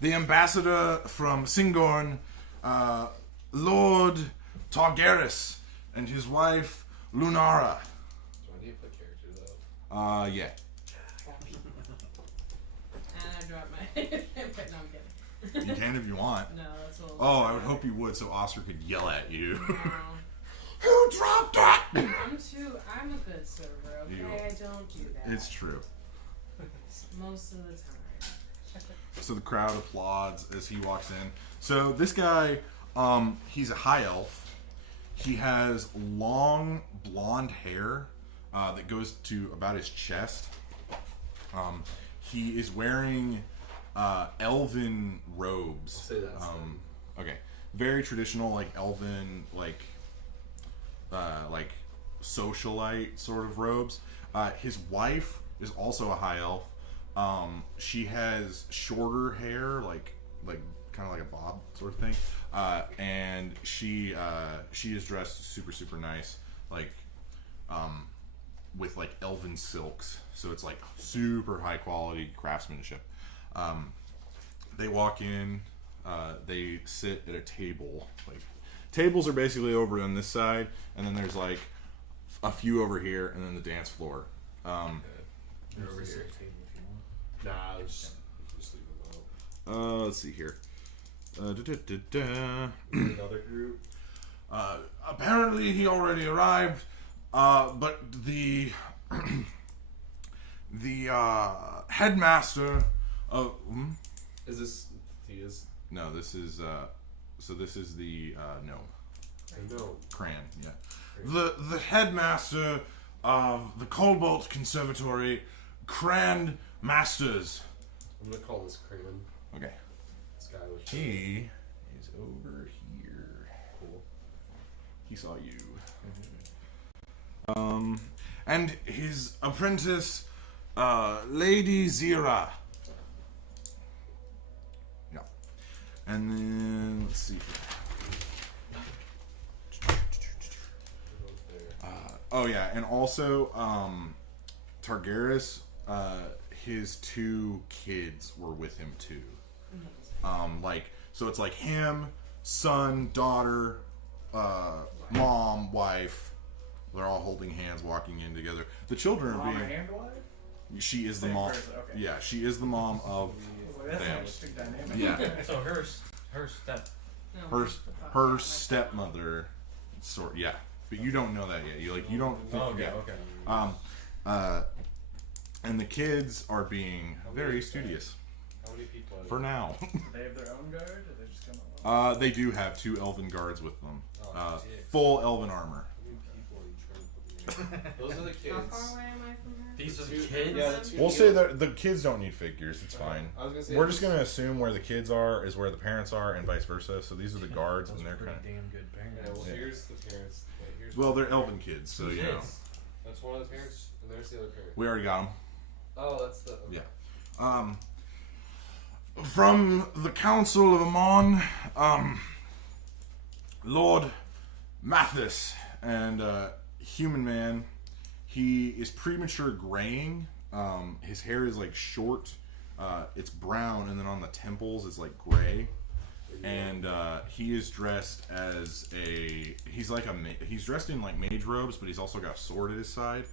the ambassador from Singorn, Lord Targarys, and his wife Lunara. Do I need to put character though? Yeah. And I dropped my. But no, I'm kidding. You can if you want. No, that's a little. Oh, I would hope you would, so Oscar could yell at you. No. Who dropped it? I'm a good server, okay? You- I don't do that. It's true. Most of the time. So the crowd applauds as he walks in. So this guy, he's a high elf. He has long blonde hair that goes to about his chest. He is wearing elven robes. Say that. Okay, very traditional, like elven, like socialite sort of robes. His wife is also a high elf. She has shorter hair, like kind of like a bob sort of thing, and she is dressed super nice, like with like elven silks. So it's like super high quality craftsmanship. They walk in. They sit at a table. Like tables are basically over on this side, and then there's like a few over here, and then the dance floor. They're over here. Nah, just leave them out. Let's see here. Another group. Apparently he already arrived, but the headmaster of Is this Thea's? no, this is so this is the gnome. I know. Cran, yeah. The headmaster of the Cobalt Conservatory, Cran Masters. I'm gonna call this Craven. Okay. This guy was. He is over here. Cool. He saw you. And his apprentice, Lady Zira. Yeah. And then, let's see here. Oh yeah, and also, Targarys, his 2 kids were with him too. So it's like him, son, daughter, mom, wife. They're all holding hands, walking in together. The children are Mom being. and wife? She is the Same mom. person, okay. Yeah, she is the mom of Well, that's an them. interesting dynamic. Yeah. So her step. Her her stepmother, sort. Yeah, but you don't know that yet. You don't. Think, Okay. And the kids are being very studious How many people? for now. Do they have their own guard, or they just come along? They do have 2 elven guards with them, Dick. full elven armor. How many people are you trying to put me in? Those are the How kids. far away am I from her? These are the Two- kids. Yeah, the 2 We'll kids. say that the kids don't need figures. It's fine. I was gonna say We're just gonna assume where the kids are is where the parents are, and vice versa. So these are the guards, Those and are they're pretty kind damn good parents. Yeah, well, Yeah. here's the parents. Here's of they're elven kids, so you know That's one of the parents, and there's the other parent. we already got them. Oh, that's the. Okay. Yeah. From the Council of Amon, Lord Mathis and Human Man, he is premature graying. His hair is like short. It's brown, and then on the temples is like gray. And he is dressed as he's dressed in like mage robes, but he's also got a sword at his side.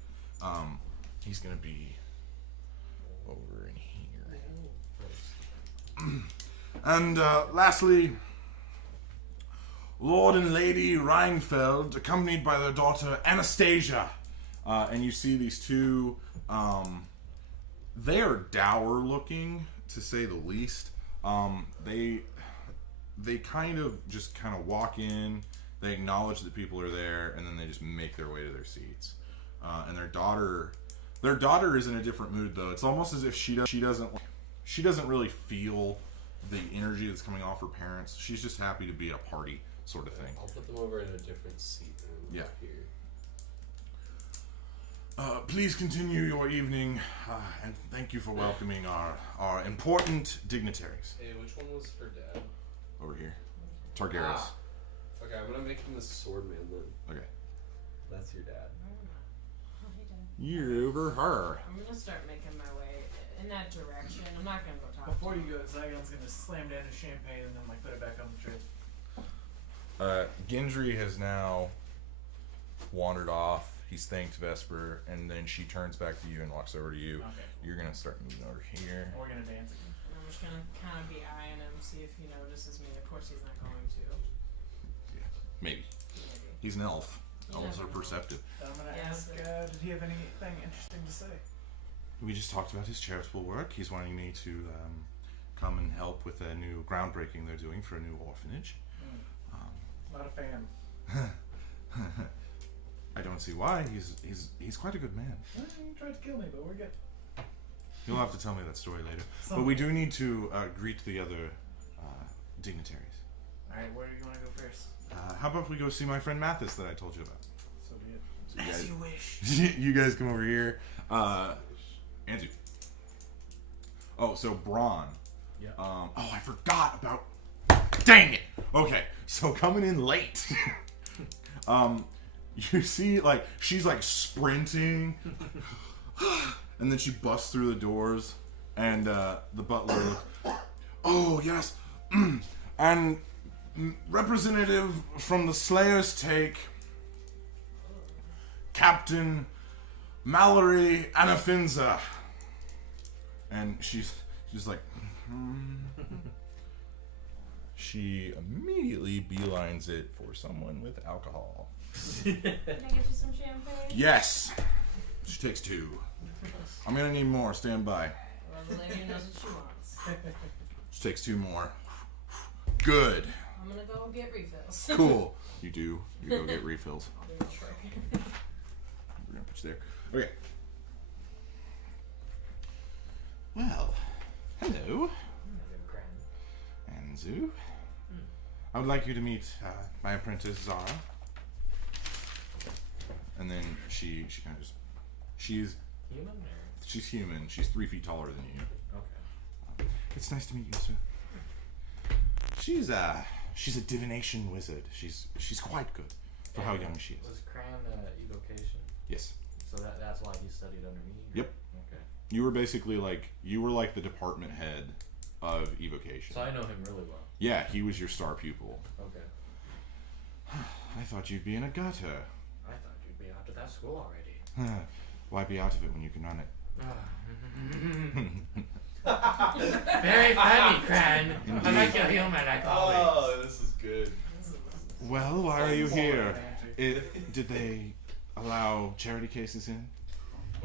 He's gonna be over in here. And lastly, Lord and Lady Reinfeld, accompanied by their daughter Anastasia. And you see these 2, they are dour looking, to say the least. They kind of walk in, they acknowledge that people are there, and then they just make their way to their seats. And their daughter is in a different mood, though. It's almost as if she doesn't really feel the energy that's coming off her parents. She's just happy to be at a party, sort of thing. I'll put them over in a different seat. Yeah. Here. Please continue your evening, and thank you for welcoming our important dignitaries. Hey, which one was her dad? Over here. Targaryen. Ah. Okay, I'm gonna make him the swordman then. Okay. That's your dad. Oh, hey, Dad. You're over her. I'm gonna start making my way in that direction. I'm not gonna go talk Before to you him. go, Zygon's gonna slam down his champagne and then like put it back on the tray. Gendry has now wandered off. He's thanked Vesper, and then she turns back to you and walks over to you. Okay. You're gonna start moving over here. We're gonna dance again. And I'm just gonna kind of be eyeing him, see if he notices me. Of course, he's not going to. Maybe. Maybe. He's an elf. You Elves never are know. perceptive. I'm gonna Yeah, ask, but- did he have anything interesting to say? We just talked about his charitable work. He's wanting me to come and help with a new groundbreaking they're doing for a new orphanage. Not a fan. I don't see why. He's quite a good man. Well, he tried to kill me, but we're good. You'll have to tell me that story later. But we do need to greet the other dignitaries. Alright, where do you want to go first? How about we go see my friend Mathis that I told you about? So be it. So you As guys- you wish. you guys come over here. Anzu. Oh, so Braun. Yeah. Oh, I forgot about. Dang it. Okay, so coming in late. You see, like she's like sprinting, and then she busts through the doors, and the butler. Oh yes, and representative from the Slayers take Captain Mallory Anafinza. And she's like, She immediately beelines it for someone with alcohol. Can I get you some champagne? Yes! She takes 2. I'm gonna need more, stand by. Well, the lady knows what she wants. She takes 2 more. Good. I'm gonna go get refills. Cool. You do. You go get refills. I'll be real quick. We're gonna put you there. Okay. Well, hello, Anzu. I would like you to meet my apprentice Zara. And then she kind of just, she's Human or? she's human. She's 3 feet taller than you. Okay. It's nice to meet you, sir. She's a divination wizard. She's quite good for how young she is. Was Cran evocation? Yes. So that's why he studied under me? Yep. Okay. You were basically like the department head of evocation. So I know him really well. Yeah, he was your star pupil. Okay. I thought you'd be in a gutter. I thought you'd be out of that school already. Why be out of it when you can run it? Very funny, Cran. I like your humor, like always. Oh, this is good. Well, why are you here? Did they allow charity cases in?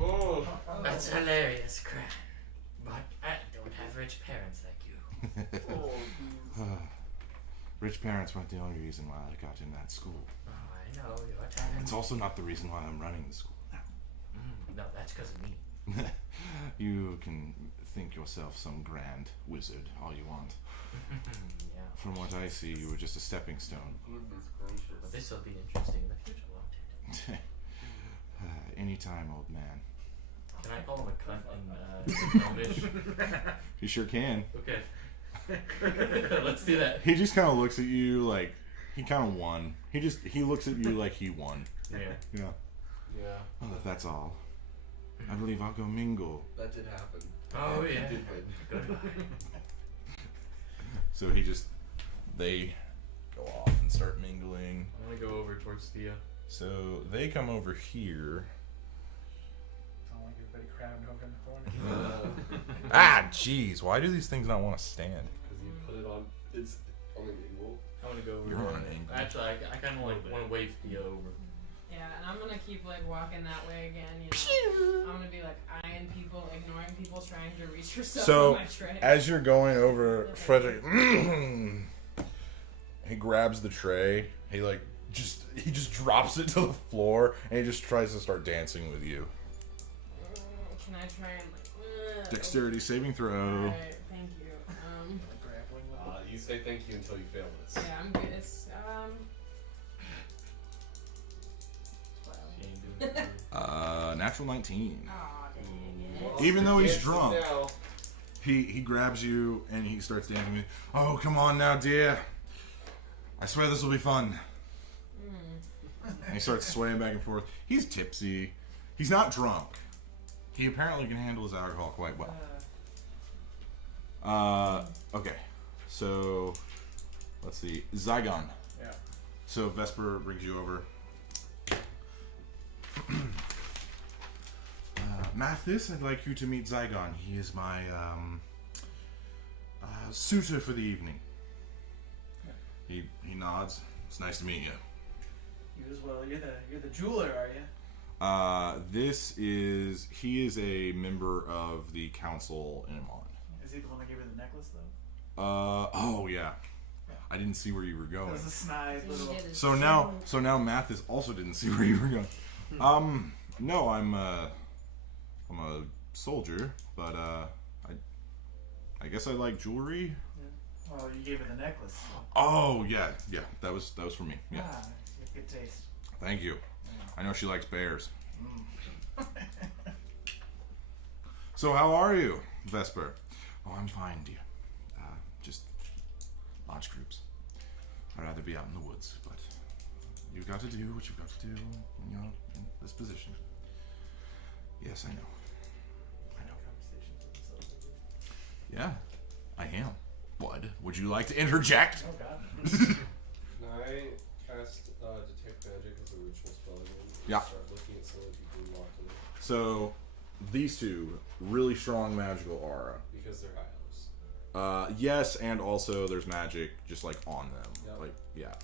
Oh. That's hilarious, Cran. But I don't have rich parents like you. Rich parents weren't the only reason why I got in that school. Oh, I know, you're talented. It's also not the reason why I'm running the school now. No, that's because of me. You can think yourself some grand wizard all you want. Yeah. From what I see, you were just a stepping stone. But this will be interesting in the future, won't it? Anytime, old man. Can I call him a cunt in Gnomish? You sure can. Okay. Let's do that. He just kind of looks at you like he kind of won. He looks at you like he won. Yeah. Yeah. Yeah. Well, if that's all, I believe I'll go mingle. That did happen. Oh, You yeah. did win. Goodbye. So they go off and start mingling. I'm gonna go over towards Thea. So they come over here. I don't like everybody crowding over in the corner. Ah, jeez. Why do these things not want to stand? Because you put it on. It's on an angle. I'm gonna go over. You're there. on an angle. Actually, I kind of like want to wave Thea over. Yeah, and I'm gonna keep like walking that way again. You know, I'm gonna be like eyeing people, ignoring people, trying to reach for stuff So, on my tray. as you're going over, Frederick, he grabs the tray. He just drops it to the floor, and he just tries to start dancing with you. Can I try and like? Dexterity saving throw. Alright, thank you. Grappling with You say thank you until you fail this. Yeah, I'm good. It's 12. She ain't doing it. Natural 19. Aw, dang it. Well, Even though he's dancing drunk. now. He grabs you and he starts dancing with you. Oh, come on now, dear. I swear this will be fun. And he starts swaying back and forth. He's tipsy. He's not drunk. He apparently can handle his alcohol quite well. Okay. So, let's see. Zygon. Yeah. So Vesper brings you over. Mathis, I'd like you to meet Zygon. He is my suitor for the evening. He nods. It's nice to meet you. You as well. You're the jeweler, are you? He is a member of the council in Amon. Is he the one that gave her the necklace though? Oh yeah. I didn't see where you were That going. was a snide little. So now Mathis also didn't see where you were going. No, I'm a soldier, but I guess I like jewelry. Well, you gave her the necklace. Oh yeah, that was for me. Yeah, Ah, you have good taste. thank you. I know she likes bears. So how are you, Vesper? Oh, I'm fine, dear. Just large groups. I'd rather be out in the woods, but you've got to do what you've got to do when you're in this position. Yes, I know. Yeah, I am. What? Would you like to interject? Oh God. Can I cast Detect Magic as a ritual spell again? Yeah. Start looking at some of the people who walked in So, these two, really strong magical aura. because they're high elves. Yes, and also there's magic just like on them. Yep. Like, yeah.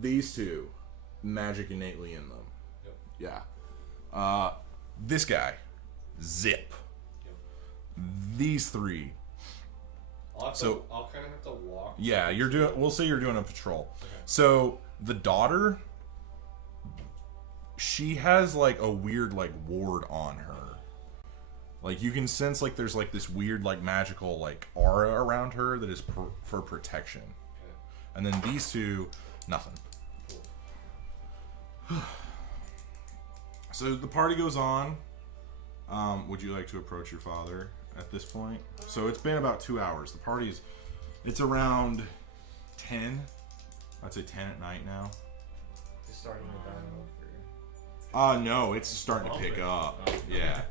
These two, magic innately in them. Yep. Yeah. This guy, zip. Yep. These three. I'll kind of have to walk. Yeah, we'll say you're doing a patrol. Okay. So the daughter, she has like a weird like ward on her. Like you can sense like there's like this weird like magical like aura around her that is for protection. Okay. And then these two, nothing. Cool. So the party goes on. Would you like to approach your father at this point? So it's been about 2 hours. The party's, it's around 10. I'd say 10 at night now. Just starting the battle No, it's starting to pick up. Yeah.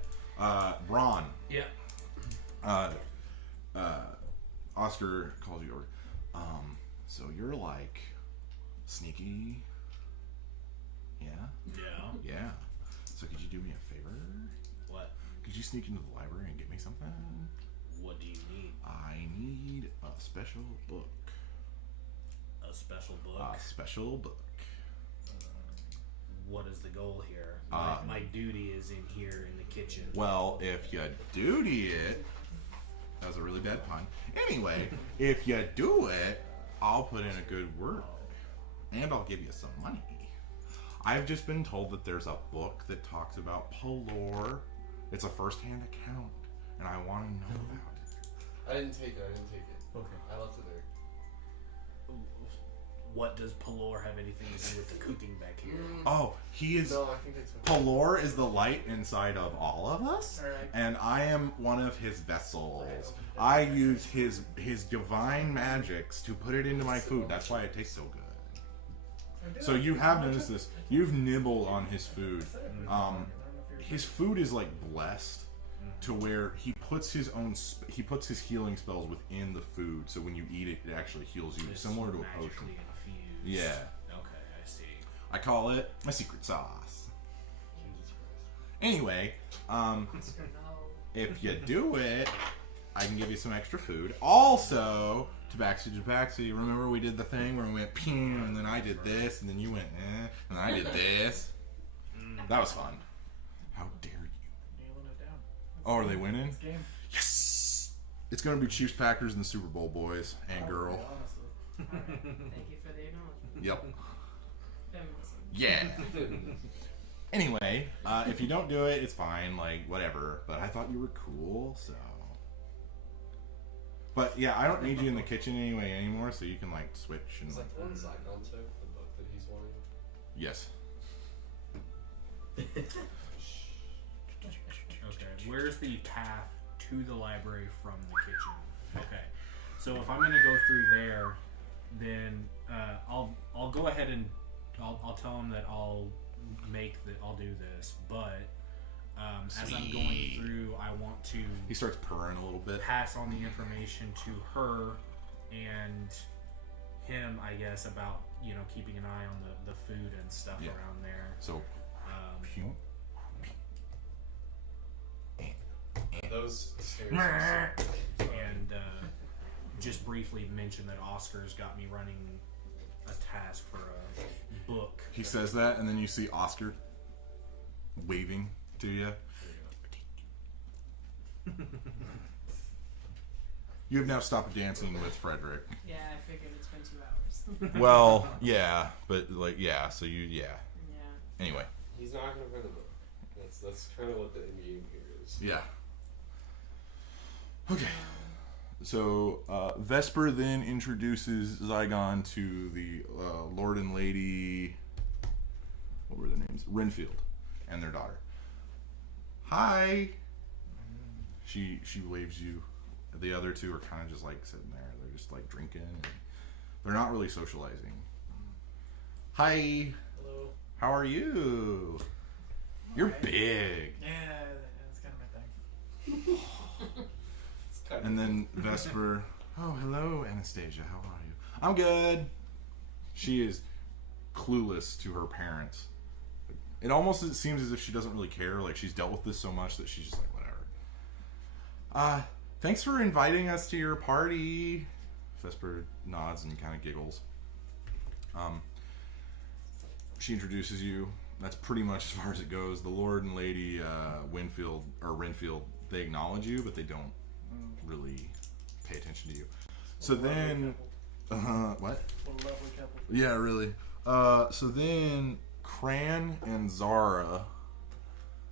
Braun. Yeah. Oscar calls you over. So you're like sneaky. Yeah? Yeah. Yeah. So could you do me a favor? What? Could you sneak into the library and get me something? What do you need? I need a special book. A special book? A special book. What is the goal here? My duty is in here in the kitchen. Well, if you duty it... That was a really bad pun. Anyway, if you do it, I'll put in a good word. And I'll give you some money. I've just been told that there's a book that talks about Pelor. It's a first-hand account, and I want to know about it. I didn't take it. Okay. I left it there. What does Pelor have anything to do with the cooking back here? Oh, he is... No, I think it's Pelor is the light inside of all of us, Alright. and I am one of his vessels. I use his divine magics to put it into my food. That's why it tastes so good. So you have noticed this. You've nibbled on his food. His food is like blessed to where he puts his own he puts his healing spells within the food. So when you eat it, it actually heals you, It's similar to a magically potion. infused. Yeah. Okay, I see. I call it my secret sauce. Anyway, if you do it, I can give you some extra food. Also, Tabaxi, remember we did the thing where we went pew, and then I did this, and then you went and I did this. That was fun. How dare you? Nailing it down. Oh, are they winning? It's game. Yes! It's going to be Chiefs Packers in the Super Bowl, boys and girl. Honestly. Alright, thank you for the acknowledgement. Yep. Feminism. Yeah. Anyway, if you don't do it, it's fine. Like, whatever. But I thought you were cool, so... But, yeah, I don't need you in the kitchen anymore, so you can, like, switch and... Is that the one Zygon took, the book that he's wanting? Yes. Okay, where's the path to the library from the kitchen? Okay, so if I'm gonna go through there, then I'll go ahead and I'll tell him that I'll do this, but as I'm going through, I want to He starts purring a little bit. pass on the information to her and him, I guess, about keeping an eye on the food and stuff Yeah. around there. So, pew. Those stairs are so... And just briefly mention that Oscar's got me running a task for a book. He says that, and then you see Oscar waving to you. You have now stopped dancing with Frederick. Yeah, I figured it's been 2 hours. Well, yeah, but so Yeah. Anyway, He's not going to print the book. That's kind of what the end game here is. yeah. Okay. So, Vesper then introduces Zygon to the Lord and Lady... What were their names? Renfield and their daughter. Hi! She waves you. The other two are kind of just like sitting there. They're just like drinking. And they're not really socializing. Hi! Hello. How are you? You're big. Yeah, that's kind of my thing. It's kind And then Vesper, oh, hello, Anastasia. How are you? I'm good. She is clueless to her parents. It almost seems as if she doesn't really care. Like, she's dealt with this so much that she's just like, whatever. Thanks for inviting us to your party. Vesper nods and kind of giggles. She introduces you. That's pretty much as far as it goes. The Lord and Lady Renfield, they acknowledge you, but they don't really pay attention to you. So then, what? What a lovely couple. Yeah, really. So then, Cran and Zara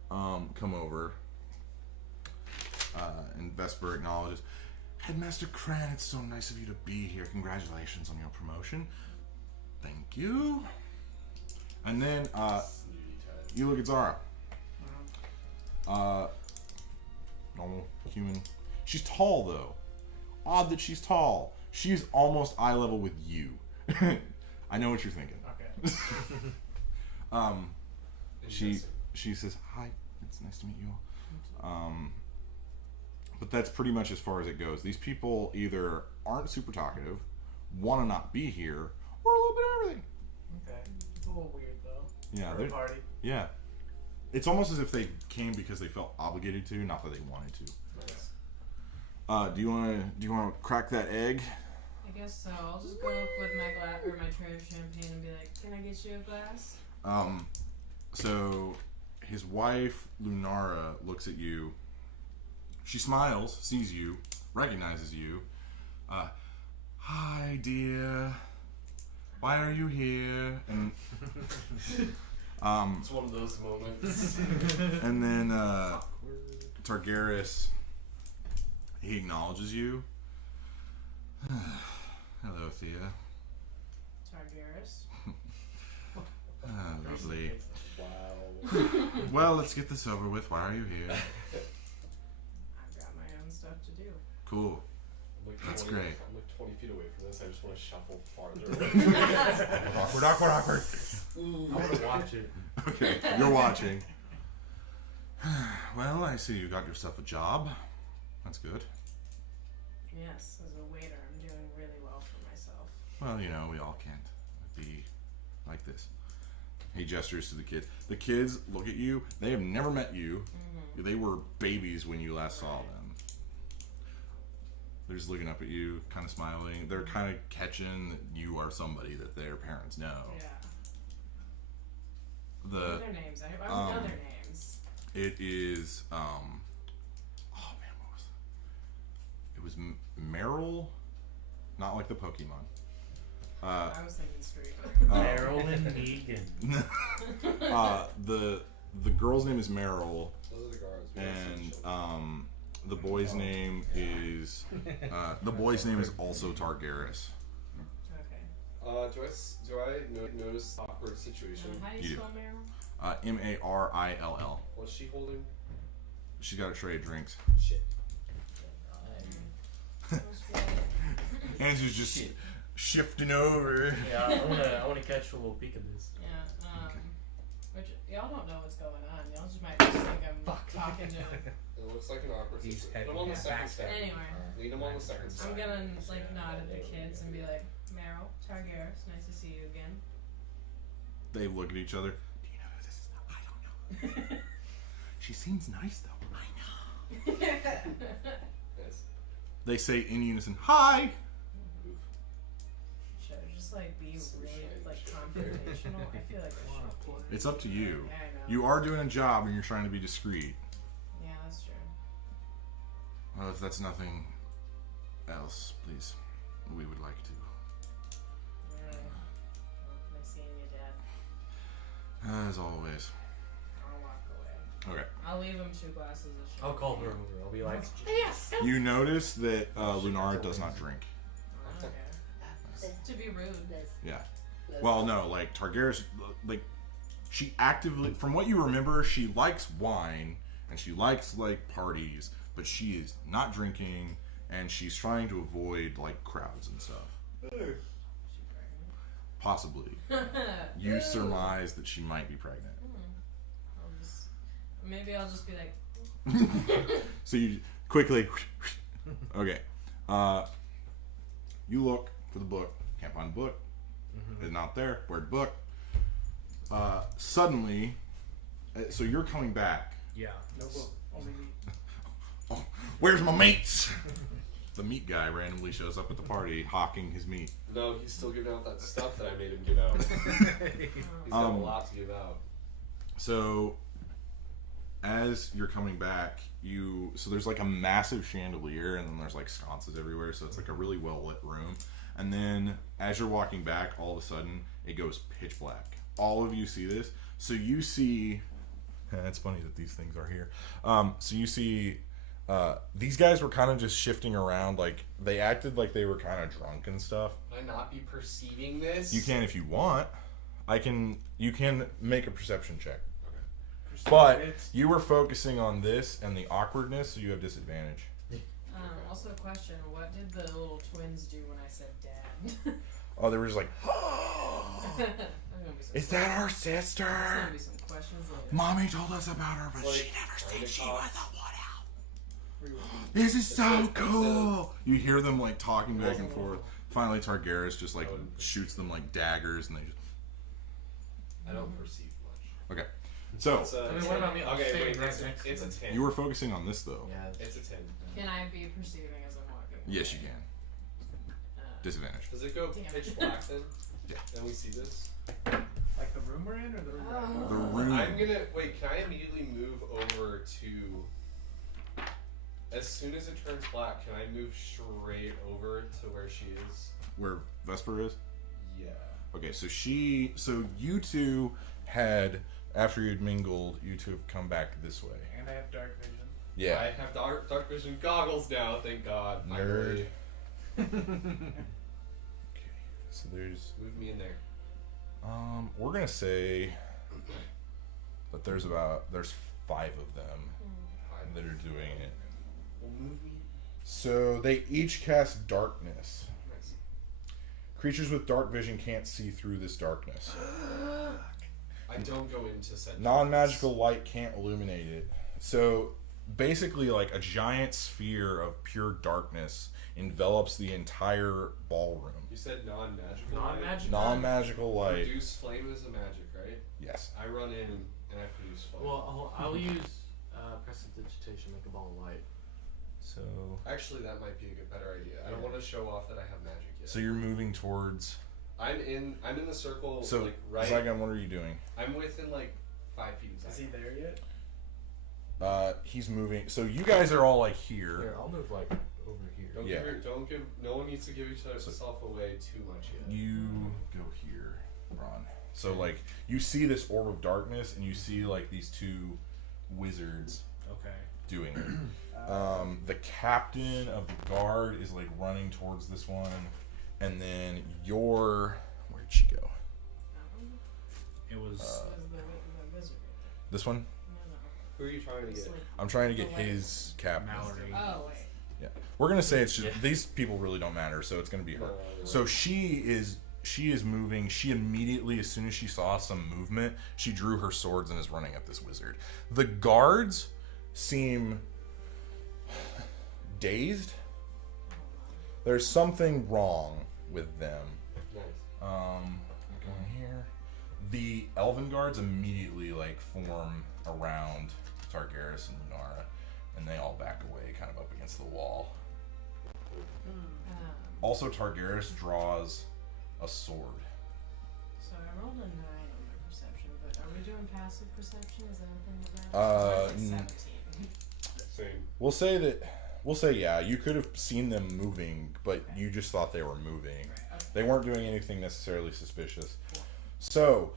come over, and Vesper acknowledges, Headmaster Cran, it's so nice of you to be here. Congratulations on your promotion. Thank you. And then, you look at Zara. Normal human. She's tall, though. Odd that she's tall. She's almost eye level with you. I know what you're thinking. Okay. She says, hi, it's nice to meet you all. But that's pretty much as far as it goes. These people either aren't super talkative, want to not be here, or a little bit of everything. Okay. It's a little weird though. Yeah, For a party. yeah. It's almost as if they came because they felt obligated to, not that they wanted to. Nice. Do you want to crack that egg? I guess so. I'll just go up with my glass or my tray of champagne and be like, "Can I get you a glass?" So his wife Lunara looks at you. She smiles, sees you, recognizes you. Hi, dear. Why are you here? And It's one of those moments. and then Targaryen, he acknowledges you. Hello, Thea. Targaryen. Lovely. Wow. Well, let's get this over with. Why are you here? I've got my own stuff to do. Cool. I'm like That's 20 great. I'm like 20 feet away from this. I just want to shuffle farther away. Awkward. I want to watch it. Okay, you're watching. Well, I see you got yourself a job. That's good. Yes, as a waiter, I'm doing really well for myself. Well, we all can't be like this. He gestures to the kids. The kids look at you. They have never met you. Mm-hmm. They were babies when you last saw them. They're just looking up at you, kind of smiling. They're kind of catching that you are somebody that their parents know. Yeah. The What are their names? I know their names. It is oh man, what was it? It was Meryl, not like the Pokemon. I was thinking street. Marilyn Negan. The girl's name is Meryl, Those are the guards. We and gotta see the boy's name is also Targaryen. Okay. Do I notice awkward situation? How do You you do. spell Meryl? Marill. What's she holding? She's got a tray of drinks. Shit. Andrew's just shifting over. Yeah, I wanna catch a little peek of this. Yeah. Which y'all don't know what's going on. Y'all just might just think I'm talking to. It looks like an awkward He's situation. heavy. Put him on the Yeah, second back step. Anyway, Lean him on the second step. I'm gonna nod at the kids and be like, "Meryl, Targaryen, it's nice to see you again." They look at each other. Do you know who this is? I don't know. She seems nice though. I know. Yes. They say in unison, "Hi." Oof. Should I just be So really shiny. confrontational? I feel like I should be. It's up to you. Yeah, I know. You are doing a job and you're trying to be discreet. Yeah, that's true. Well, if that's nothing else, please, we would like to. Well, nice seeing you, Dad. As always. I'll walk away. Okay. I'll leave him 2 glasses of champagne. I'll call her over. I'll be like, You notice that Lunara does not drink. Okay. To be rude. Yeah. Well, no, Targaryen, she actively, from what you remember, she likes wine and she likes parties, but she is not drinking and she's trying to avoid crowds and stuff. Possibly. You surmise that she might be pregnant. Maybe I'll just be like, So you quickly, okay. You look for the book. Can't find the book. It's not there. Where'd the book? Suddenly, so you're coming back. Yeah. No book. Only me. Oh, where's my mates? The meat guy randomly shows up at the party, hawking his meat. No, he's still giving out that stuff that I made him give out. He's got a lot to give out. So, as you're coming back, so there's a massive chandelier, and then there's sconces everywhere, so it's a really well lit room. And then as you're walking back, all of a sudden it goes pitch black. All of you see this. So you see, it's funny that these things are here. So you see, these guys were kind of just shifting around. They acted like they were kind of drunk and stuff. Would I not be perceiving this? You can if you want. You can make a perception check. But you were focusing on this and the awkwardness, so you have disadvantage. also a question, what did the little twins do when I said dad? Oh, they were just like, There's gonna be some is that our There's sister? gonna be some questions later. Mommy told us about her, but Like, she never said kinda she cops. was a wood elf. This is so cool. You hear them like talking back and forth. Finally, Targaryen just like shoots them like daggers, and they just. I don't perceive much. Okay, so It's a I mean, what about me? I'll Okay, stay wait, right it's a, next to it's a them. 10. you were focusing on this though. Yeah. It's a 10. Can I be perceiving as I'm walking? Yes, you can. Disadvantage. Does it go Damn. pitch black then? Yeah. And we see this? Like the room we're in, or the room we're in? The Oh. room. I'm gonna wait. Can I immediately move over to? As soon as it turns black, can I move straight over to where she is? Where Vesper is. Yeah. Okay, so you two had, after you'd mingled, you two have come back this way. And I have dark vision. Yeah. I have dark vision goggles now. Thank God. Nerd. Finally. Okay, so there's, Move me in there. we're gonna say that there's 5 of them Fine. that are doing it. Well, move me. So they each cast darkness. Nice. Creatures with dark vision can't see through this darkness. I don't go into said. Non-magical light can't illuminate it. So basically, like a giant sphere of pure darkness envelops the entire ballroom. You said non-magical. Non-magical? Non-magical light. Produce flame is a magic, right? Yes. I run in and I produce flame. Well, I'll use prestidigitation, make a ball of light. So Actually, that might be a good, better idea. I don't Yeah. want to show off that I have magic yet. so you're moving towards. I'm in the circle. So like right. Zygon, what are you doing? I'm within like 5 feet of Is he Zygon. there yet? He's moving. So you guys are all like Here, here. I'll move like over here. Yeah. Don't give. No one needs to give yourself away too much yet. You go here, Ron. So like you see this orb of darkness, and you see like these 2 wizards Okay. doing it. The captain of the guard is like running towards this one, and then where'd she go? It was. The wizard. This one? No. Who are you trying to It's get? like- I'm trying to get his captain. Mallory. Oh wait. Yeah, we're gonna say it's just these people really don't matter, so it's gonna be her. So she is moving. She immediately, as soon as she saw some movement, she drew her swords and is running at this wizard. The guards seem dazed. There's something wrong with them. Nice. Going here. The elven guards immediately like form around Targaryen and Lunara, and they all back away, kind of up against the wall. Also, Targaryen draws a sword. So I rolled a 9 on my perception, but are we doing passive perception? Is that a thing with that? Uh, Mine's like 17. Same. We'll say yeah, you could have seen them moving, but you just thought they were moving. Okay. They weren't doing anything necessarily suspicious. So,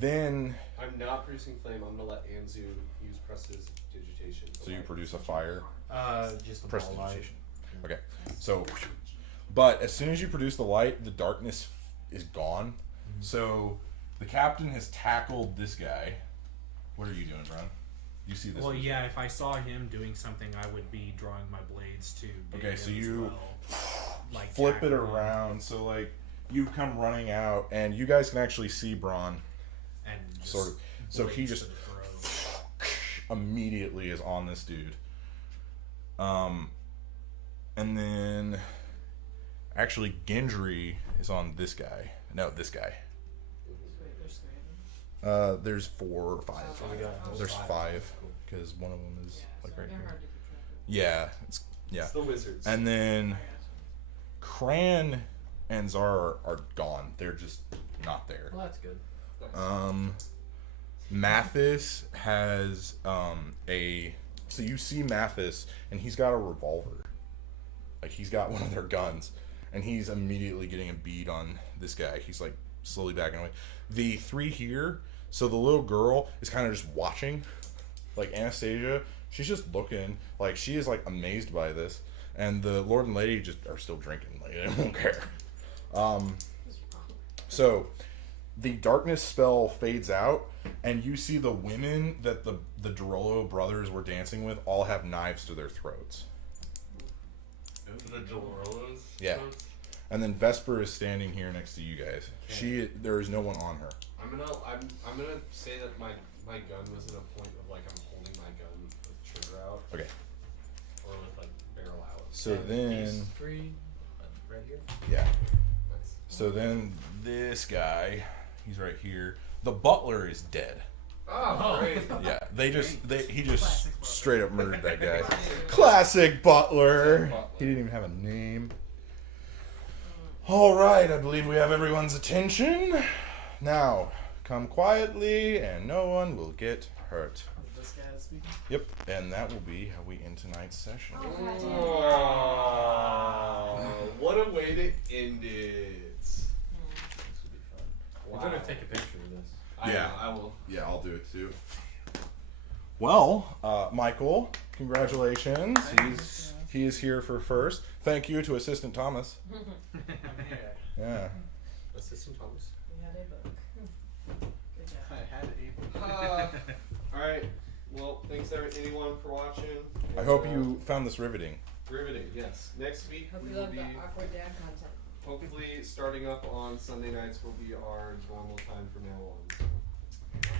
then, I'm not producing flame. I'm gonna let Anzu use prestidigitation. so you produce a fire. Just a ball of light. Prestidigitation. Okay, so, but as soon as you produce the light, the darkness is gone. So, the captain has tackled this guy. What are you doing, Brian? You see this? Well, one? yeah. If I saw him doing something, I would be drawing my blades to. Okay, hit so him as you well. Like flip it tackle him. around. So, like, you come running out, and you guys can actually see Braun. and just Sort of. So he blades just to the throat. immediately is on this dude. And then actually Gendry is on this guy. No, this guy. Wait, there's 3 of them. There's 4 or 5. So we got There's 5 Cool. because one of them is Yeah, like so right they're here. hard to keep track of. Yeah, yeah. It's the wizards. And then I Cran and Zara are gone. They're just not there. Well, that's good. Mathis has so you see Mathis and he's got a revolver. Like he's got one of their guns and he's immediately getting a bead on this guy. He's like slowly backing away. The 3 here, so the little girl is kind of just watching. Like Anastasia, she's just looking, like she is like amazed by this. And the Lord and Lady just are still drinking, like they don't care. So the darkness spell fades out, and you see the women that the Dorolo brothers were dancing with all have knives to their throats. The Doloros. Yeah. And then Vesper is standing here next to you guys. Okay. There is no one on her. I'm gonna say that my gun was in a point of like I'm holding my gun with trigger out. Okay. Or with like barrel out. So And then, these 3 right here. yeah. Nice. So then this guy, he's right here. The butler is dead. Oh, great. Yeah, he just Classic butler. straight up murdered that guy. Classic butler. He didn't even have a name. All right, I believe we have everyone's attention. Now, come quietly, and no one will get hurt. This guy that's speaking. Yep, and that will be how we end tonight's session. Oh, what a way to end it. This would be fun. Wow. We better take a picture of this. Yeah. I will. Yeah, I'll do it too. Well, Michael, congratulations. He is here for first. Thank you to Assistant Thomas. Yeah. Assistant Thomas. We had a book. Good job. I had a. Alright. Well, thanks anyone for watching. I hope you found this riveting. Riveting, yes. Next week Hope we you will love be the awkward dad content. hopefully starting up on Sunday nights will be our normal time from now on. So.